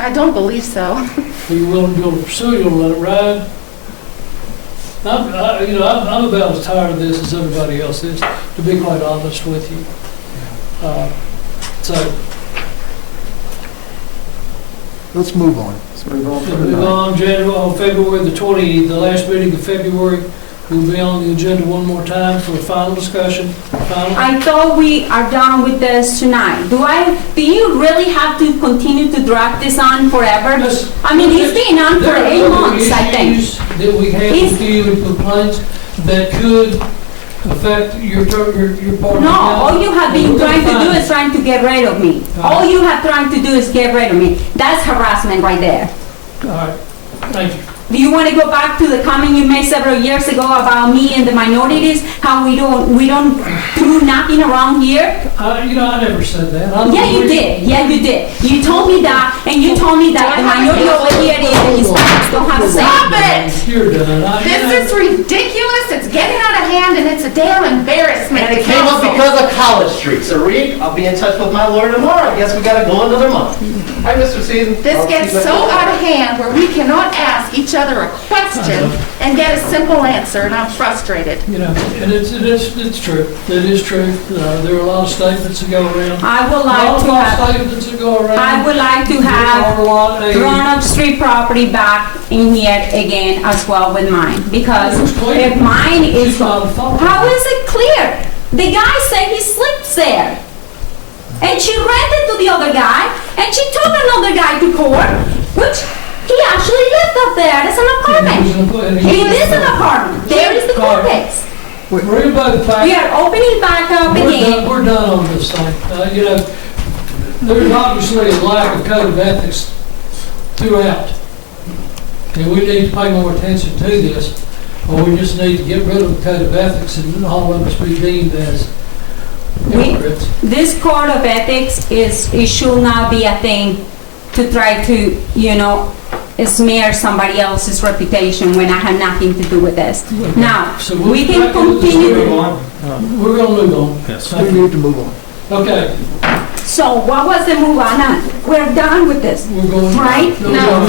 I don't believe so. Are you willing to go to pursue, you'll let it ride? I'm about as tired of this as everybody else is, to be quite honest with you. So, Let's move on. on February the 20th, the last meeting of February, we'll be on the agenda one more time for a final discussion. I thought we are done with this tonight. Do you really have to continue to drag this on forever? I mean, it's been on for 8 months, I think. That we have with you and complaints that could affect your part. No, all you have been trying to do is trying to get rid of me. All you have trying to do is get rid of me. That's harassment right there. All right, thank you. Do you want to go back to the comment you made several years ago about me and the minorities? How we don't do nothing around here? I never said that. Yeah, you did. Yeah, you did. You told me that, and you told me that the minority over here is don't have to say. Stop it! You're done. This is ridiculous. It's getting out of hand, and it's a damn embarrassment. And it came up because of College Street. So Reed, I'll be in touch with my lawyer tomorrow. I guess we gotta go another month. Hi, Mr. Season. This gets so out of hand where we cannot ask each other a question and get a simple answer, and I'm frustrated. And it's true. It is true. There are a lot of statements that go around. I would like to have grown-up street property back in here again as well with mine, because if mine is, how is it clear? The guy said he sleeps there, and she rented to the other guy, and she took another guy to court, which He actually lived up there. It's an apartment. It is an apartment. There is the court case. We're both back. We are opening back up again. We're done on this thing. You know, there's obviously a lack of code of ethics throughout. And we need to pay more attention to this, or we just need to get rid of the code of ethics and all of us be deemed as hypocrites. This code of ethics it should not be a thing to try to, smear somebody else's reputation when I have nothing to do with this. Now, So we can continue. We're going to move on. Yes. We need to move on. Okay. So what was the move on? We're done with this, We're going. right? No.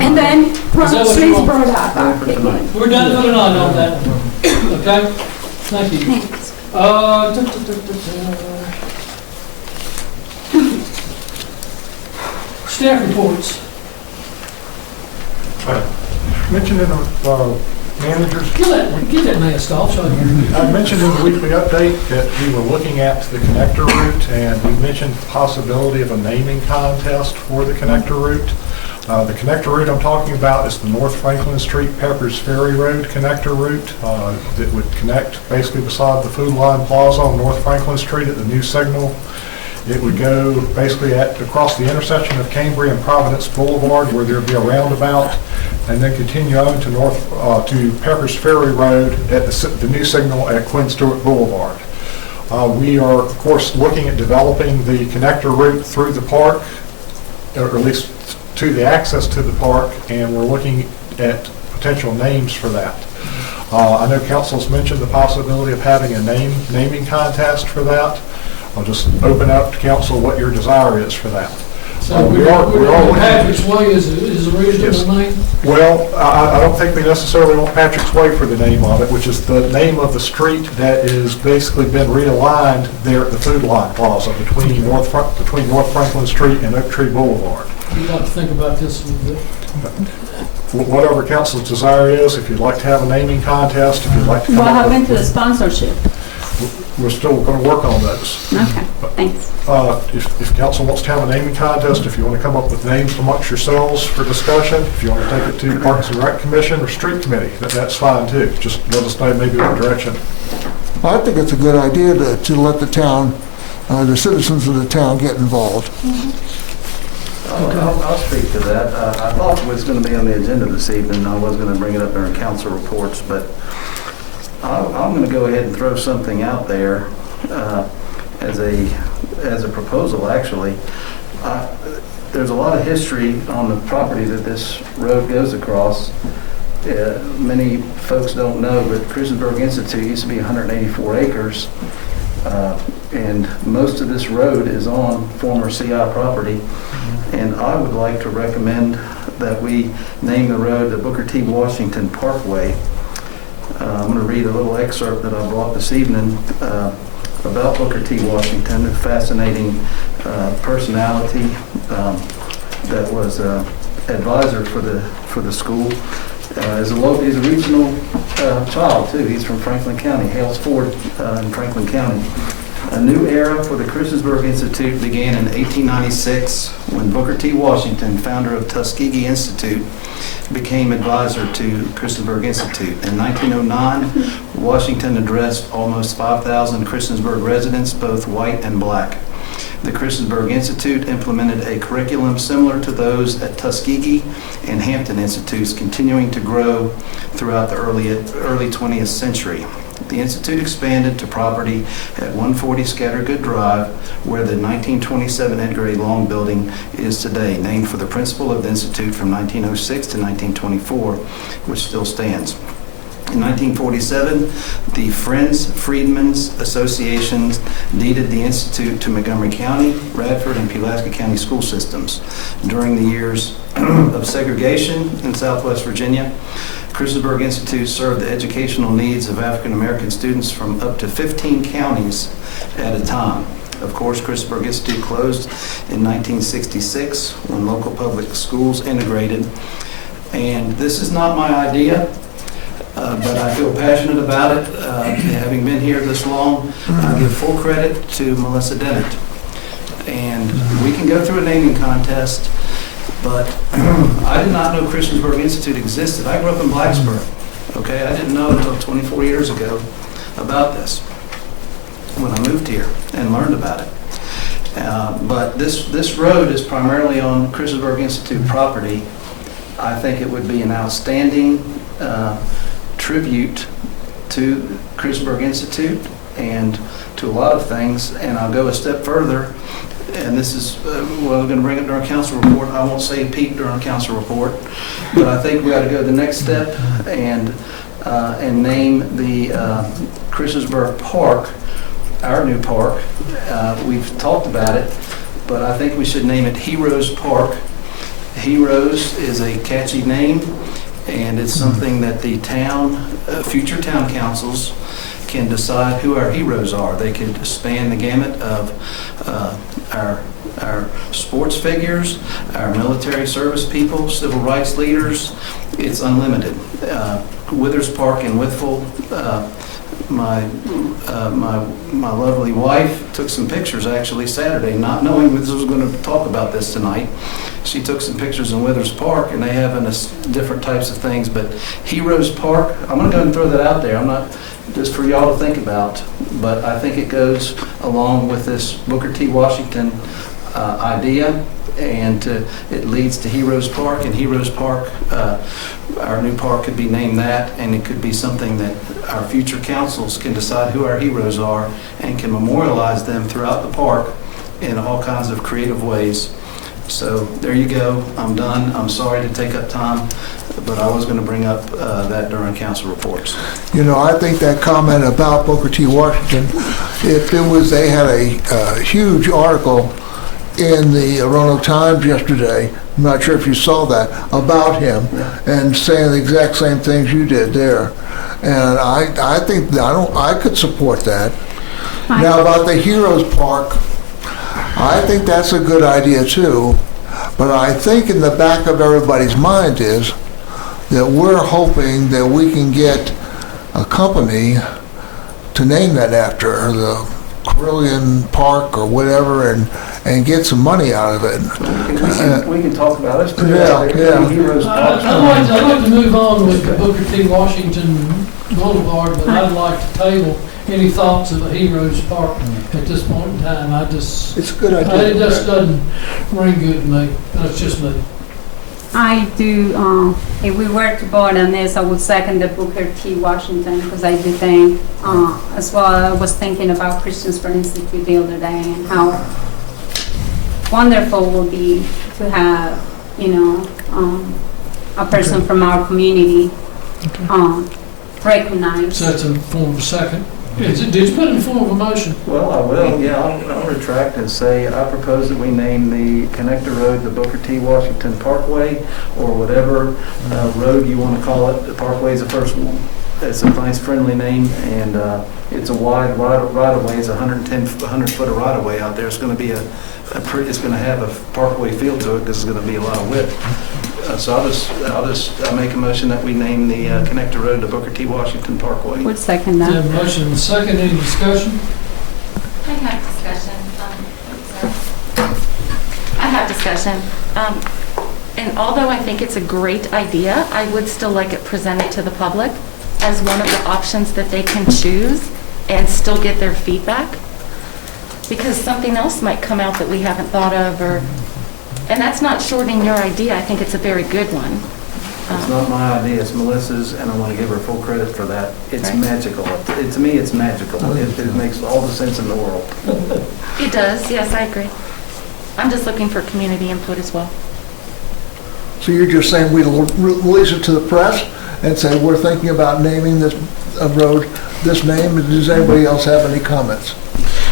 And then Is that what you Streets want? brought up. We're done for tonight on that. Okay? Thank you. Thanks. Staff reports. Mentioned in the managers. Get that mask off. So I mentioned in the weekly update that we were looking at the connector route, and we mentioned the possibility of a naming contest for the connector route. The connector route I'm talking about is the North Franklin Street Peppers Ferry Road connector route that would connect basically beside the Food Line Plaza on North Franklin Street at the new signal. It would go basically across the intersection of Cambria and Providence Boulevard, where there'd be a roundabout, and then continue on to to Peppers Ferry Road at the new signal at Quinn Stewart Boulevard. We are, of course, looking at developing the connector route through the park, or at least to the access to the park, and we're looking at potential names for that. I know council's mentioned the possibility of having a naming contest for that. I'll just open up to council what your desire is for that. So we are Patrick's Way is a reasonable name? Well, I don't think we necessarily want Patrick's Way for the name of it, which is the name of the street that is basically been realigned there at the Food Line Plaza between North Franklin Street and Oak Tree Boulevard. You'd like to think about this a little bit. Whatever council's desire is, if you'd like to have a naming contest, if you'd like to come What up happened to with, the sponsorship? we're still going to work on those. Okay, thanks. If council wants to have a naming contest, if you want to come up with names amongst yourselves for discussion, if you want to take it to Parks and Rec Commission or Street Committee, that's fine too. Just let us know maybe what direction. I think it's a good idea to let the town, the citizens of the town get involved. I'll speak to that. I thought it was going to be on the agenda this evening. I was going to bring it up during council reports, but I'm going to go ahead and throw something out there as a proposal, actually. There's a lot of history on the property that this road goes across. Many folks don't know, but Christiansburg Institute used to be 184 acres, and most of this road is on former CI property. And I would like to recommend that we name the road the Booker T. Washington Parkway. I'm going to read a little excerpt that I brought this evening about Booker T. Washington, a fascinating personality that was advisor for the school. He's a regional child too. He's from Franklin County, Hales Ford in Franklin County. A new era for the Christiansburg Institute began in 1896 when Booker T. Washington, founder of Tuskegee Institute, became advisor to Christiansburg Institute. In 1909, Washington addressed almost 5,000 Christiansburg residents, both white and black. The Christiansburg Institute implemented a curriculum similar to those at Tuskegee and Hampton Institutes, continuing to grow throughout the early 20th century. The Institute expanded to property at 140 Scattergood Drive, where the 1927 Edgar A. Long building is today, named for the principal of the Institute from 1906 to 1924, which still stands. In 1947, the Friends Freedmen's Association deeded the Institute to Montgomery County, Radford, and Pulaski County school systems. During the years of segregation in Southwest Virginia, Christiansburg Institute served the educational needs of African American students from up to 15 counties at a time. Of course, Christiansburg Institute closed in 1966 when local public schools integrated. And this is not my idea, but I feel passionate about it. Having been here this long, I give full credit to Melissa Dennett. And we can go through a naming contest. But I did not know Christiansburg Institute existed. I grew up in Blacksburg, okay? I didn't know until 24 years ago about this when I moved here and learned about it. But this road is primarily on Christiansburg Institute property. I think it would be an outstanding tribute to Christiansburg Institute and to a lot of things. And I'll go a step further, and this is, well, I'm going to bring it during council report. I won't say peak during council report, but I think we got to go the next step and name the Christiansburg Park our new park. We've talked about it, but I think we should name it Heroes Park. Heroes is a catchy name, and it's something that the town, future town councils can decide who our heroes are. They could span the gamut of our sports figures, our military service people, civil rights leaders. It's unlimited. Withers Park in Withville, my lovely wife took some pictures actually Saturday, not knowing this was going to talk about this tonight. She took some pictures in Withers Park, and they have different types of things. But Heroes Park, I'm going to go ahead and throw that out there. I'm not just for y'all to think about, but I think it goes along with this Booker T. Washington idea, and it leads to Heroes Park. And Heroes Park, our new park could be named that, and it could be something that our future councils can decide who our heroes are and can memorialize them throughout the park in all kinds of creative ways. So there you go. I'm done. I'm sorry to take up time, but I was going to bring up that during council reports. You know, I think that comment about Booker T. Washington, if it was, they had a huge article in the Roanoke Times yesterday, I'm not sure if you saw that, about him, and saying the exact same things you did there. And I think that I could support that. Now about the Heroes Park, I think that's a good idea too, but I think in the back of everybody's mind is that we're hoping that we can get a company to name that after, the Carillion Park or whatever, and get some money out of it. We can talk about it. Yeah. Heroes Park. I'd like to move on with the Booker T. Washington Boulevard, but I'd like to table any thoughts of a Heroes Park at this point in time. It's a good idea. It just doesn't ring good to me. That's just me. I do, if we were to vote on this, I would second the Booker T. Washington, because I do think, as well, I was thinking about Christiansburg Institute the other day and how wonderful it would be to have, a person from our community recognized. So that's in the form of a second. Did you put it in the form of a motion? Well, I will, yeah. I'll retract and say I propose that we name the connector road the Booker T. Washington Parkway, or whatever road you want to call it. The Parkway is the first one. It's a nice, friendly name, and it's a wide right-of-way. It's 100-foot of right-of-way out there. It's going to be it's going to have a parkway feel to it because it's going to be a lot of width. So I'll just make a motion that we name the connector road to Booker T. Washington Parkway. Would second that. Motion and second. Any discussion? I have discussion. I have discussion. And although I think it's a great idea, I would still like it presented to the public as one of the options that they can choose and still get their feedback. Because something else might come out that we haven't thought of, and that's not shorting your idea. I think it's a very good one. It's not my idea, it's Melissa's, and I want to give her full credit for that. It's magical. To me, it's magical. It makes all the sense in the world. It does, yes, I agree. I'm just looking for community input as well. So you're just saying we release it to the press and say we're thinking about naming this road this name, and does anybody else have any comments?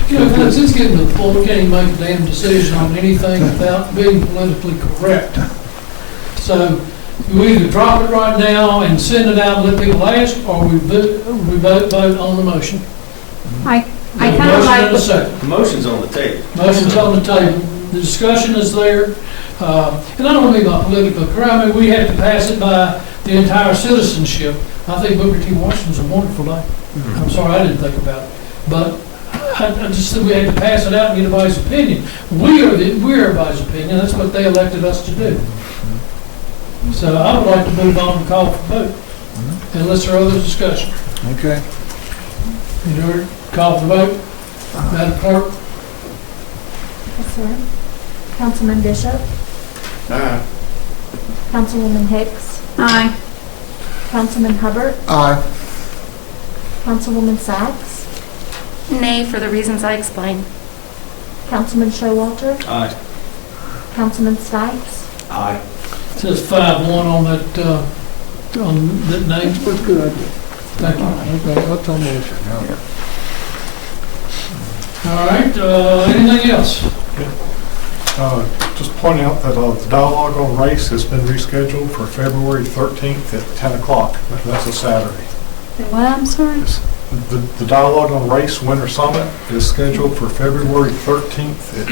Because it's getting to the point we can't even make a damn decision on anything without being politically correct. So we either drop it right now and send it out and let people ask, or we vote on the motion. I kind of like the motion's on the table. Motion's on the table. The discussion is there. And I don't mean by political correct. I mean, we have to pass it by the entire citizenship. I think Booker T. Washington's a wonderful name. I'm sorry I didn't think about it. But I just said we had to pass it out and get everybody's opinion. We're everybody's opinion, that's what they elected us to do. So I would like to move on and call for vote, unless there are other discussion. Okay. You heard, call for vote. Madam Clerk? Yes, sir. Councilman Bishop? Aye. Councilwoman Hicks? Aye. Councilman Hubbard? Aye. Councilwoman Sacks? Nay, for the reasons I explained. Councilman Showalter? Aye. Councilman Stipes? Aye. It says 5-1 on that name. That's good. Thank you. Okay, that's on motion. All right, anything else? Just pointing out that the dialogue on race has been rescheduled for February 13th at 10 o'clock. That's a Saturday. What, I'm sorry? The dialogue on race winter summit is scheduled for February 13th at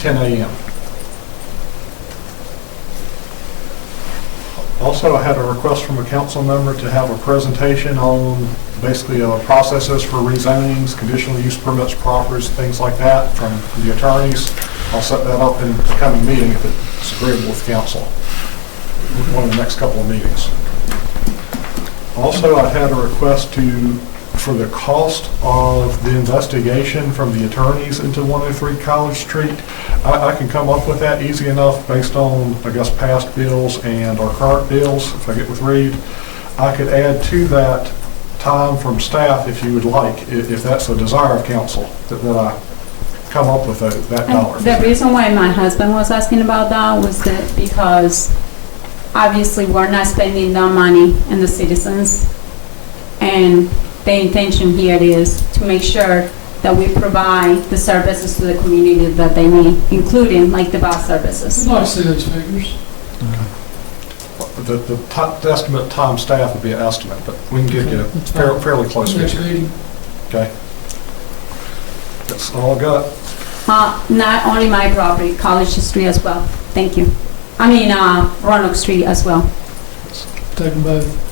10 a.m. Also, I had a request from a council member to have a presentation on basically processes for rezonings, conditional use permits, proffers, things like that from the attorneys. I'll set that up in the coming meeting if it's agreeable with council, one of the next couple of meetings. Also, I had a request for the cost of the investigation from the attorneys into 103 College Street. I can come up with that easy enough based on, I guess, past bills and our current bills, if I get with Reed. I could add to that time from staff if you would like, if that's a desire of council, that I come up with that dollar. The reason why my husband was asking about that was that because obviously we're not spending that money on the citizens, and the intention here is to make sure that we provide the services to the community that they need, including like the bus services. I'd like to see those figures. The estimate time staff would be an estimate, but we can give you a fairly close Next figure. meeting. Okay. That's all I got. Not only my property, College Street as well. Thank you. I mean, Roanoke Street as well. Take them both.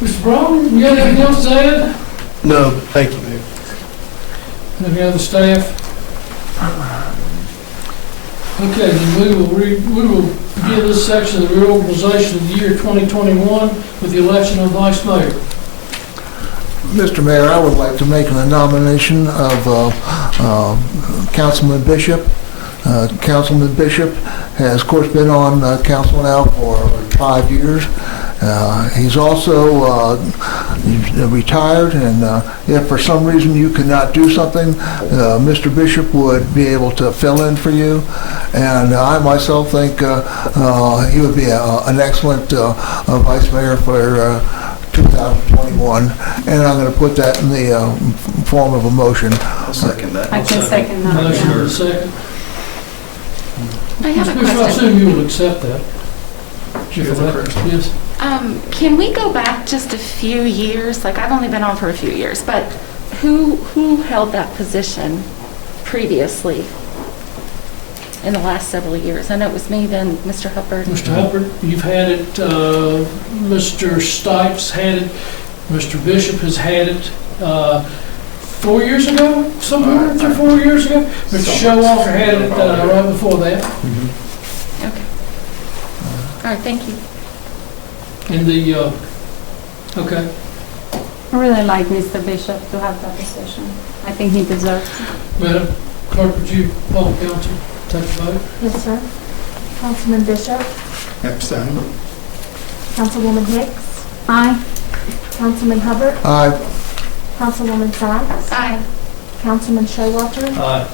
Mr. Brown, you got anything else to add? No, but thank you, Mayor. Any other staff? Okay, then we will begin this section of the reorganization of the year 2021 with the election of vice mayor. Mr. Mayor, I would like to make a nomination of Councilman Bishop. Councilman Bishop has, of course, been on council now for 5 years. He's also retired, and if for some reason you could not do something, Mr. Bishop would be able to fill in for you. And I myself think he would be an excellent vice mayor for 2021, and I'm going to put that in the form of a motion. I'll second that. I can second that. Motion and a second. I have a I question. assume you will accept that. Yes. Can we go back just a few years? Like, I've only been on for a few years, but who held that position previously in the last several years? I know it was me, then Mr. Hubbard. Mr. Hubbard, you've had it, Mr. Stipes had it, Mr. Bishop has had it 4 years ago, somewhere, 3 or 4 years ago. Mr. Showalter had it right before that. Okay. All right, thank you. In the, okay. I really like Mr. Bishop to have that position. I think he deserves it. Madam Clerk, would you poll the council, take the vote? Yes, sir. Councilman Bishop? Abstain. Councilwoman Hicks? Aye. Councilman Hubbard? Aye. Councilwoman Sacks? Aye. Councilman Showalter? Aye.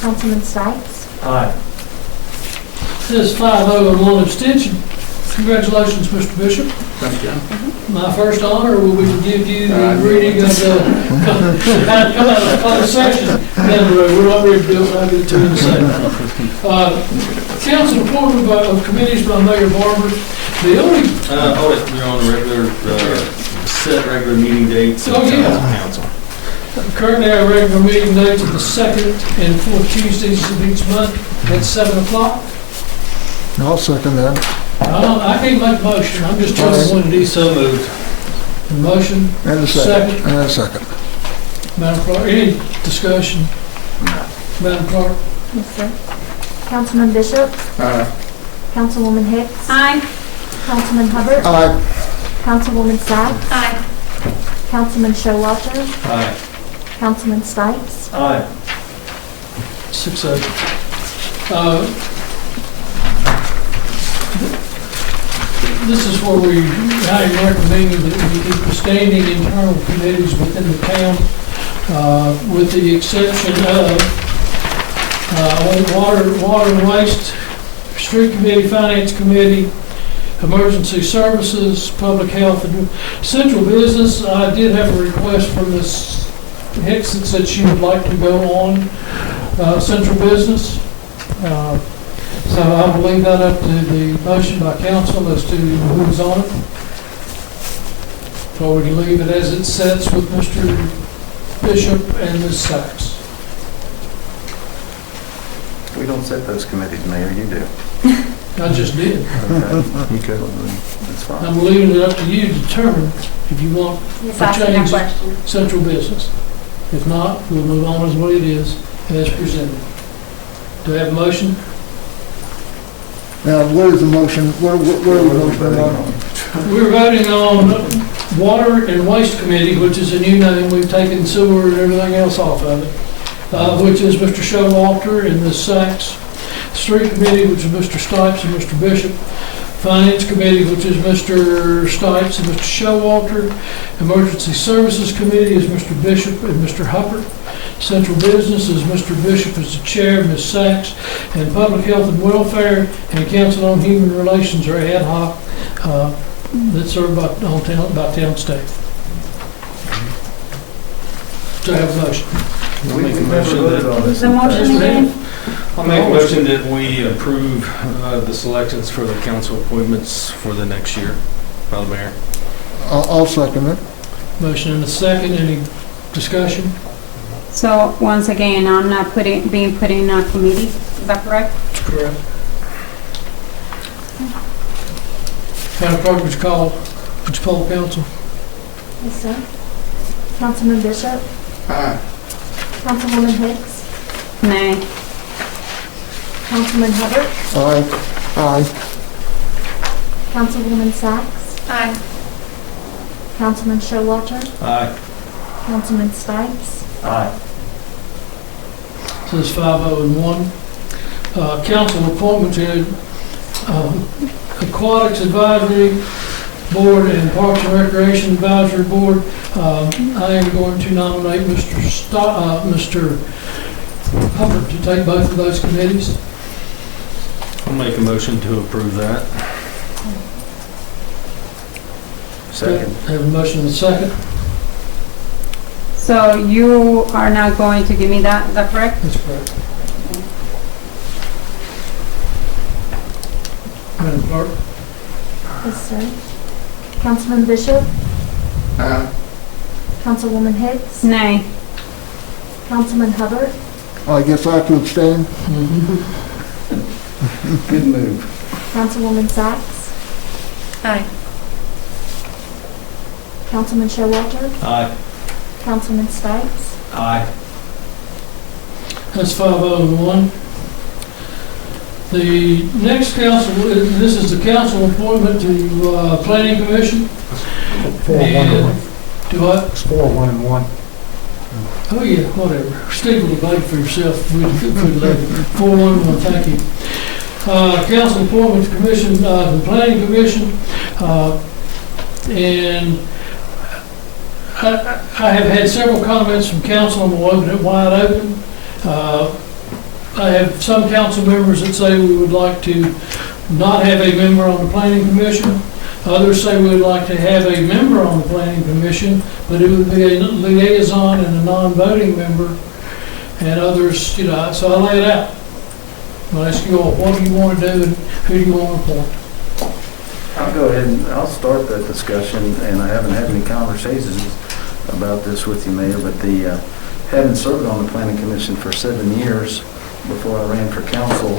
Councilman Stipes? Aye. Says 5-0 and 1 abstention. Congratulations, Mr. Bishop. Thank you. My first honor will be to give you the reading of the, come out of the closed session down the road. We're not ready to do it, but I'll get it to you in a second. Council appointment of committees by Mayor Barber. The only, We're on regular, set regular meeting dates of Oh, yeah. council. currently our regular meeting dates are the 2nd and 4th Tuesdays of each month at 7 o'clock. I'll second that. I can't make a motion, I'm just telling you what it is. So moved. Motion? And a second. And a second. Madam Clerk, any discussion? Madam Clerk? Yes, sir. Councilman Bishop? Councilwoman Hicks? Aye. Councilman Hubbard? Aye. Councilwoman Sykes? Aye. Councilman Showalter? Aye. Councilman Stipes? Aye. 6-0. This is where I am recommending that we keep the standing internal committees within the town, with the exception of water and waste, street committee, finance committee, emergency services, public health, and central business. I did have a request from Ms. Hicks that said she would like to go on central business. So I will leave that up to the motion by council as to who's on it. Or we can leave it as it sets with Mr. Bishop and Ms. Sykes. We don't set those committees, Mayor, you do. I just did. Okay. That's fine. I'm leaving it up to you to determine if you want Yes, to asking that change question. central business. If not, we'll move on as what it is, as presented. Do I have a motion? Now, what is the motion? What are we voting on? We're voting on Water and Waste Committee, which is a new name. We've taken sewer and everything else off of it, which is Mr. Showalter and Ms. Sykes. Street Committee, which is Mr. Stipes and Mr. Bishop. Finance Committee, which is Mr. Stipes and Mr. Showalter. Emergency Services Committee is Mr. Bishop and Mr. Hubbard. Central Business is Mr. Bishop as the chair, Ms. Sykes. And Public Health and Welfare and Council on Human Relations are ad hoc, that's served by town staff. Do I have a motion? I'll make a motion that... Is the motion again? I'll make a motion that we approve the selections for the council appointments for the next year by the mayor. I'll second it. Motion and a second. Any discussion? So once again, I'm not being put in a committee, is that correct? That's correct. Madam Clerk, would you poll council? Yes, sir. Councilman Bishop? Councilwoman Hicks? Nay. Councilman Hubbard? Aye. Councilwoman Sykes? Aye. Councilman Showalter? Aye. Councilman Stipes? Aye. So it's 5-0 and 1. Council appointments in Aquatics Advisory Board and Parks and Recreation Advisory Board. I am going to nominate Mr. Hubbard to take both of those committees. I'll make a motion to approve that. Second. Have a motion and a second. So you are not going to give me that, is that correct? That's correct. Madam Clerk? Yes, sir. Councilman Bishop? Councilwoman Hicks? Nay. Councilman Hubbard? I guess I have to abstain. Good move. Councilwoman Sykes? Aye. Councilman Showalter? Aye. Councilman Stipes? Aye. That's 5-0 and 1. The next council, this is the council appointment to Planning Commission. 4-1 and 1. Do what? It's 4-1 and 1. Oh, yeah, whatever. Steve will debate for yourself. We'd love it. 4-1 and 1, thank you. Council appointment to Commission, the Planning Commission. And I have had several comments from council on leaving it wide open. I have some council members that say we would like to not have a member on the planning commission. Others say we would like to have a member on the planning commission, but it would be a liaison and a non-voting member. And others, so I lay it out. I'll ask you all, what do you want to do and who do you want to appoint? I'll go ahead and I'll start that discussion, and I haven't had any conversations about this with you, Mayor, but having served on the Planning Commission for 7 years before I ran for council,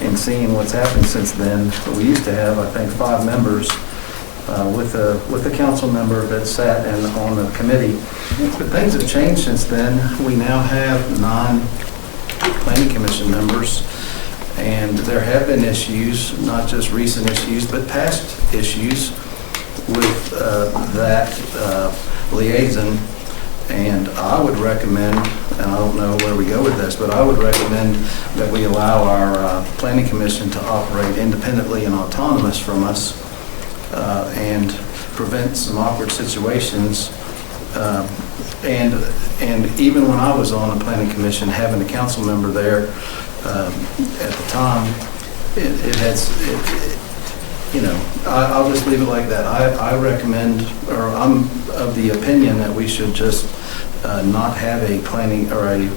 and seeing what's happened since then, we used to have, I think, 5 members with the council member that sat on the committee. But things have changed since then. We now have 9 planning commission members, and there have been issues, not just recent issues, but past issues with that liaison. And I would recommend, and I don't know where we go with this, but I would recommend that we allow our planning commission to operate independently and autonomous from us, and prevent some awkward situations. And even when I was on the planning commission, having a council member there at the time, I'll just leave it like that. I recommend, or I'm of the opinion that we should just not have a planning or a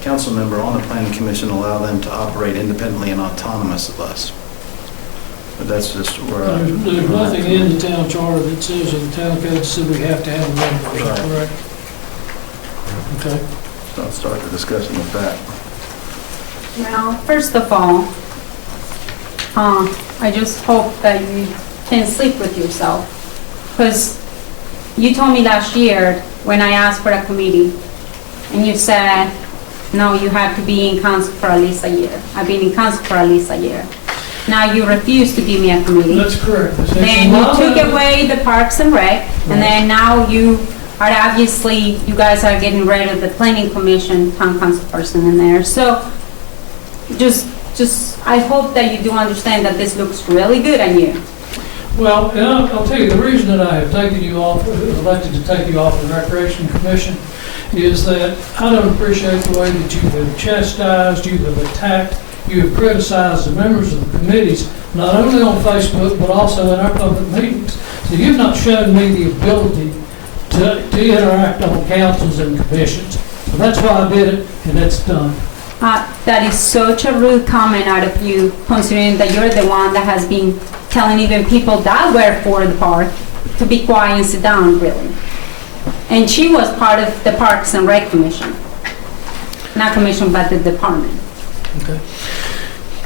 council member on the planning commission, allow them to operate independently and autonomous of us. But that's just where There's nothing in the town charter that says, or the town code says we have to have a member, is that correct? Okay. So I'll start the discussion with that. Well, first of all, I just hope that you can sleep with yourself, because you told me last year when I asked for a committee, and you said, no, you have to be in council for at least a year. I've been in council for at least a year. Now you refuse to give me a committee. That's correct. Then you took away the Parks and Rec, and then now you are obviously, you guys are getting rid of the planning commission, town council person in there. So just, I hope that you do understand that this looks really good on you. Well, and I'll tell you, the reason that I have taken you off, elected to take you off the Recreation Commission, is that I don't appreciate the way that you have chastised, you have attacked, you have criticized the members of the committees, not only on Facebook, but also in our public meetings. So you've not shown me the ability to interact on councils and commissions. So that's why I did it, and that's done. That is such a rude comment out of you, considering that you're the one that has been telling even people that were for the park to be quiet and sit down, really. And she was part of the Parks and Rec Commission. Not commission, but the department. Okay.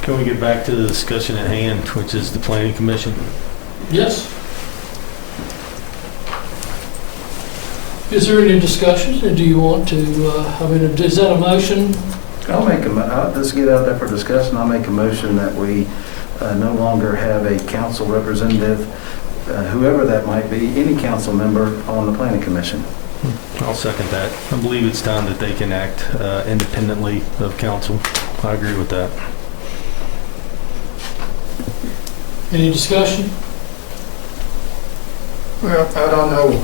Can we get back to the discussion at hand, which is the planning commission? Yes. Is there any discussion, or do you want to, is that a motion? I'll just get out there for discussion. I'll make a motion that we no longer have a council representative, whoever that might be, any council member on the planning commission. I'll second that. I believe it's time that they can act independently of council. I agree with that. Any discussion? Well, I don't know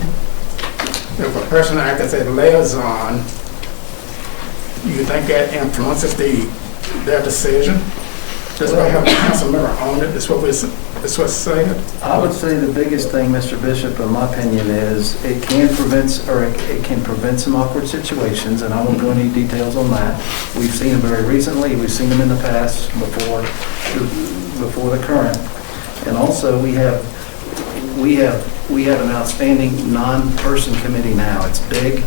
if a person acts as a liaison, you think that influences their decision? Just by having a council member on it, is what's saying? I would say the biggest thing, Mr. Bishop, in my opinion, is it can prevent some awkward situations, and I won't go into details on that. We've seen them very recently. We've seen them in the past before the current, and also we have an outstanding non-person committee now. It's big,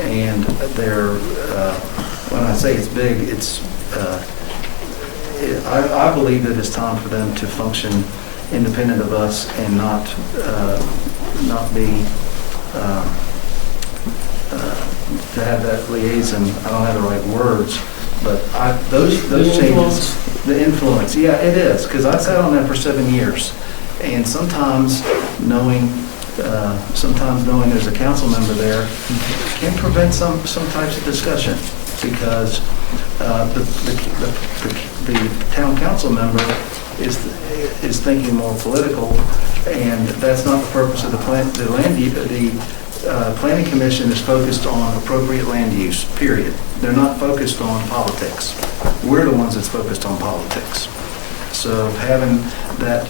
and they're when I say it's big, it's. I believe that it's time for them to function independent of us and not be to have that liaison. I don't have the right words, but those changes, the influence. Yeah, it is, because I sat on that for 7 years, and sometimes knowing there's a council member there can prevent some types of discussion, because the town council member is thinking more political, and that's not the purpose of the plan. The planning commission is focused on appropriate land use, period. They're not focused on politics. We're the ones that's focused on politics. So having that,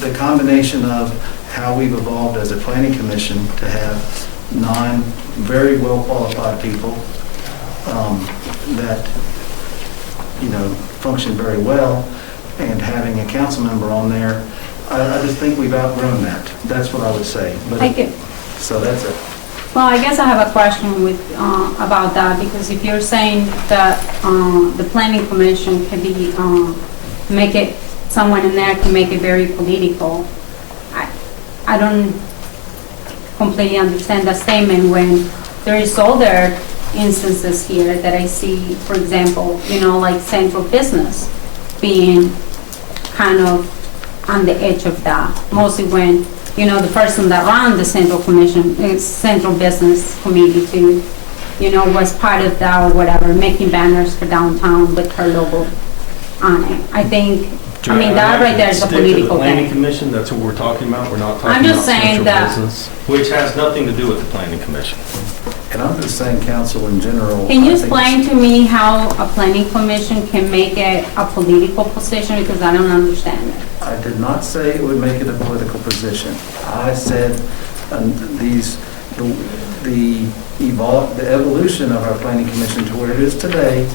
the combination of how we've evolved as a planning commission to have 9 very well qualified people that function very well, and having a council member on there, I just think we've outgrown that. That's what I would say. So that's it. Well, I guess I have a question about that, because if you're saying that the planning commission can be make it someone in there can make it very political. I don't completely understand the statement when there is other instances here that I see, for example, like central business being kind of on the edge of that, mostly when, the person that ran the central business committee too, was part of that or whatever, making banners for downtown with her logo on it. I think, that right there is a political Planning thing. Commission, that's what we're talking about. We're not I'm talking just about saying central that- business, which has nothing to do with the Planning Commission. And I'm just saying, council in general. Can you I think explain to me how a planning commission can make it a political position, because I don't understand it. I did not say it would make it a political position. I said the evolution of our planning commission to where it is today,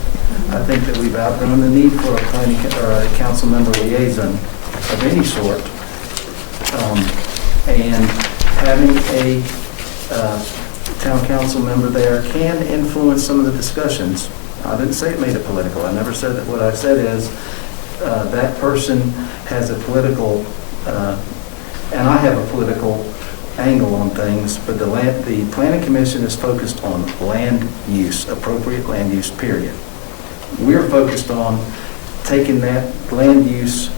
I think that we've outgrown the need for a planning or a council member liaison of any sort. And having a town council member there can influence some of the discussions. I didn't say it made it political. I never said that. What I said is that person has a political, and I have a political angle on things, but the planning commission is focused on land use, appropriate land use, period. We're focused on taking that land use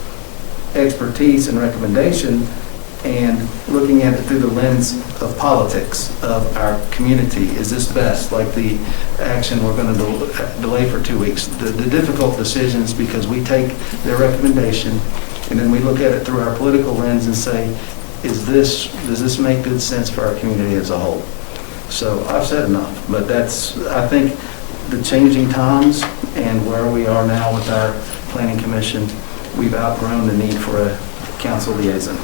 expertise and recommendation and looking at it through the lens of politics of our community. Is this best? Like the action we're going to delay for 2 weeks. The difficult decisions, because we take their recommendation and then we look at it through our political lens and say, does this make good sense for our community as a whole? So I've said enough, but I think the changing times and where we are now with our planning commission, we've outgrown the need for a council liaison.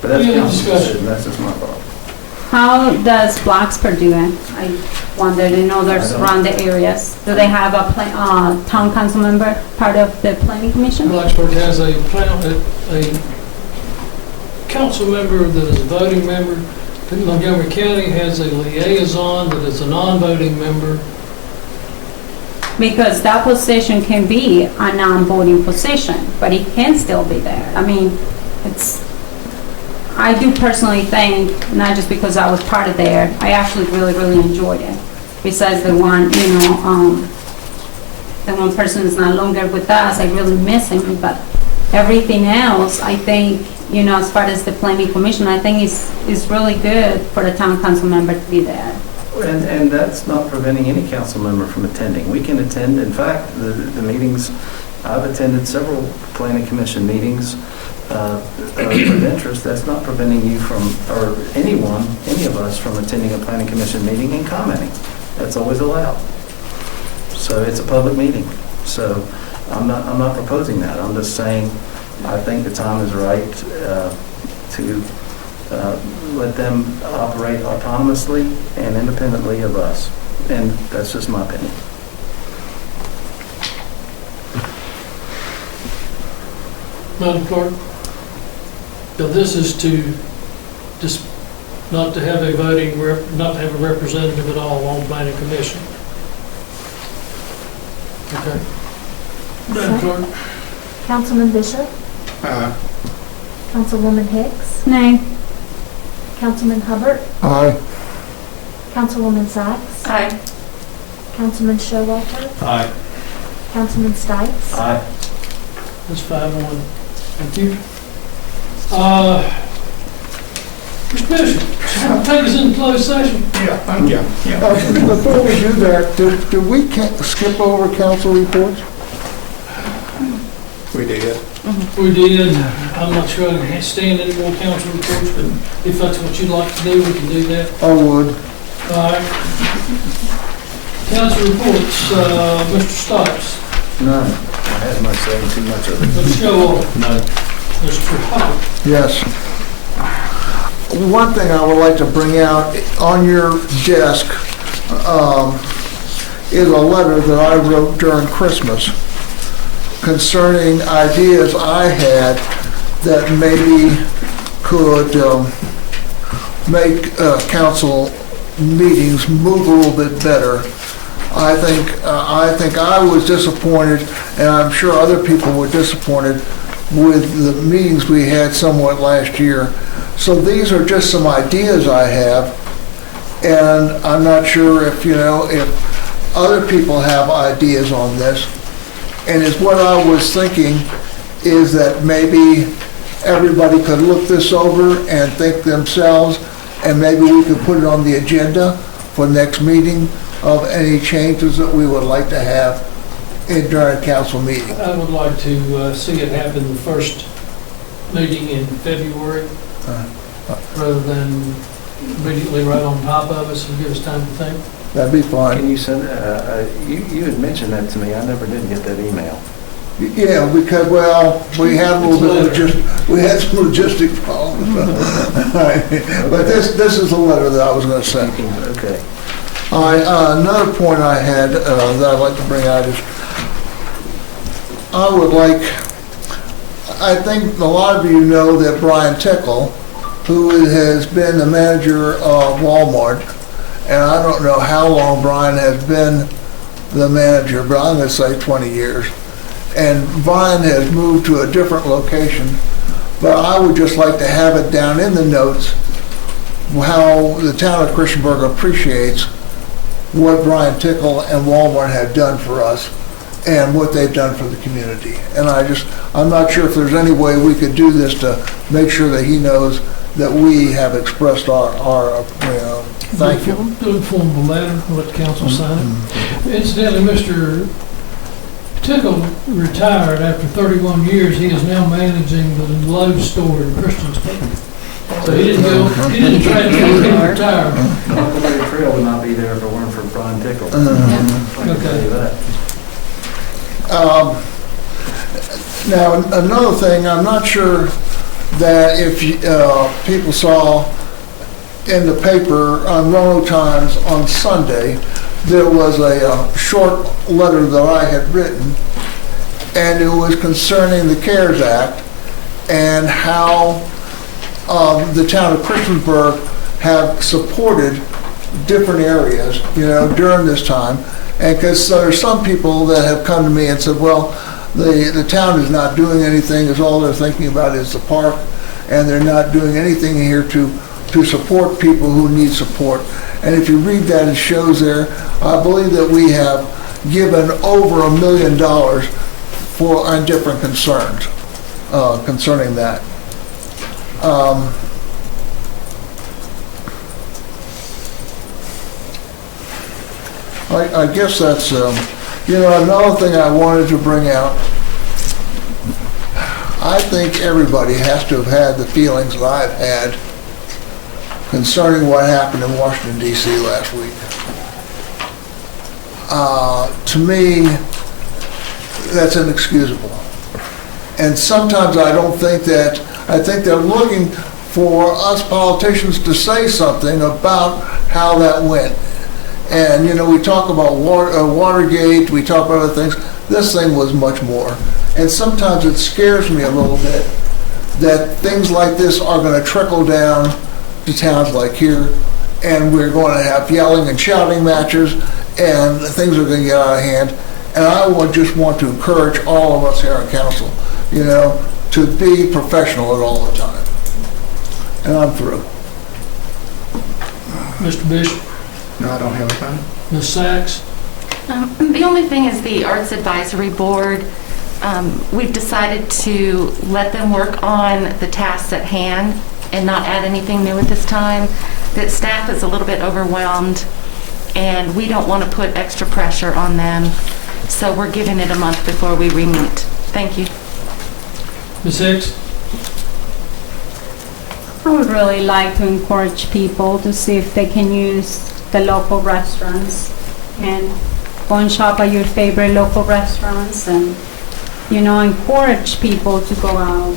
But that's council's decision, that's just my thought. How does Blacksburg do it? I wondered, others around the areas. Do they have a town council member part of the planning commission? Blacksburg has a council member that is a voting member. Montgomery County has a liaison that is a non-voting member. Because that position can be a non-voting position, but it can still be there. I do personally think, not just because I was part of there, I actually really, really enjoyed it. Besides the one, the one person is no longer with us, I really miss him, but everything else, I think, as far as the planning commission, I think is really good for the town council member to be there. And that's not preventing any council member from attending. We can attend, in fact, the meetings, I've attended several planning commission meetings of interest. That's not preventing you from, or any of us from attending a planning commission meeting and commenting. That's always allowed. So it's a public meeting. So I'm not proposing that. I'm just saying I think the time is right to let them operate autonomously and independently of us. And that's just my opinion. Madam Clerk, now this is to just not to have a not to have a representative at all on planning commission. Okay. Madam Clerk? Councilman Bishop? Aye. Councilwoman Hicks? Nay. Councilman Hubbard? Aye. Councilwoman Sachs? Aye. Councilman Showalter? Aye. Councilman Stites? Aye. That's 5-1. Thank you. Mr. Bishop, take us into closed session. Yeah. Before we do that, do we skip over council reports? We did. We did. I'm not sure I can stand any more council reports, but if that's what you'd like to do, we can do that. I would. All right. Council reports, Mr. Stipes. None. I had my saying too much of it. Mr. Showalter. None. Mr. Hubbard. Yes. One thing I would like to bring out on your desk is a letter that I wrote during Christmas concerning ideas I had that maybe could make council meetings move a little bit better. I think I was disappointed, and I'm sure other people were disappointed with the meetings we had somewhat last year. So these are just some ideas I have, and I'm not sure if, if other people have ideas on this. And is what I was thinking is that maybe everybody could look this over and think themselves, and maybe we could put it on the agenda for next meeting of any changes that we would like to have during a council meeting. I would like to see it happen the first meeting in February, rather than immediately right on top of us and give us time to think. That'd be fine. Can you send, you had mentioned that to me, I never did get that email. Yeah, because, well, we had a little bit we had some logistic problems. But this is the letter that I was going to send. Okay. Another point I had that I'd like to bring out is I think a lot of you know that Brian Tickle, who has been the manager of Walmart, and I don't know how long Brian has been the manager, but I'm going to say 20 years. And Brian has moved to a different location, but I would just like to have it down in the notes how the town of Christiansburg appreciates what Brian Tickle and Walmart have done for us and what they've done for the community. And I'm not sure if there's any way we could do this to make sure that he knows that we have expressed our thank you. Do a formal letter, let the council sign it. Incidentally, Mr. Tickle retired after 31 years. He is now managing the Lowe's store in Christiansburg. So he didn't transfer, he retired. Huckleberry Trail would not be there if it weren't for Brian Tickle. I can tell you that. Now, another thing, I'm not sure that if people saw in the paper on Roanoke Times on Sunday, there was a short letter that I had written, and it was concerning the CARES Act and how the town of Christiansburg have supported different areas, during this time. And because there are some people that have come to me and said, well, the town is not doing anything, is all they're thinking about is the park, and they're not doing anything here to support people who need support. And if you read that, it shows there, I believe that we have given over $1 million on different concerns concerning that. I guess that's, another thing I wanted to bring out. I think everybody has to have had the feelings that I've had concerning what happened in Washington, D.C. last week. To me, that's inexcusable. And sometimes I think they're looking for us politicians to say something about how that went. And, we talk about Watergate, we talk about other things. This thing was much more. And sometimes it scares me a little bit that things like this are going to trickle down to towns like here, and we're going to have yelling and shouting matches, and things are going to get out of hand. And I just want to encourage all of us here on council, to be professional at all the time. And I'm through. Mr. Bishop? No, I don't have anything. Ms. Sachs? The only thing is the Arts Advisory Board. We've decided to let them work on the tasks at hand and not add anything new at this time. That staff is a little bit overwhelmed, and we don't want to put extra pressure on them. So we're giving it a month before we re-meet. Thank you. Ms. Hicks? I would really like to encourage people to see if they can use the local restaurants and go and shop at your favorite local restaurants and, encourage people to go out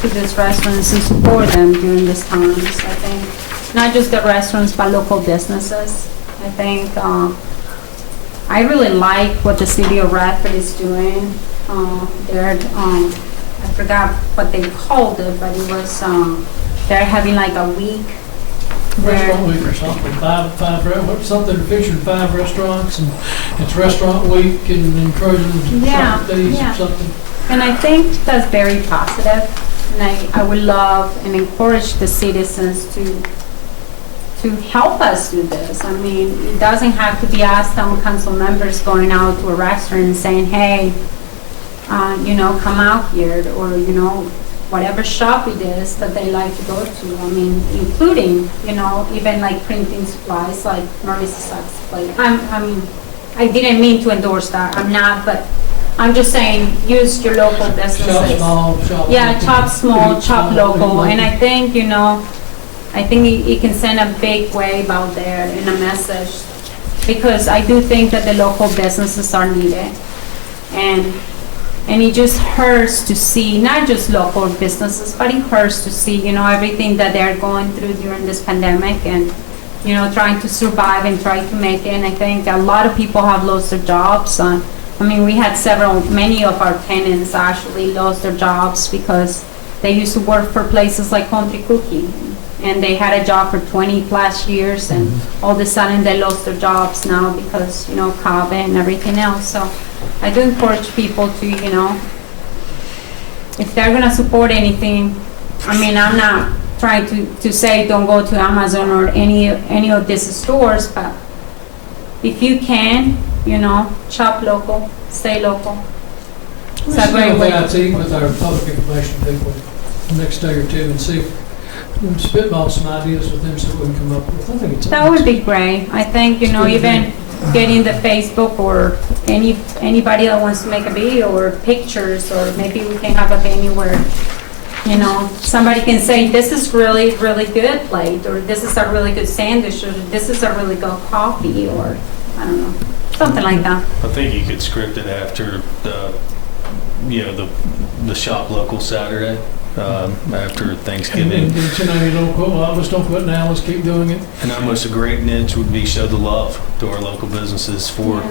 to these restaurants and support them during this time. So I think not just the restaurants, but local businesses. I think I really like what the city of Radford is doing. I forgot what they called it, but it was they're having like a week Restaurant week or something, something featuring 5 restaurants, and it's restaurant week and encouraging Yeah, days yeah. or something. And I think that's very positive, and I would love and encourage the citizens to help us do this. I mean, it doesn't have to be us town council members going out to a restaurant and saying, hey, come out here, or, whatever shop it is that they like to go to. I mean, including, even like printing supplies, like Marissa Sachs plate. I didn't mean to endorse that, I'm not, but I'm just saying, use your local businesses. Shop small, shop Yeah, local. chop small, chop local, and I think, I think it can send a big wave out there and a message, because I do think that the local businesses are needed. And it just hurts to see, not just local businesses, but it hurts to see, everything that they're going through during this pandemic and, trying to survive and try to make it. And I think a lot of people have lost their jobs. We had many of our tenants actually lost their jobs because they used to work for places like Country Cookie. And they had a job for 20 plus years, and all of a sudden they lost their jobs now because, COVID and everything else. So I do encourage people to, if they're gonna support anything, I'm not trying to say don't go to Amazon or any of these stores, but if you can, shop local, stay local. It's a great way. With our public information people the next day or two and see if we can spitball some ideas with them so we can come up with. I think it's That would be great. I think, even getting the Facebook or anybody that wants to make a video or pictures, or maybe we can have a venue where, somebody can say, this is really, really good plate, or this is a really good sandwich, or this is a really good coffee, or, I don't know, something like that. I think you could script it after the shop local Saturday. After Thanksgiving. And 1090 local, I just don't quit now, let's keep doing it. And almost a great niche would be show the love to our local businesses it would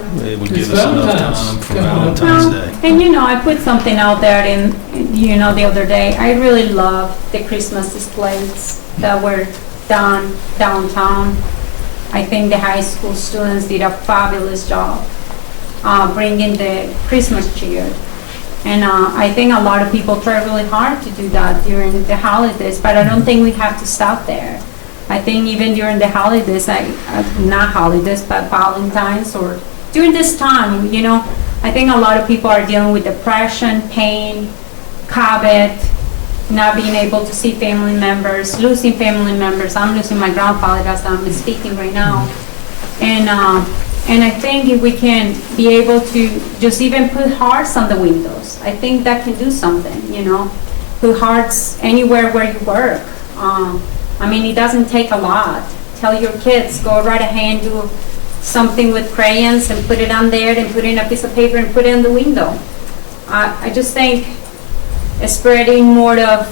give It's us enough Valentine's. time for Valentine's Day. And I put something out there the other day. I really love the Christmas displays that were done downtown. I think the high school students did a fabulous job bringing the Christmas cheer. And I think a lot of people try really hard to do that during the holidays, but I don't think we have to stop there. I think even during the holidays, not holidays, but Valentine's or during this time, I think a lot of people are dealing with depression, pain, COVID, not being able to see family members, losing family members. I'm losing my grandfather as I'm speaking right now. And I think if we can be able to just even put hearts on the windows, I think that can do something, Put hearts anywhere where you work. It doesn't take a lot. Tell your kids, go right ahead and do something with crayons and put it on there and put it in a piece of paper and put it in the window. I just think spreading more of,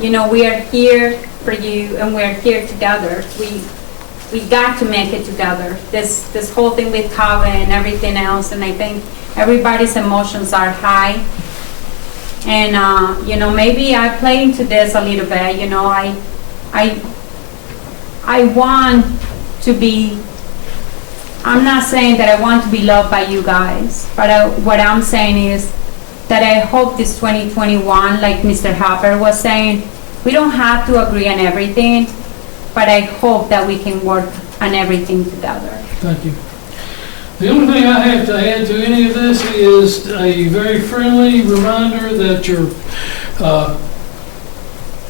we are here for you and we're here together. We got to make it together. This whole thing with COVID and everything else, and I think everybody's emotions are high. And maybe I play into this a little bit. I want to be. I'm not saying that I want to be loved by you guys, but what I'm saying is that I hope this 2021, like Mr. Hopper was saying, we don't have to agree on everything. But I hope that we can work on everything together. Thank you. The only thing I have to add to any of this is a very friendly reminder that your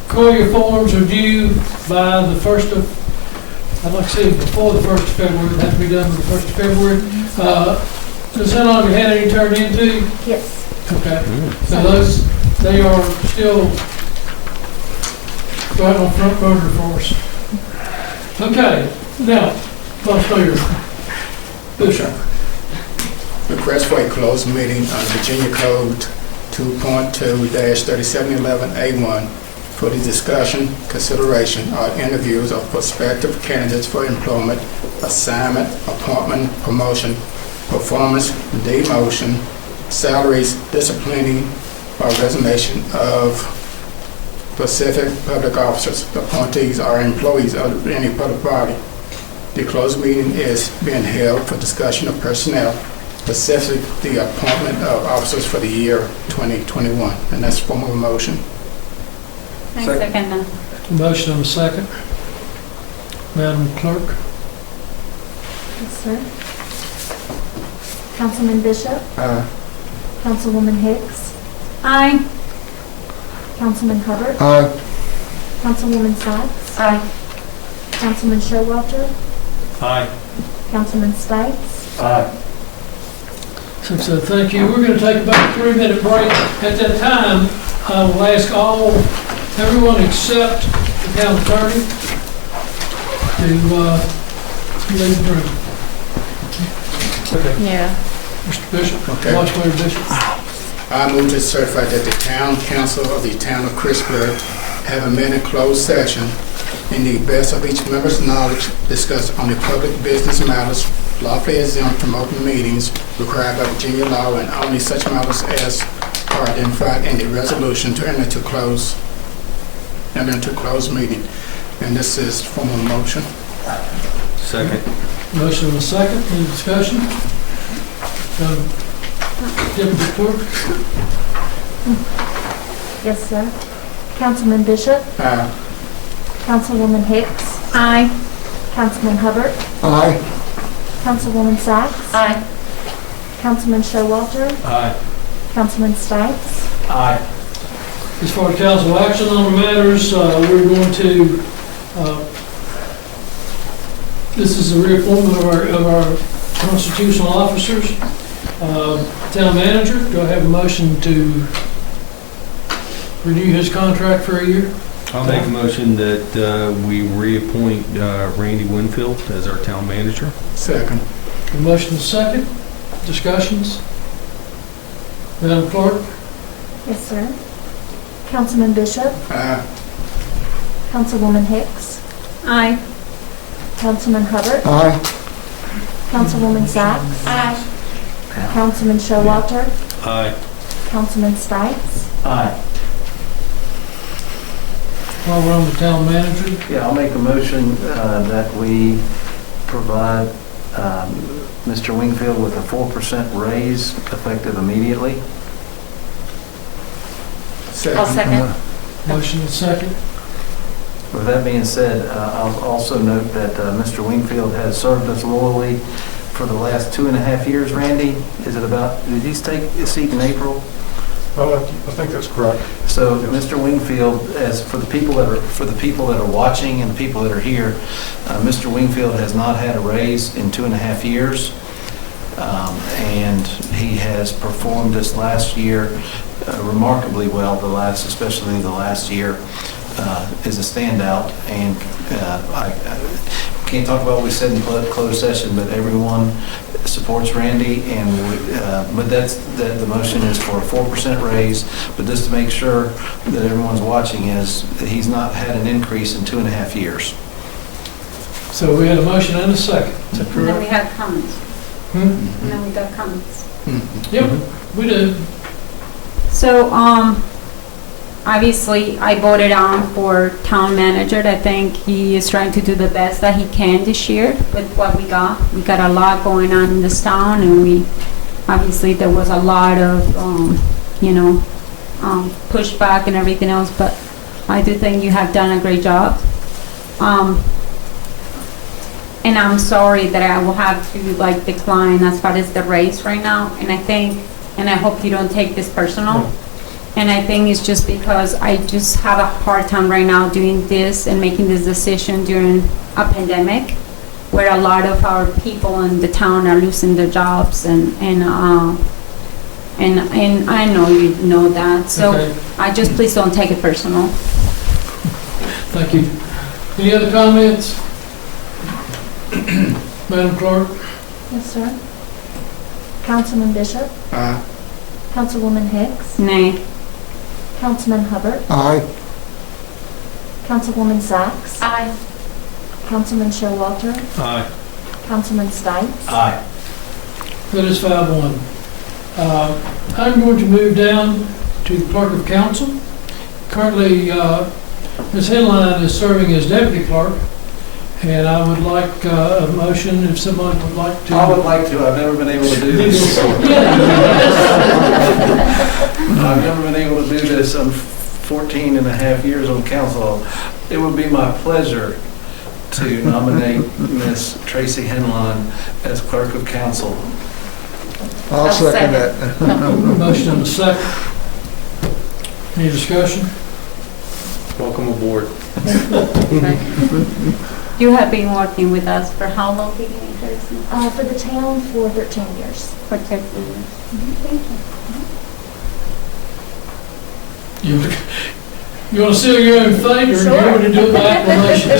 COIA forms are due by the 1st of, I'd like to say before the 1st of February, they have to be done by the 1st of February. Does that all you had any turned into? Yes. Okay. So they are still right on front burner for us. Okay, now, Vice Mayor Bishop. Request for a closed meeting on Virginia Code 2.2-3711A1 for the discussion, consideration, or interviews of prospective candidates for employment, assignment, appointment, promotion, performance, demotion, salaries, disciplining, or resignation of specific public officers, appointees, or employees of any public body. The closed meeting is being held for discussion of personnel, specifically the appointment of officers for the year 2021. And that's form of a motion. I second that. Motion and a second. Madam Clerk? Yes, sir. Councilman Bishop? Councilwoman Hicks? Aye. Councilman Hubbard? Aye. Councilwoman Sykes? Aye. Councilman Showalter? Aye. Councilman Stites? Aye. So thank you. We're going to take about a 3-minute break. At that time, I will ask everyone except the town attorney to leave the room. Okay. Yeah. Mr. Bishop, Okay. Vice Mayor Bishop. I move to certify that the town council of the town of Christiansburg have a minute closed session in the best of each member's knowledge discussed only public business matters lawfully exempt from open meetings required by Virginia law and only such matters as are identified in the resolution to enter into closed meeting. And this is form of motion. Second. Motion and a second. Any discussion? Deputy Clerk? Yes, sir. Councilman Bishop? Aye. Councilwoman Hicks? Aye. Councilman Hubbard? Aye. Councilwoman Sykes? Aye. Councilman Showalter? Aye. Councilman Stites? Aye. As far as council action on the matters, we're going to, this is the reappointment of our constitutional officers. Town manager, do I have a motion to renew his contract for a year? I'll make a motion that we reappoint Randy Winfield as our town manager. Second. A motion is second. Discussions? Madam Clerk? Yes, sir. Councilman Bishop? Aye. Councilwoman Hicks? Aye. Councilman Hubbard? Aye. Councilwoman Sykes? Aye. Councilman Showalter? Aye. Councilman Stites? Aye. While we're on the town manager, Yeah, I'll make a motion that we provide Mr. Wingfield with a 4% raise effective immediately. I'll second. motion is second. With that being said, I'll also note that Mr. Wingfield has served us loyally for the last 2.5 years. Randy, is it about, did he take a seat in April? I think that's correct. So Mr. Wingfield, as for the people that are watching and the people that are here, Mr. Wingfield has not had a raise in 2.5 years. And he has performed this last year remarkably well, especially the last year is a standout. And I can't talk about what we said in closed session, but everyone supports Randy, and but the motion is for a 4% raise. But just to make sure that everyone's watching is that he's not had an increase in 2.5 years. So we had a motion and a second. Is that And then we correct? had comments. And then we got comments. Yep, we did. So, obviously, I voted on for town manager. I think he is trying to do the best that he can this year with what we got. We got a lot going on in this town, and obviously there was a lot of, pushback and everything else, but I do think you have done a great job. And I'm sorry that I will have to decline as far as the race right now, and I hope you don't take this personal. And I think it's just because I just have a hard time right now doing this and making this decision during a pandemic, where a lot of our people in the town are losing their jobs, and I know you know that. So Okay. I just please don't take it personal. Thank you. Any other comments? Madam Clerk? Yes, sir. Councilman Bishop? Aye. Councilwoman Hicks? Nay. Councilman Hubbard? Aye. Councilwoman Sykes? Aye. Councilman Showalter? Aye. Councilman Stites? Aye. That is 5-1. I'm going to move down to the clerk of council, Currently, Ms. Henline is serving as deputy clerk, and I would like a motion if someone would like to. I would like to. I've never been able to do this. I've never been able to do this. I'm 14 and a half years on council. It would be my pleasure to nominate Ms. Tracy Henline as clerk of council. I'll second that. Motion and a second. Any discussion? Welcome aboard. You have been working with us for how long, Tracy? For the town for 13 years. For 13 years. Thank you. You want to seal your own fate, or do you want to do it by acclamation?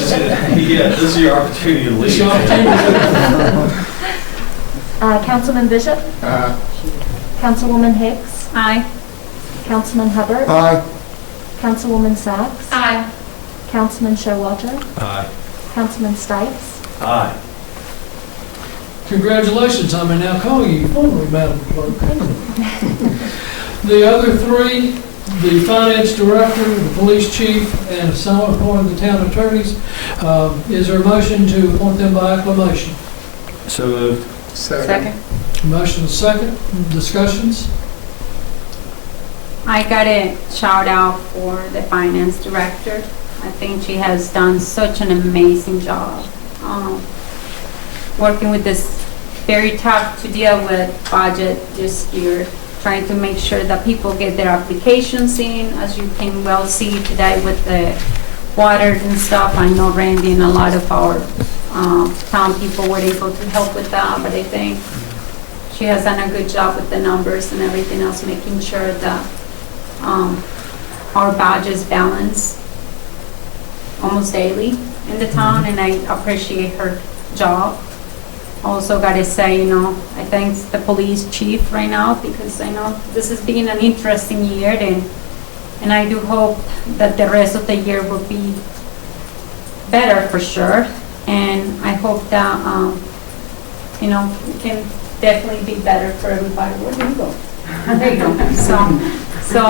Yeah, this is your opportunity to leave. This is your opportunity. Councilman Bishop? Councilwoman Hicks? Aye. Councilman Hubbard? Aye. Councilwoman Sachs? Aye. Councilman Showalter? Aye. Councilman Stipes? Aye. Congratulations, I may now call you formally Madam Clerk. The other three, the finance director, the police chief, and someone appointed the town attorneys, is there a motion to appoint them by acclamation? So moved. Second. Motion is second. Discussions? I got a shout out for the finance director. I think she has done such an amazing job. Working with this very tough to deal with budget this year, trying to make sure that people get their applications in, as you can well see today with the water and stuff. I know Randy and a lot of our town people were able to help with that, but I think she has done a good job with the numbers and everything else, making sure that our budgets balance almost daily in the town, and I appreciate her job. Also got to say, I thank the police chief right now, because I know this has been an interesting year, and I do hope that the rest of the year will be better for sure. And I hope that, it can definitely be better for everybody. Where do you go? There you go. So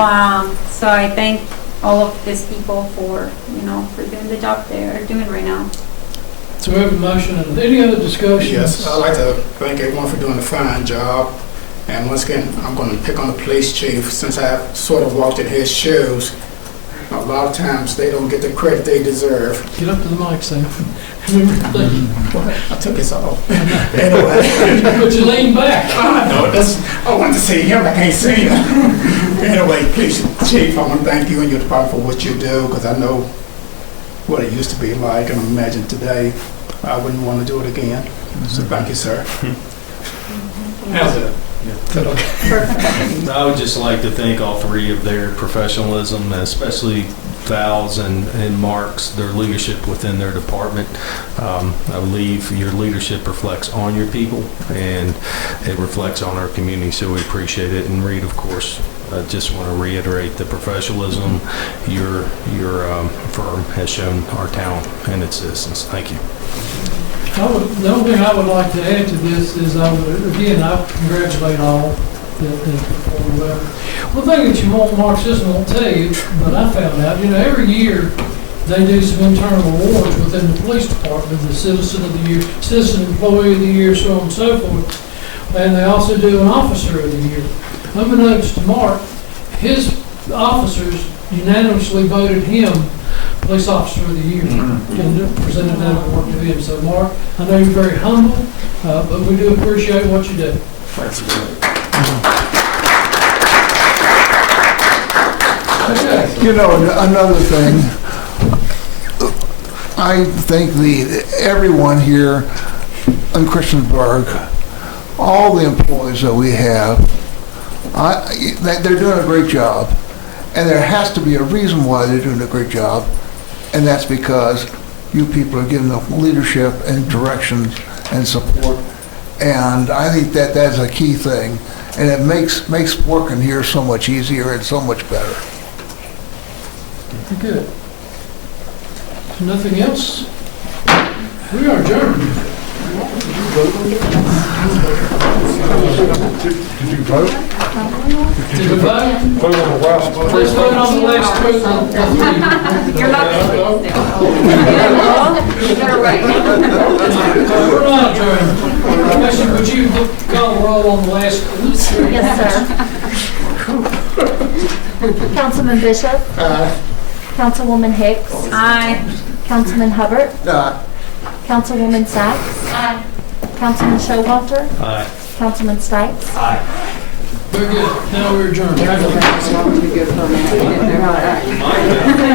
I thank all of these people for doing the job they're doing right now. So we have a motion, and any other discussions? Yes, I'd like to thank everyone for doing a fine job. And once again, I'm going to pick on the police chief, since I've sort of walked in his shoes. A lot of times they don't get the credit they deserve. Get up to the mic, Sam. I took this off. Anyway. But you lean back. I know, I wanted to see him, I can't see him. Anyway, police chief, I want to thank you and your department for what you do, because I know what it used to be like, and I imagine today I wouldn't want to do it again. So thank you, sir. How's it? I would just like to thank all three of their professionalism, especially Val's and Mark's, their leadership within their department. I believe your leadership reflects on your people, and it reflects on our community, so we appreciate it. And Reed, of course, I just want to reiterate the professionalism your firm has shown our town and its citizens. Thank you. The only thing I would like to add to this is I congratulate all that performed well. One thing that you won't, Mark Sisson won't tell you, but I found out, every year they do some internal awards within the police department, the Citizen of the Year, Citizen Employee of the Year, so on and so forth. And they also do an Officer of the Year. Unbeknownst to Mark, his officers unanimously voted him Police Officer of the Year and presented that award to him. So, Mark, I know you're very humble, but we do appreciate what you do. That's good. Another thing, I think everyone here in Christiansburg, all the employees that we have, they're doing a great job. And there has to be a reason why they're doing a great job, and that's because you people are giving them leadership and direction and support. And I think that's a key thing, and it makes working here so much easier and so much better. Good. Nothing else? We are adjourned. Did you vote? Did you vote? Vote on the last one. Let's vote on the last two. You're not going to We're not adjourned. Commissioner, would you call the roll on the last three? Yes, sir. Councilman Bishop? Councilwoman Hicks? Aye. Councilman Hubbard? Councilwoman Sacks? Councilman Showalter? Aye. Councilman Stipes? Very good. Now we're adjourned.